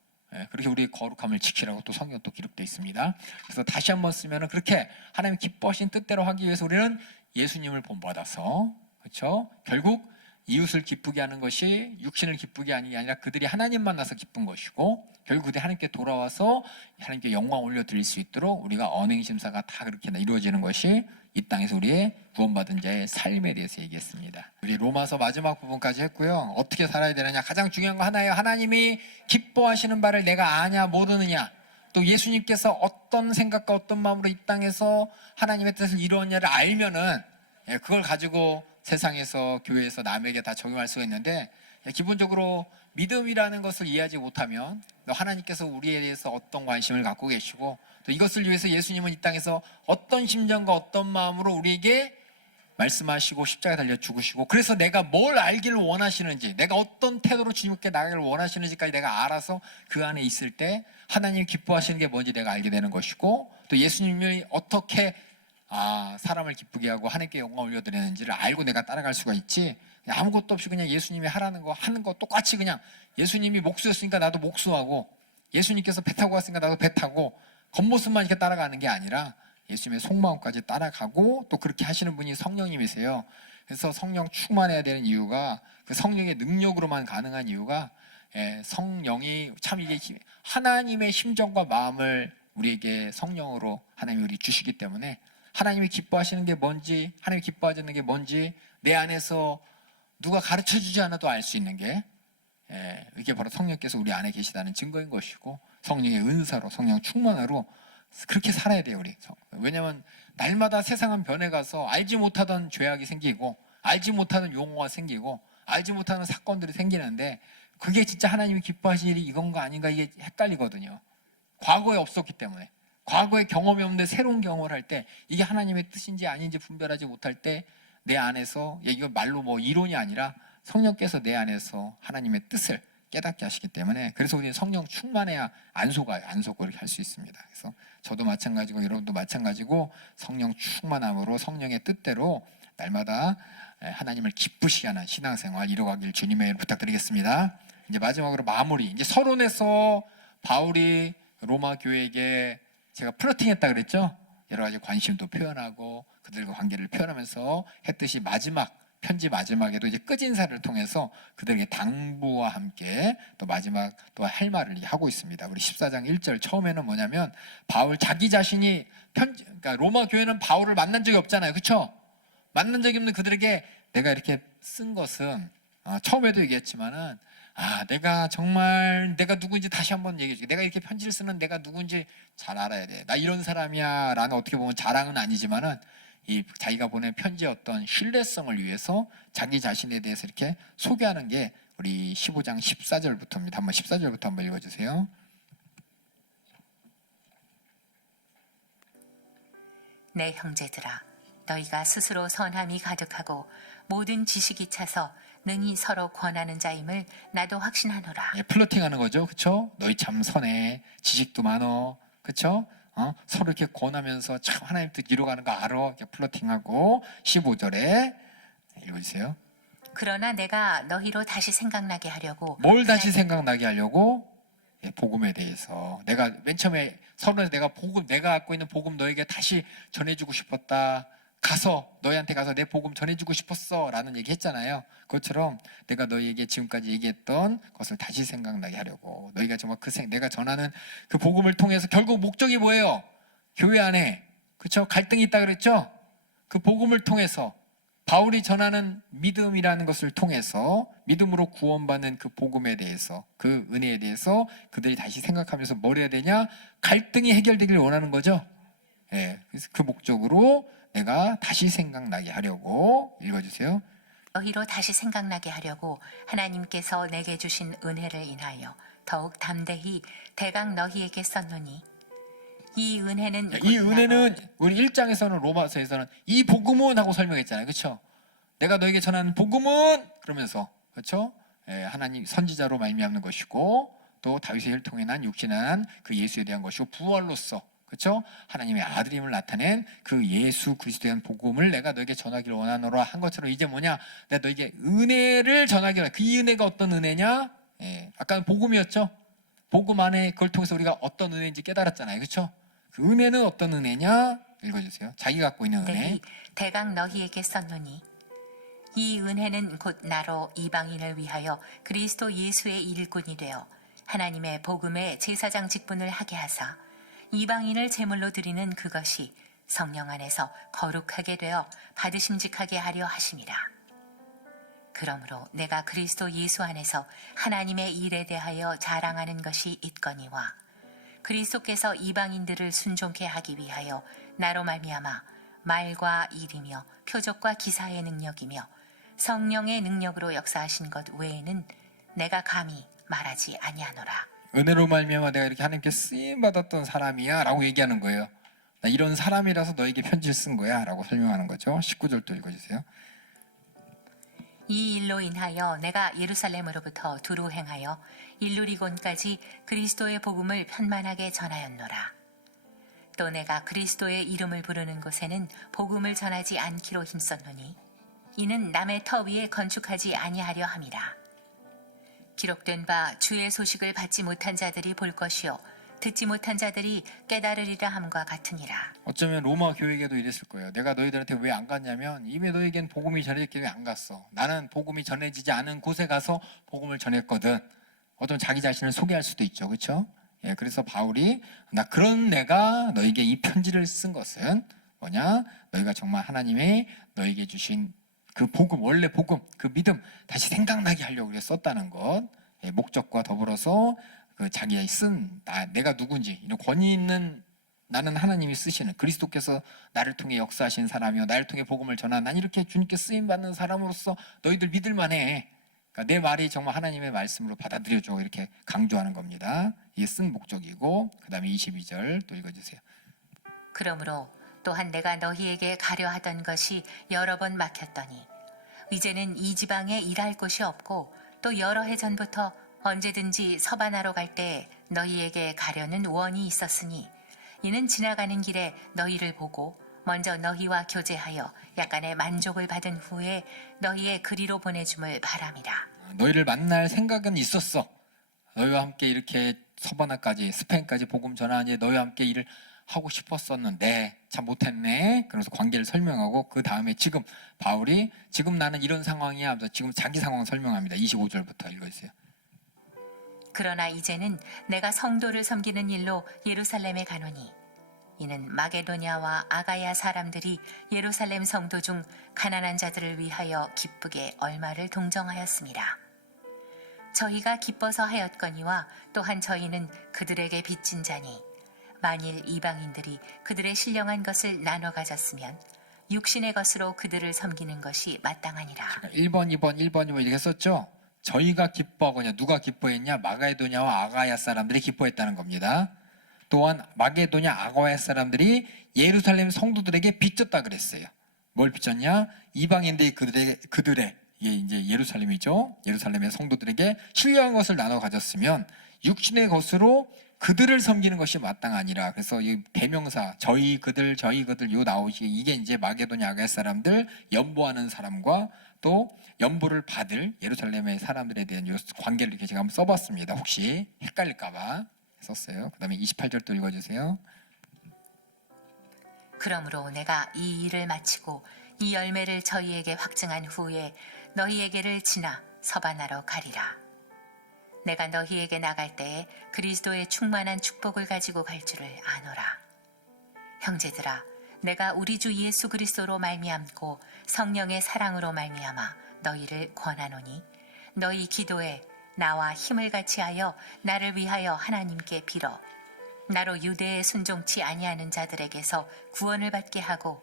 그렇게 우리 거룩함을 지키라고 또 성경 또 기록되어 있습니다. 그래서 다시 한번 쓰면은, 그렇게 하나님 기뻐하신 뜻대로 하기 위해서 우리는 예수님을 본받아서, 그렇죠? 결국 이웃을 기쁘게 하는 것이 육신을 기쁘게 하는 게 아니라 그들이 하나님 만나서 기쁜 것이고, 결국 그들이 하나님께 돌아와서 하나님께 영광 올려드릴 수 있도록 우리가 언행심사가 다 그렇게 이루어지는 것이 이 땅에서 우리의 구원받은 자의 삶에 대해서 얘기했습니다. 우리 로마서 마지막 부분까지 했고요. 어떻게 살아야 되느냐, 가장 중요한 거 하나예요. 하나님이 기뻐하시는 바를 내가 아냐 모르느냐, 또 예수님께서 어떤 생각과 어떤 마음으로 이 땅에서 하나님의 뜻을 이루었냐를 알면은 그걸 가지고 세상에서, 교회에서 남에게 다 적용할 수가 있는데, 기본적으로 믿음이라는 것을 이해하지 못하면 하나님께서 우리에 대해서 어떤 관심을 갖고 계시고, 또 이것을 위해서 예수님은 이 땅에서 어떤 심정과 어떤 마음으로 우리에게 말씀하시고 십자가에 달려 죽으시고, 그래서 내가 뭘 알기를 원하시는지, 내가 어떤 태도로 주님께 나가기를 원하시는지까지 내가 알아서 그 안에 있을 때 하나님이 기뻐하시는 게 뭔지 내가 알게 되는 것이고, 또 예수님이 어떻게 사람을 기쁘게 하고 하나님께 영광 올려드리는지를 알고 내가 따라갈 수가 있지, 그냥 아무것도 없이 그냥 예수님이 하라는 거 하는 거 똑같이, 그냥 예수님이 목수였으니까 나도 목수하고, 예수님께서 배 타고 왔으니까 나도 배 타고, 겉모습만 이렇게 따라가는 게 아니라 예수님의 속마음까지 따라가고, 또 그렇게 하시는 분이 성령님이세요. 그래서 성령 충만해야 되는 이유가, 그 성령의 능력으로만 가능한 이유가, 성령이 참 이게 하나님의 심정과 마음을 우리에게 성령으로 하나님이 우리 주시기 때문에, 하나님이 기뻐하시는 게 뭔지, 하나님이 기뻐하시는 게 뭔지 내 안에서 누가 가르쳐주지 않아도 알 수 있는 게, 이게 바로 성령께서 우리 안에 계시다는 증거인 것이고, 성령의 은사로, 성령 충만으로 그렇게 살아야 돼요, 우리. 왜냐하면 날마다 세상은 변해가서 알지 못하던 죄악이 생기고, 알지 못하는 용어가 생기고, 알지 못하는 사건들이 생기는데, 그게 진짜 하나님이 기뻐하실 일이 이건가 아닌가, 이게 헷갈리거든요. 과거에 없었기 때문에. 과거에 경험이 없는데 새로운 경험을 할 때 이게 하나님의 뜻인지 아닌지 분별하지 못할 때, 내 안에서, 이거 말로 뭐 이론이 아니라 성령께서 내 안에서 하나님의 뜻을 깨닫게 하시기 때문에, 그래서 우리는 성령 충만해야 안 속아요. 안 속고 이렇게 할 수 있습니다. 그래서 저도 마찬가지고 여러분도 마찬가지고, 성령 충만함으로 성령의 뜻대로 날마다 하나님을 기쁘시게 하는 신앙생활 이뤄가길 주님의 이름으로 부탁드리겠습니다. 이제 마지막으로 마무리. 이제 서론에서 바울이 로마 교회에게 제가 플러팅했다 그랬죠? 여러 가지 관심도 표현하고 그들과 관계를 표현하면서 했듯이, 마지막 편지 마지막에도 이제 끝인사를 통해서 그들에게 당부와 함께 또 마지막 또 할 말을 하고 있습니다. 우리 14장 1절 처음에는 뭐냐면, 바울 자기 자신이 그러니까 로마 교회는 바울을 만난 적이 없잖아요, 그렇죠? 만난 적이 없는 그들에게 내가 이렇게 쓴 것은, 처음에도 얘기했지만은, 내가 정말 내가 누구인지 다시 한번 얘기해 줄게. 내가 이렇게 편지를 쓰는 내가 누구인지 잘 알아야 돼. 나 이런 사람이야 라는, 어떻게 보면 자랑은 아니지만은, 이 자기가 보낸 편지의 어떤 신뢰성을 위해서 자기 자신에 대해서 이렇게 소개하는 게 우리 15장 14절부터입니다. 한번 14절부터 한번 읽어주세요. 내 형제들아, 너희가 스스로 선함이 가득하고 모든 지식이 차서 능히 서로 권하는 자임을 나도 확신하노라. 플러팅하는 거죠, 그렇죠? 너희 참 선해, 지식도 많어, 그렇죠? 서로 이렇게 권하면서 참 하나님 뜻 이루어가는 거 알아, 이렇게 플러팅하고. 15절에 읽어주세요. 그러나 내가 너희로 다시 생각나게 하려고. 뭘 다시 생각나게 하려고? 복음에 대해서. 내가 맨 처음에 서론에서 내가 갖고 있는 복음 너에게 다시 전해주고 싶었다. 너희한테 가서 내 복음 전해주고 싶었어 라는 얘기 했잖아요. 그것처럼 내가 너희에게 지금까지 얘기했던 것을 다시 생각나게 하려고, 너희가 정말 내가 전하는 그 복음을 통해서 결국 목적이 뭐예요? 교회 안에, 그렇죠? 갈등이 있다 그랬죠? 그 복음을 통해서 바울이 전하는 믿음이라는 것을 통해서 믿음으로 구원받는 그 복음에 대해서, 그 은혜에 대해서 그들이 다시 생각하면서 뭘 해야 되냐? 갈등이 해결되길 원하는 거죠. 예, 그래서 그 목적으로 내가 다시 생각나게 하려고 읽어주세요. 너희로 다시 생각나게 하려고 하나님께서 내게 주신 은혜를 인하여 더욱 담대히 대강 너희에게 썼노니 이 은혜는 곧 이 은혜는 우리 1장에서는 로마서에서는 이 복음은 하고 설명했잖아요. 그렇죠? 내가 너에게 전하는 복음은 그러면서 그렇죠? 예, 하나님 선지자로 말미암는 것이고 또 다윗의 혈통에 난 육신에 난 그 예수에 대한 것이고 부활로서 그렇죠? 하나님의 아들임을 나타낸 그 예수 그리스도에 대한 복음을 내가 너에게 전하기를 원하노라 한 것처럼 이제 뭐냐? 내가 너에게 은혜를 전하기를 원해. 그 이 은혜가 어떤 은혜냐? 예, 아까는 복음이었죠? 복음 안에 그걸 통해서 우리가 어떤 은혜인지 깨달았잖아요. 그렇죠? 그 은혜는 어떤 은혜냐? 읽어주세요. 자기가 갖고 있는 은혜. 내이 대강 너희에게 썼노니 이 은혜는 곧 나로 이방인을 위하여 그리스도 예수의 일꾼이 되어 하나님의 복음의 제사장 직분을 하게 하사 이방인을 제물로 드리는 그것이 성령 안에서 거룩하게 되어 받으심직하게 하려 하심이라. 그러므로 내가 그리스도 예수 안에서 하나님의 일에 대하여 자랑하는 것이 있거니와 그리스도께서 이방인들을 순종케 하기 위하여 나로 말미암아 말과 일이며 표적과 기사의 능력이며 성령의 능력으로 역사하신 것 외에는 내가 감히 말하지 아니하노라. 은혜로 말미암아 내가 이렇게 하나님께 쓰임 받았던 사람이야 라고 얘기하는 거예요. 나 이런 사람이라서 너에게 편지를 쓴 거야 라고 설명하는 거죠. 19절도 읽어주세요. 이 일로 인하여 내가 예루살렘으로부터 두루 행하여 일루리곤까지 그리스도의 복음을 편만하게 전하였노라. 또 내가 그리스도의 이름을 부르는 곳에는 복음을 전하지 않기로 힘썼노니 이는 남의 터 위에 건축하지 아니하려 함이라. 기록된 바 주의 소식을 받지 못한 자들이 볼 것이요 듣지 못한 자들이 깨달으리라 함과 같으니라. 어쩌면 로마 교회에게도 이랬을 거예요. 내가 너희들한테 왜 안 갔냐면 이미 너희에겐 복음이 전해졌기 때문에 안 갔어. 나는 복음이 전해지지 않은 곳에 가서 복음을 전했거든. 어떤 자기 자신을 소개할 수도 있죠. 그렇죠? 예, 그래서 바울이 나 그런 내가 너에게 이 편지를 쓴 것은 뭐냐? 너희가 정말 하나님의 너에게 주신 그 복음, 원래 복음, 그 믿음 다시 생각나게 하려고 그래 썼다는 것. 예, 목적과 더불어서 그 자기가 쓴 내가 누군지 이런 권위 있는 나는 하나님이 쓰시는 그리스도께서 나를 통해 역사하신 사람이요 나를 통해 복음을 전한 난 이렇게 주님께 쓰임 받는 사람으로서 너희들 믿을만해. 그러니까 내 말이 정말 하나님의 말씀으로 받아들여줘 이렇게 강조하는 겁니다. 이게 쓴 목적이고 그 다음에 22절 또 읽어주세요. 그러므로 또한 내가 너희에게 가려 하던 것이 여러 번 막혔더니 이제는 이 지방에 일할 곳이 없고 또 여러 해 전부터 언제든지 서바나로 갈 때 너희에게 가려는 원이 있었으니 이는 지나가는 길에 너희를 보고 먼저 너희와 교제하여 약간의 만족을 받은 후에 너희의 그리로 보내줌을 바람이라. 너희를 만날 생각은 있었어. 너희와 함께 이렇게 서바나까지 스페인까지 복음 전하니 너희와 함께 일을 하고 싶었었는데 참 못했네. 그래서 관계를 설명하고 그 다음에 지금 바울이 지금 나는 이런 상황이야 하면서 지금 자기 상황 설명합니다. 25절부터 읽어주세요. 그러나 이제는 내가 성도를 섬기는 일로 예루살렘에 가노니 이는 마게도냐와 아가야 사람들이 예루살렘 성도 중 가난한 자들을 위하여 기쁘게 얼마를 동정하였습니다. 저희가 기뻐서 하였거니와 또한 저희는 그들에게 빚진 자니 만일 이방인들이 그들의 신령한 것을 나눠 가졌으면 육신의 것으로 그들을 섬기는 것이 마땅하니라. 1번, 2번 이렇게 했었죠. 저희가 기뻐하거냐 누가 기뻐했냐 마게도냐와 아가야 사람들이 기뻐했다는 겁니다. 또한 마게도냐 아가야 사람들이 예루살렘 성도들에게 빚졌다 그랬어요. 뭘 빚졌냐? 이방인들이 그들의 이게 이제 예루살렘이죠. 예루살렘의 성도들에게 신령한 것을 나눠 가졌으면 육신의 것으로 그들을 섬기는 것이 마땅하니라. 그래서 이 대명사 저희 그들 요 나오시게 이게 이제 마게도냐 아가야 사람들 연보하는 사람과 또 연보를 받을 예루살렘의 사람들에 대한 관계를 이렇게 제가 한번 써봤습니다. 혹시 헷갈릴까봐 썼어요. 그 다음에 28절 또 읽어주세요. 그러므로 내가 이 일을 마치고 이 열매를 저희에게 확증한 후에 너희에게를 지나 서바나로 가리라. 내가 너희에게 나갈 때에 그리스도의 충만한 축복을 가지고 갈 줄을 아노라. 형제들아, 내가 우리 주 예수 그리스도로 말미암고 성령의 사랑으로 말미암아 너희를 권하노니 너희 기도에 나와 힘을 같이하여 나를 위하여 하나님께 빌어 나로 유대에 순종치 아니하는 자들에게서 구원을 받게 하고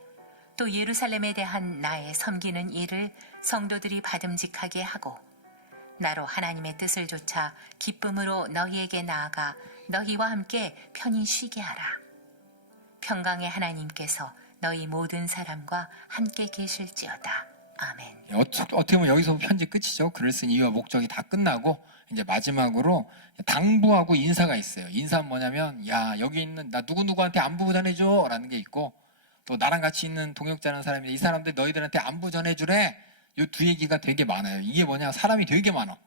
또 예루살렘에 대한 나의 섬기는 일을 성도들이 받음직하게 하고 나로 하나님의 뜻을 좇아 기쁨으로 너희에게 나아가 너희와 함께 편히 쉬게 하라. 평강의 하나님께서 너희 모든 사람과 함께 계실지어다. 아멘. 어떻게 보면 여기서 편지 끝이죠. 글을 쓴 이유와 목적이 다 끝나고 이제 마지막으로 당부하고 인사가 있어요. 인사는 뭐냐면 야 여기 있는 나 누구누구한테 안부 전해줘 라는 게 있고 또 나랑 같이 있는 동역자라는 사람이 이 사람들 너희들한테 안부 전해주래. 이 두 얘기가 되게 많아요. 이게 뭐냐 사람이 되게 많아.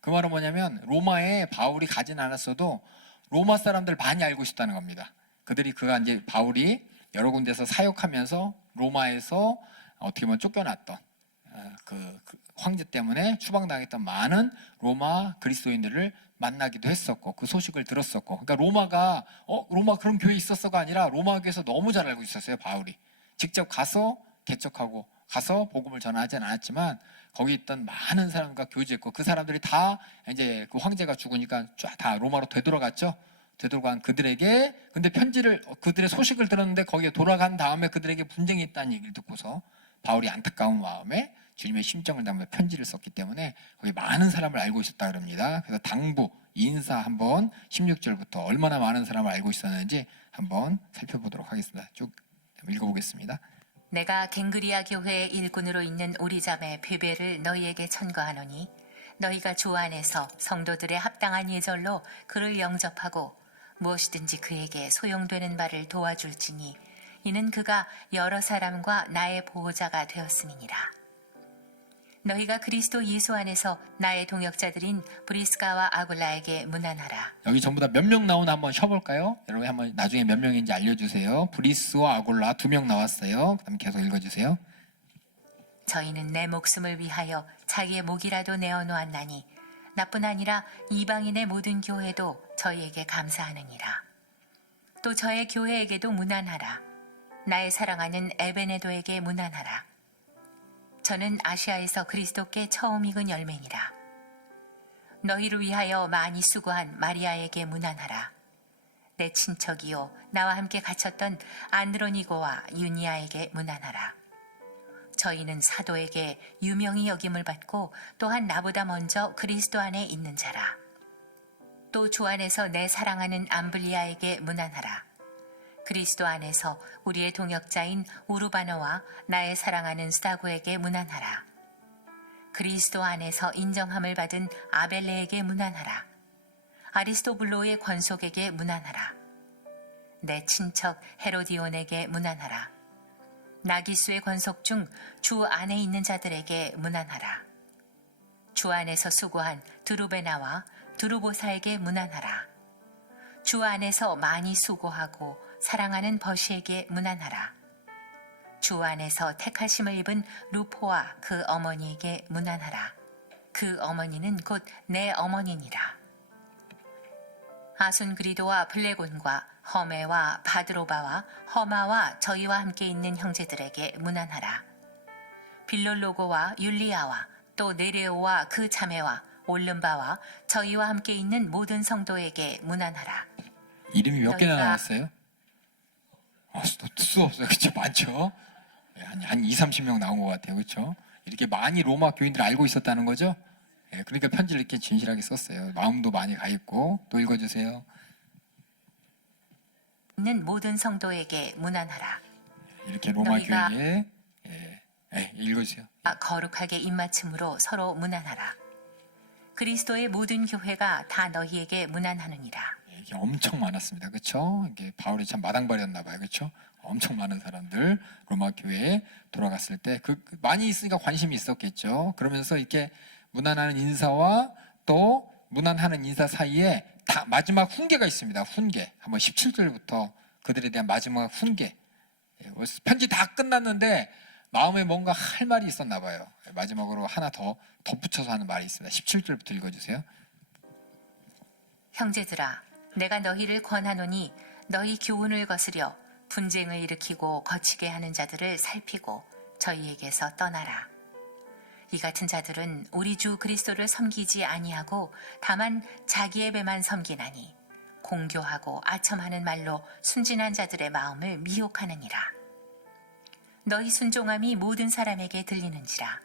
그 말은 뭐냐면 로마에 바울이 가진 않았어도 로마 사람들 많이 알고 있었다는 겁니다. 그가 이제 바울이 여러 군데서 사역하면서 로마에서 어떻게 보면 쫓겨났던 그 황제 때문에 추방당했던 많은 로마 그리스도인들을 만나기도 했었고 그 소식을 들었었고 그러니까 로마 그런 교회 있었어가 아니라 로마 교회에서 너무 잘 알고 있었어요. 바울이 직접 가서 개척하고 가서 복음을 전하지는 않았지만 거기 있던 많은 사람과 교제했고 그 사람들이 다 이제 그 황제가 죽으니까 쫙 다 로마로 되돌아갔죠. 되돌아간 그들에게 근데 그들의 소식을 들었는데 거기에 돌아간 다음에 그들에게 분쟁이 있다는 얘기를 듣고서 바울이 안타까운 마음에 주님의 심정을 담아 편지를 썼기 때문에 거기 많은 사람을 알고 있었다 그럽니다. 그래서 당부, 인사 한번 16절부터 얼마나 많은 사람을 알고 있었는지 한번 살펴보도록 하겠습니다. 쭉 읽어보겠습니다. 내가 갱그리아 교회의 일꾼으로 있는 우리 자매 베베를 너희에게 천거하노니 너희가 주 안에서 성도들의 합당한 예절로 그를 영접하고 무엇이든지 그에게 소용되는 바를 도와줄지니 이는 그가 여러 사람과 나의 보호자가 되었음이니라. 너희가 그리스도 예수 안에서 나의 동역자들인 브리스가와 아굴라에게 문안하라. 여기 전부 다 몇 명 나오나 한번 쉬어볼까요? 여러분 한번 나중에 몇 명인지 알려주세요. 브리스와 아굴라 2명 나왔어요. 그다음 계속 읽어주세요. 저희는 내 목숨을 위하여 자기의 목이라도 내어놓았나니 나뿐 아니라 이방인의 모든 교회도 저희에게 감사하느니라. 또 저의 교회에게도 문안하라. 나의 사랑하는 에베네도에게 문안하라. 저는 아시아에서 그리스도께 처음 익은 열매니라. 너희를 위하여 많이 수고한 마리아에게 문안하라. 내 친척이요 나와 함께 갇혔던 안드로니고와 유니아에게 문안하라. 저희는 사도에게 유명히 여김을 받고 또한 나보다 먼저 그리스도 안에 있는 자라. 또 주 안에서 내 사랑하는 암블리아에게 문안하라. 그리스도 안에서 우리의 동역자인 우르바노와 나의 사랑하는 스다고에게 문안하라. 그리스도 안에서 인정함을 받은 아벨레에게 문안하라. 아리스토블로의 권속에게 문안하라. 내 친척 헤로디온에게 문안하라. 나기수의 권속 중 주 안에 있는 자들에게 문안하라. 주 안에서 수고한 드루베나와 드루보사에게 문안하라. 주 안에서 많이 수고하고 사랑하는 버시에게 문안하라. 주 안에서 택하심을 입은 루포와 그 어머니에게 문안하라. 그 어머니는 곧 내 어머니니라. 아순그리도와 블레곤과 허메와 바드로바와 허마와 저희와 함께 있는 형제들에게 문안하라. 빌롤로고와 율리아와 또 네레오와 그 자매와 올름바와 저희와 함께 있는 모든 성도에게 문안하라. 이름이 몇 개나 너희가- 나왔어요? 수 없어요. 그렇죠? 많죠? 한 2, 30명 나온 것 같아요. 그렇죠? 이렇게 많이 로마 교인들 알고 있었다는 거죠? 예, 그러니까 편지를 이렇게 진실하게 썼어요. 마음도 많이 가 있고. 또 읽어주세요. 있는 모든 성도에게 문안하라. 이렇게 로마 너희가- 교회에 읽어주세요. 거룩하게 입맞춤으로 서로 문안하라. 그리스도의 모든 교회가 다 너희에게 문안하느니라. 이게 엄청 많았습니다. 그렇죠? 이게 바울이 참 마당발이었나 봐요. 그렇죠? 엄청 많은 사람들 로마 교회에 돌아갔을 때 많이 있으니까 관심이 있었겠죠. 그러면서 이렇게 문안하는 인사와 또 문안하는 인사 사이에 다 마지막 훈계가 있습니다. 훈계. 한번 17절부터 그들에 대한 마지막 훈계. 편지 다 끝났는데 마음에 뭔가 할 말이 있었나 봐요. 마지막으로 하나 더 덧붙여서 하는 말이 있습니다. 17절부터 읽어주세요. 형제들아, 내가 너희를 권하노니 너희 교훈을 거스려 분쟁을 일으키고 거치게 하는 자들을 살피고 저희에게서 떠나라. 이 같은 자들은 우리 주 그리스도를 섬기지 아니하고 다만 자기의 배만 섬기나니 공교하고 아첨하는 말로 순진한 자들의 마음을 미혹하느니라. 너희 순종함이 모든 사람에게 들리는지라.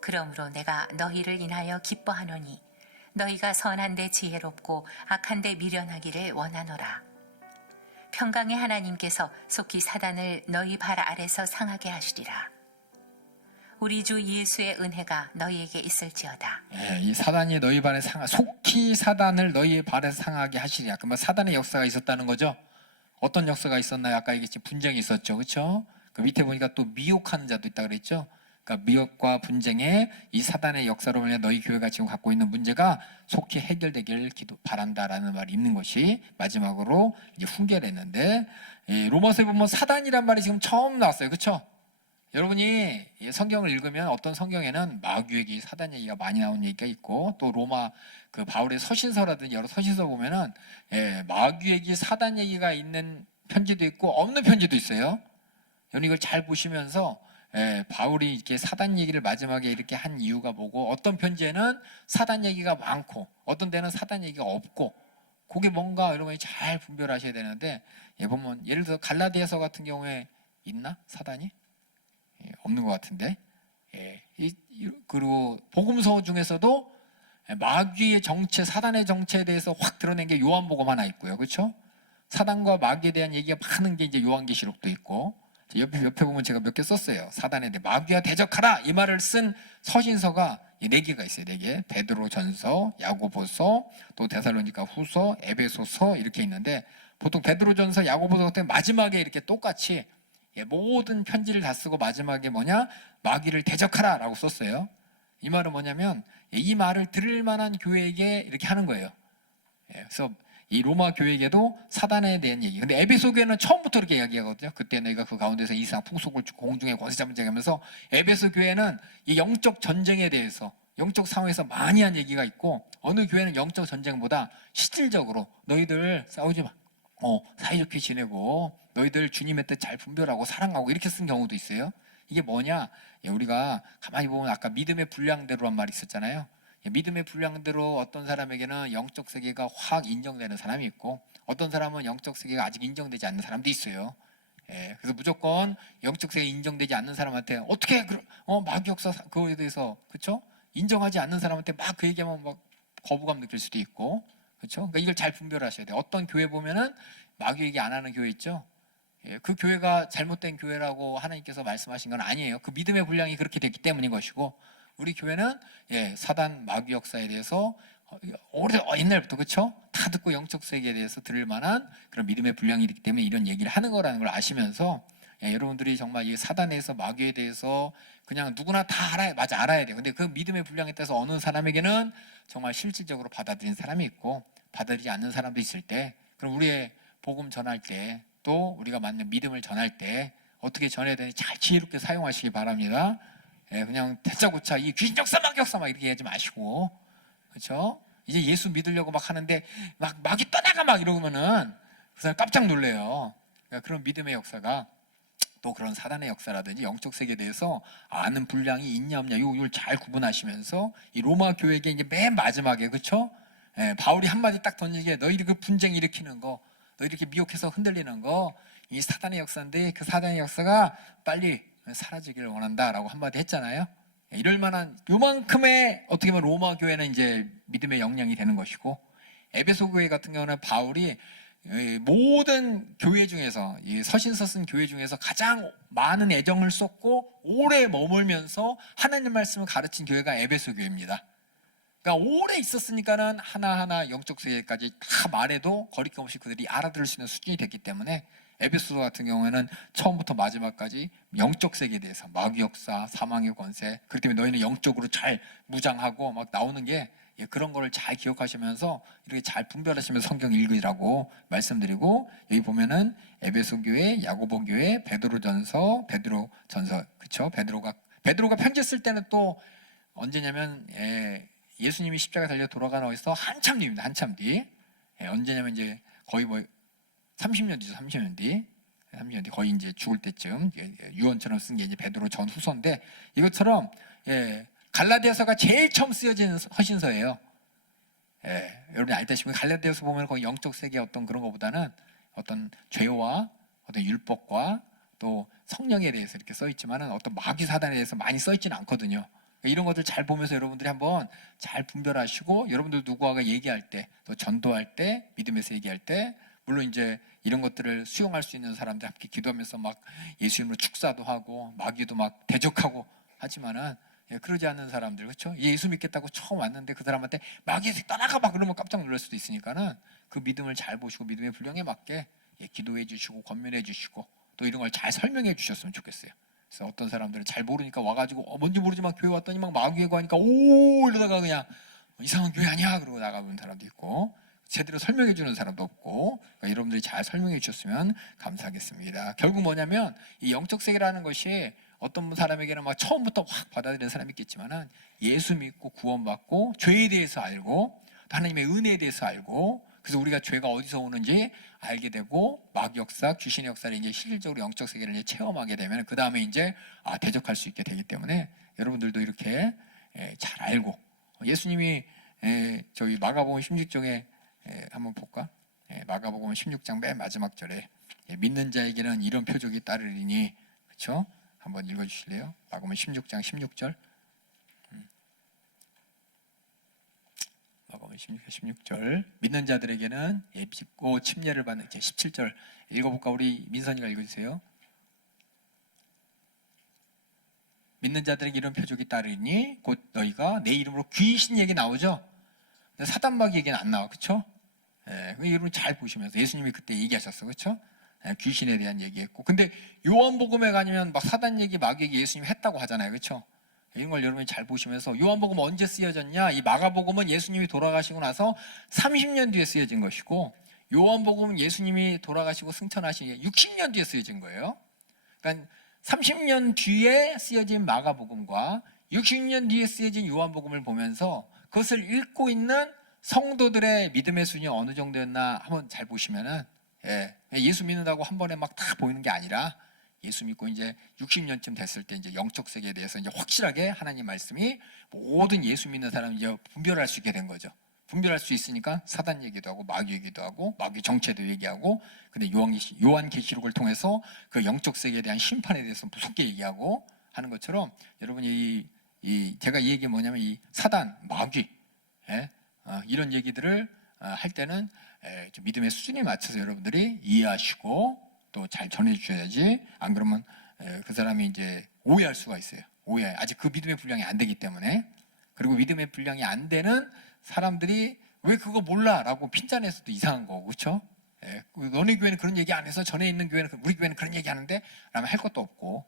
그러므로 내가 너희를 인하여 기뻐하노니 너희가 선한데 지혜롭고 악한데 미련하기를 원하노라. 평강의 하나님께서 속히 사단을 너희 발 아래서 상하게 하시리라. 우리 주 예수의 은혜가 너희에게 있을지어다. 예, 이 사단이 너희 발에 속히 사단을 너희의 발에서 상하게 하시리라. 그러면 사단의 역사가 있었다는 거죠. 어떤 역사가 있었나요? 아까 얘기했지 분쟁이 있었죠, 그렇죠? 그 밑에 보니까 또 미혹하는 자도 있다 그랬죠. 그러니까 미혹과 분쟁에 이 사단의 역사로 인해 너희 교회가 지금 갖고 있는 문제가 속히 해결되길 바란다라는 말이 있는 것이 마지막으로 이제 훈계했는데, 로마서에 보면 사단이란 말이 지금 처음 나왔어요, 그렇죠? 여러분이 성경을 읽으면 어떤 성경에는 마귀 얘기, 사단 얘기가 많이 나오는 얘기가 있고, 또 로마 그 바울의 서신서라든지 여러 서신서 보면은 마귀 얘기, 사단 얘기가 있는 편지도 있고 없는 편지도 있어요. 여러분 이걸 잘 보시면서 바울이 이렇게 사단 얘기를 마지막에 이렇게 한 이유가 뭐고, 어떤 편지에는 사단 얘기가 많고 어떤 데는 사단 얘기가 없고, 그게 뭔가 여러분이 잘 분별하셔야 되는데, 보면 예를 들어 갈라디아서 같은 경우에 있나? 사단이? 없는 것 같은데, 그리고 복음서 중에서도 마귀의 정체, 사단의 정체에 대해서 확 드러낸 게 요한복음 하나 있고요, 그렇죠? 사단과 마귀에 대한 얘기가 많은 게 이제 요한계시록도 있고, 옆에 보면 제가 몇 개 썼어요. 사단에 대해 마귀와 대적하라 이 말을 쓴 서신서가 4개가 있어요. 4개. 베드로전서, 야고보서, 또 데살로니가 후서, 에베소서 이렇게 있는데, 보통 베드로전서, 야고보서 같은 마지막에 이렇게 똑같이 모든 편지를 다 쓰고 마지막에 뭐냐? 마귀를 대적하라 라고 썼어요. 이 말은 뭐냐면 이 말을 들을 만한 교회에게 이렇게 하는 거예요. 그래서 이 로마 교회에게도 사단에 대한 얘기. 근데 에베소 교회는 처음부터 이렇게 이야기하거든요. 그때 내가 그 가운데서 이상 풍속을 공중에 권세 잡은 자가 하면서, 에베소 교회는 이 영적 전쟁에 대해서, 영적 상황에서 많이 한 얘기가 있고, 어느 교회는 영적 전쟁보다 실질적으로 너희들 싸우지 마. 사이좋게 지내고 너희들 주님의 뜻 잘 분별하고 사랑하고 이렇게 쓴 경우도 있어요. 이게 뭐냐? 우리가 가만히 보면 아까 믿음의 분량대로란 말이 있었잖아요. 믿음의 분량대로 어떤 사람에게는 영적 세계가 확 인정되는 사람이 있고, 어떤 사람은 영적 세계가 아직 인정되지 않는 사람도 있어요. 그래서 무조건 영적 세계 인정되지 않는 사람한테 어떻게 마귀 역사 그거에 대해서, 그렇죠? 인정하지 않는 사람한테 막 그 얘기하면 막 거부감 느낄 수도 있고, 그렇죠? 그러니까 이걸 잘 분별하셔야 돼요. 어떤 교회 보면은 마귀 얘기 안 하는 교회 있죠? 그 교회가 잘못된 교회라고 하나님께서 말씀하신 건 아니에요. 그 믿음의 분량이 그렇게 됐기 때문인 것이고, 우리 교회는 사단 마귀 역사에 대해서 옛날부터, 그렇죠? 다 듣고 영적 세계에 대해서 들을 만한 그런 믿음의 분량이 있기 때문에 이런 얘기를 하는 거라는 걸 아시면서, 여러분들이 정말 이 사단에서 마귀에 대해서 그냥 누구나 다 알아야 돼요. 근데 그 믿음의 분량에 따라서 어느 사람에게는 정말 실질적으로 받아들인 사람이 있고 받아들이지 않는 사람도 있을 때, 그럼 우리의 복음 전할 때, 또 우리가 맞는 믿음을 전할 때 어떻게 전해야 되는지 잘 지혜롭게 사용하시기 바랍니다. 그냥 대짜고짜 이 귀신 역사 마귀 역사 막 이렇게 하지 마시고, 그렇죠? 이제 예수 믿으려고 막 하는데 막 마귀 떠나가 막 이러면은 그 사람 깜짝 놀래요. 그러니까 그런 믿음의 역사가, 또 그런 사단의 역사라든지 영적 세계에 대해서 아는 분량이 있냐 없냐 이걸 잘 구분하시면서, 이 로마 교회에게 이제 맨 마지막에, 그렇죠? 바울이 한마디 딱 던지게, 너희들 그 분쟁 일으키는 거, 너희들 이렇게 미혹해서 흔들리는 거, 이 사단의 역사인데 그 사단의 역사가 빨리 사라지기를 원한다라고 한마디 했잖아요. 이럴 만한 요만큼의 어떻게 보면 로마 교회는 이제 믿음의 역량이 되는 것이고, 에베소 교회 같은 경우는 바울이 모든 교회 중에서, 이 서신서 쓴 교회 중에서 가장 많은 애정을 쏟고 오래 머물면서 하나님 말씀을 가르친 교회가 에베소 교회입니다. 그러니까 오래 있었으니까는 하나하나 영적 세계까지 다 말해도 거리낌 없이 그들이 알아들을 수 있는 수준이 됐기 때문에, 에베소 같은 경우에는 처음부터 마지막까지 영적 세계에 대해서 마귀 역사, 사망의 권세, 그렇기 때문에 너희는 영적으로 잘 무장하고 막 나오는 게, 그런 거를 잘 기억하시면서 이렇게 잘 분별하시면서 성경 읽으라고 말씀드리고, 여기 보면은 에베소 교회, 야고보 교회, 베드로전서, 그렇죠? 베드로가 편지 쓸 때는 또 언제냐면 예수님이 십자가 달려 돌아가나서 한참 뒤입니다. 한참 뒤. 언제냐면 이제 거의 뭐 30년 뒤죠. 30년 뒤. 30년 뒤 거의 이제 죽을 때쯤 유언처럼 쓴 게 이제 베드로 전 후서인데 이것처럼 갈라디아서가 제일 처음 쓰여진 서신서예요. 여러분이 알다시피 갈라디아서 보면 거의 영적 세계 어떤 그런 것보다는 어떤 죄와 어떤 율법과 또 성령에 대해서 이렇게 써 있지만은 어떤 마귀 사단에 대해서 많이 써 있지는 않거든요. 그러니까 이런 것들 잘 보면서 여러분들이 한번 잘 분별하시고 여러분들 누구와가 얘기할 때 또 전도할 때 믿음에서 얘기할 때 물론 이제 이런 것들을 수용할 수 있는 사람들 함께 기도하면서 막 예수 이름으로 축사도 하고 마귀도 막 대적하고 하지만은 그러지 않는 사람들 그렇죠? 예수 믿겠다고 처음 왔는데 그 사람한테 마귀에서 떠나가 막 그러면 깜짝 놀랄 수도 있으니까는 그 믿음을 잘 보시고 믿음의 분량에 맞게 기도해 주시고 권면해 주시고 또 이런 걸 잘 설명해 주셨으면 좋겠어요. 그래서 어떤 사람들은 잘 모르니까 와가지고 뭔지 모르지만 교회 왔더니 막 마귀에 가니까 오 이러다가 그냥 이상한 교회 아니야 그러고 나가는 사람도 있고 제대로 설명해 주는 사람도 없고 그러니까 여러분들이 잘 설명해 주셨으면 감사하겠습니다. 결국 뭐냐면 이 영적 세계라는 것이 어떤 사람에게는 막 처음부터 확 받아들이는 사람이 있겠지만은 예수 믿고 구원받고 죄에 대해서 알고 하나님의 은혜에 대해서 알고 그래서 우리가 죄가 어디서 오는지 알게 되고 마귀 역사, 귀신의 역사를 이제 실질적으로 영적 세계를 이제 체험하게 되면 그 다음에 이제 대적할 수 있게 되기 때문에 여러분들도 이렇게 잘 알고 예수님이 저희 마가복음 16장에 한번 볼까? 마가복음 16장 맨 마지막 절에 믿는 자에게는 이런 표적이 따르리니 그렇죠? 한번 읽어주실래요? 마가복음 16장 16절. 마가복음 16절 믿는 자들에게는 믿고 침례를 받는 17절 읽어볼까? 우리 민선이가 읽어주세요. 믿는 자들에게 이런 표적이 따르니 곧 너희가 내 이름으로 귀신 얘기 나오죠? 근데 사단 마귀 얘기는 안 나와 그렇죠? 여러분 잘 보시면서 예수님이 그때 얘기하셨어 그렇죠? 귀신에 대한 얘기했고 근데 요한복음에 가면 막 사단 얘기 마귀 얘기 예수님이 했다고 하잖아요 그렇죠? 이런 걸 여러분이 잘 보시면서 요한복음 언제 쓰여졌냐? 이 마가복음은 예수님이 돌아가시고 나서 30년 뒤에 쓰여진 것이고 요한복음은 예수님이 돌아가시고 승천하신 게 60년 뒤에 쓰여진 거예요. 그러니까 30년 뒤에 쓰여진 마가복음과 60년 뒤에 쓰여진 요한복음을 보면서 그것을 읽고 있는 성도들의 믿음의 수준이 어느 정도였나 한번 잘 보시면은 예수 믿는다고 한 번에 막 다 보이는 게 아니라 예수 믿고 이제 60년쯤 됐을 때 이제 영적 세계에 대해서 이제 확실하게 하나님 말씀이 모든 예수 믿는 사람이 이제 분별할 수 있게 된 거죠. 분별할 수 있으니까 사단 얘기도 하고 마귀 얘기도 하고 마귀 정체도 얘기하고 근데 요한계시록을 통해서 그 영적 세계에 대한 심판에 대해서 무섭게 얘기하고 하는 것처럼 여러분이 제가 이 얘기 뭐냐면 이 사단 마귀 이런 얘기들을 할 때는 좀 믿음의 수준에 맞춰서 여러분들이 이해하시고 또 잘 전해주셔야지 안 그러면 그 사람이 이제 오해할 수가 있어요. 아직 그 믿음의 분량이 안 되기 때문에 그리고 믿음의 분량이 안 되는 사람들이 왜 그거 몰라라고 핀잔해서도 이상한 거고 그렇죠? 너네 교회는 그런 얘기 안 해서 전에 있는 교회는 우리 교회는 그런 얘기 하는데 라면 할 것도 없고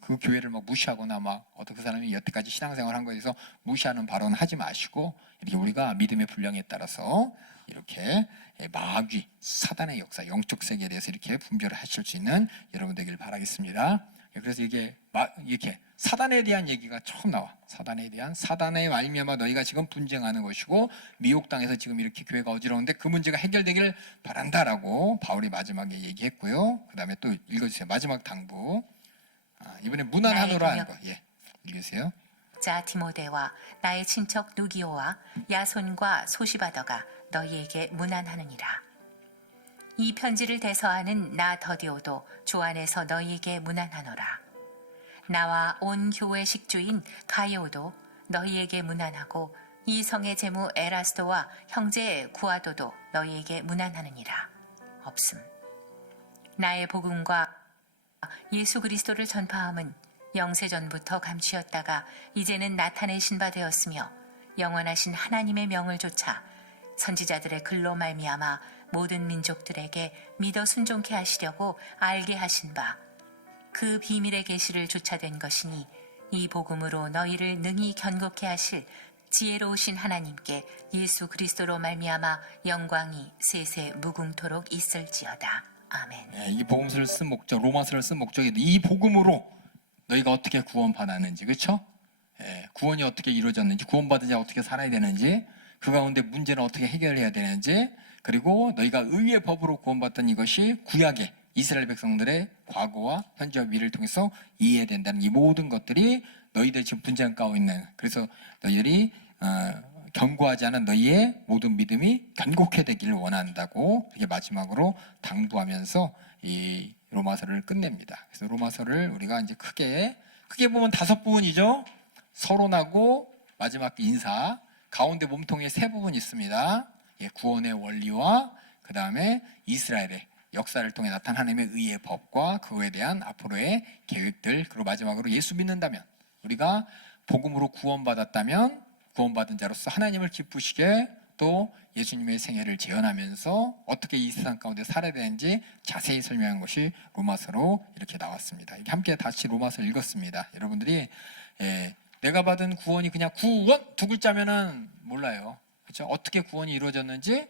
그 교회를 막 무시하거나 막 어떤 그 사람이 여태까지 신앙생활 한 거에 대해서 무시하는 발언 하지 마시고 이렇게 우리가 믿음의 분량에 따라서 이렇게 마귀, 사단의 역사, 영적 세계에 대해서 이렇게 분별을 하실 수 있는 여러분 되길 바라겠습니다. 그래서 이게 이렇게 사단에 대한 얘기가 처음 나와. 사단의 말미암아 너희가 지금 분쟁하는 것이고 미혹당해서 지금 이렇게 교회가 어지러운데 그 문제가 해결되기를 바란다라고 바울이 마지막에 얘기했고요. 그 다음에 또 읽어주세요. 마지막 당부. 이번에 무난하노라 하는 거. 읽으세요. 자 디모데와 나의 친척 누기오와 야손과 소시바더가 너희에게 문안하느니라. 이 편지를 대서하는 나 더디오도 주 안에서 너희에게 문안하노라. 나와 온 교회 식주인 가이오도 너희에게 문안하고 이 성의 제무 에라스도와 형제 구아도도 너희에게 문안하느니라. 없음. 나의 복음과 예수 그리스도를 전파함은 영세전부터 감추었다가 이제는 나타내신 바 되었으며 영원하신 하나님의 명을 조차 선지자들의 글로 말미암아 모든 민족들에게 믿어 순종케 하시려고 알게 하신 바 그 비밀의 계시를 조차된 것이니 이 복음으로 너희를 능히 견고케 하실 지혜로우신 하나님께 예수 그리스도로 말미암아 영광이 세세 무궁토록 있을지어다. 아멘. 이 복음서를 쓴 목적, 로마서를 쓴 목적이 이 복음으로 너희가 어떻게 구원받았는지, 그렇죠? 구원이 어떻게 이루어졌는지, 구원받은 자 어떻게 살아야 되는지, 그 가운데 문제는 어떻게 해결해야 되는지, 그리고 너희가 의의 법으로 구원받던 이것이 구약의 이스라엘 백성들의 과거와 현재와 미래를 통해서 이해된다는 이 모든 것들이 너희들 지금 분쟁 가고 있는, 그래서 너희들이 견고하지 않은 너희의 모든 믿음이 견고케 되기를 원한다고 이렇게 마지막으로 당부하면서 이 로마서를 끝냅니다. 그래서 로마서를 우리가 이제 크게 보면 5부분이죠. 서론하고 마지막 인사, 가운데 몸통에 3부분이 있습니다. 구원의 원리와 그 다음에 이스라엘의 역사를 통해 나타난 하나님의 의의 법과 그거에 대한 앞으로의 계획들, 그리고 마지막으로 예수 믿는다면, 우리가 복음으로 구원받았다면 구원받은 자로서 하나님을 기쁘시게 또 예수님의 생애를 재현하면서 어떻게 이 세상 가운데 살아야 되는지 자세히 설명한 것이 로마서로 이렇게 나왔습니다. 함께 다시 로마서를 읽었습니다. 여러분들이 내가 받은 구원이 그냥 구원 두 글자면은 몰라요. 그렇죠? 어떻게 구원이 이루어졌는지,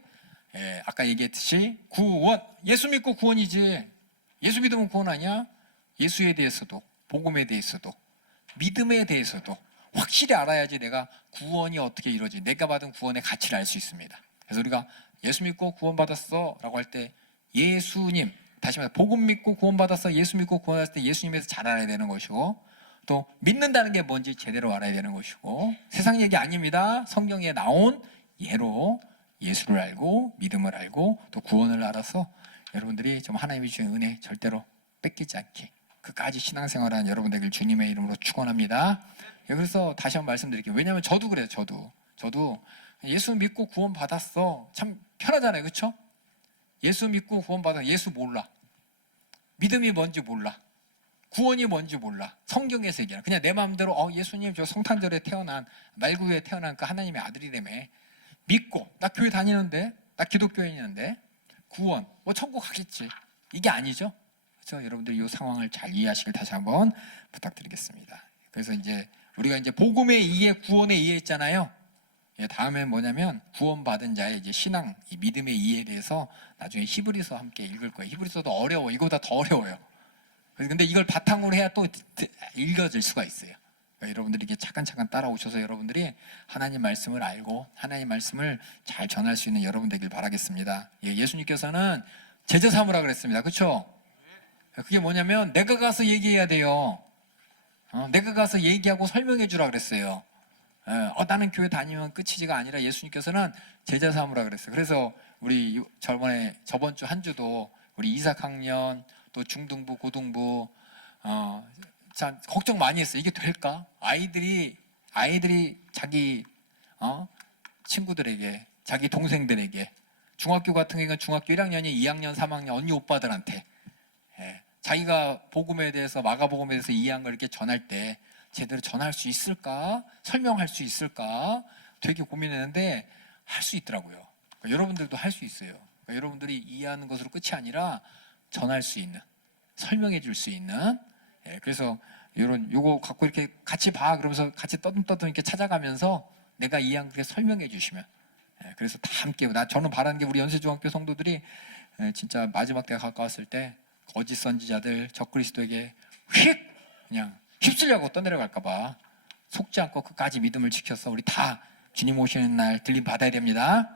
아까 얘기했듯이 구원, 예수 믿고 구원이지. 예수 믿으면 구원 아니야? 예수에 대해서도, 복음에 대해서도, 믿음에 대해서도 확실히 알아야지 내가 구원이 어떻게 이루어지, 내가 받은 구원의 가치를 알 수 있습니다. 그래서 우리가 예수 믿고 구원받았어 라고 할 때 예수님, 다시 말해 복음 믿고 구원받았어, 예수 믿고 구원받았을 때 예수님에서 잘 알아야 되는 것이고, 또 믿는다는 게 뭔지 제대로 알아야 되는 것이고, 세상 얘기 아닙니다. 성경에 나온 예로 예수를 알고 믿음을 알고 또 구원을 알아서 여러분들이 좀 하나님이 주신 은혜 절대로 뺏기지 않게 끝까지 신앙생활하는 여러분들 주님의 이름으로 축원합니다. 그래서 다시 한번 말씀드릴게요. 왜냐하면 저도 그래요. 저도 예수 믿고 구원 받았어. 참 편하잖아요, 그렇죠? 예수 믿고 구원 받아. 예수 몰라. 믿음이 뭔지 몰라. 구원이 뭔지 몰라. 성경에서 얘기하는. 그냥 내 마음대로 예수님 저 성탄절에 태어난, 말구에 태어난 그 하나님의 아들이라며 믿고, 나 교회 다니는데, 나 기독교인인데 구원, 천국 가겠지. 이게 아니죠. 그래서 여러분들 이 상황을 잘 이해하시길 다시 한번 부탁드리겠습니다. 그래서 이제 우리가 이제 복음의 이해, 구원의 이해 있잖아요. 다음에 뭐냐면 구원받은 자의 이제 신앙, 이 믿음의 이해에 대해서 나중에 히브리서 함께 읽을 거예요. 히브리서도 어려워. 이거보다 더 어려워요. 근데 이걸 바탕으로 해야 또 읽어질 수가 있어요. 그러니까 여러분들이 이게 차근차근 따라오셔서 여러분들이 하나님 말씀을 알고 하나님 말씀을 잘 전할 수 있는 여러분 되길 바라겠습니다. 예수님께서는 제자 삼으라 그랬습니다. 그렇죠? 그게 뭐냐면 내가 가서 얘기해야 돼요. 내가 가서 얘기하고 설명해 주라 그랬어요. 나는 교회 다니면 끝이지가 아니라 예수님께서는 제자 삼으라 그랬어요. 그래서 우리 저번 주 한 주도 우리 이삭학년 또 중등부 고등부 참 걱정 많이 했어요. 이게 될까? 아이들이 자기 친구들에게, 자기 동생들에게, 중학교 같은 경우는 중학교 1학년이 2학년 3학년 언니 오빠들한테 자기가 복음에 대해서, 마가복음에 대해서 이해한 걸 이렇게 전할 때 제대로 전할 수 있을까? 설명할 수 있을까? 되게 고민했는데 할 수 있더라고요. 그러니까 여러분들도 할 수 있어요. 그러니까 여러분들이 이해하는 것으로 끝이 아니라 전할 수 있는, 설명해 줄 수 있는. 그래서 요거 갖고 이렇게 같이 봐 그러면서 같이 떠듬떠듬 이렇게 찾아가면서 내가 이해한 게 설명해 주시면, 그래서 다 함께, 저는 바라는 게 우리 연세중학교 성도들이 진짜 마지막 때가 가까웠을 때 거짓 선지자들, 적그리스도에게 휙 그냥 휩쓸려고 떠내려갈까봐 속지 않고 끝까지 믿음을 지켜서 우리 다 주님 오시는 날 들림 받아야 됩니다.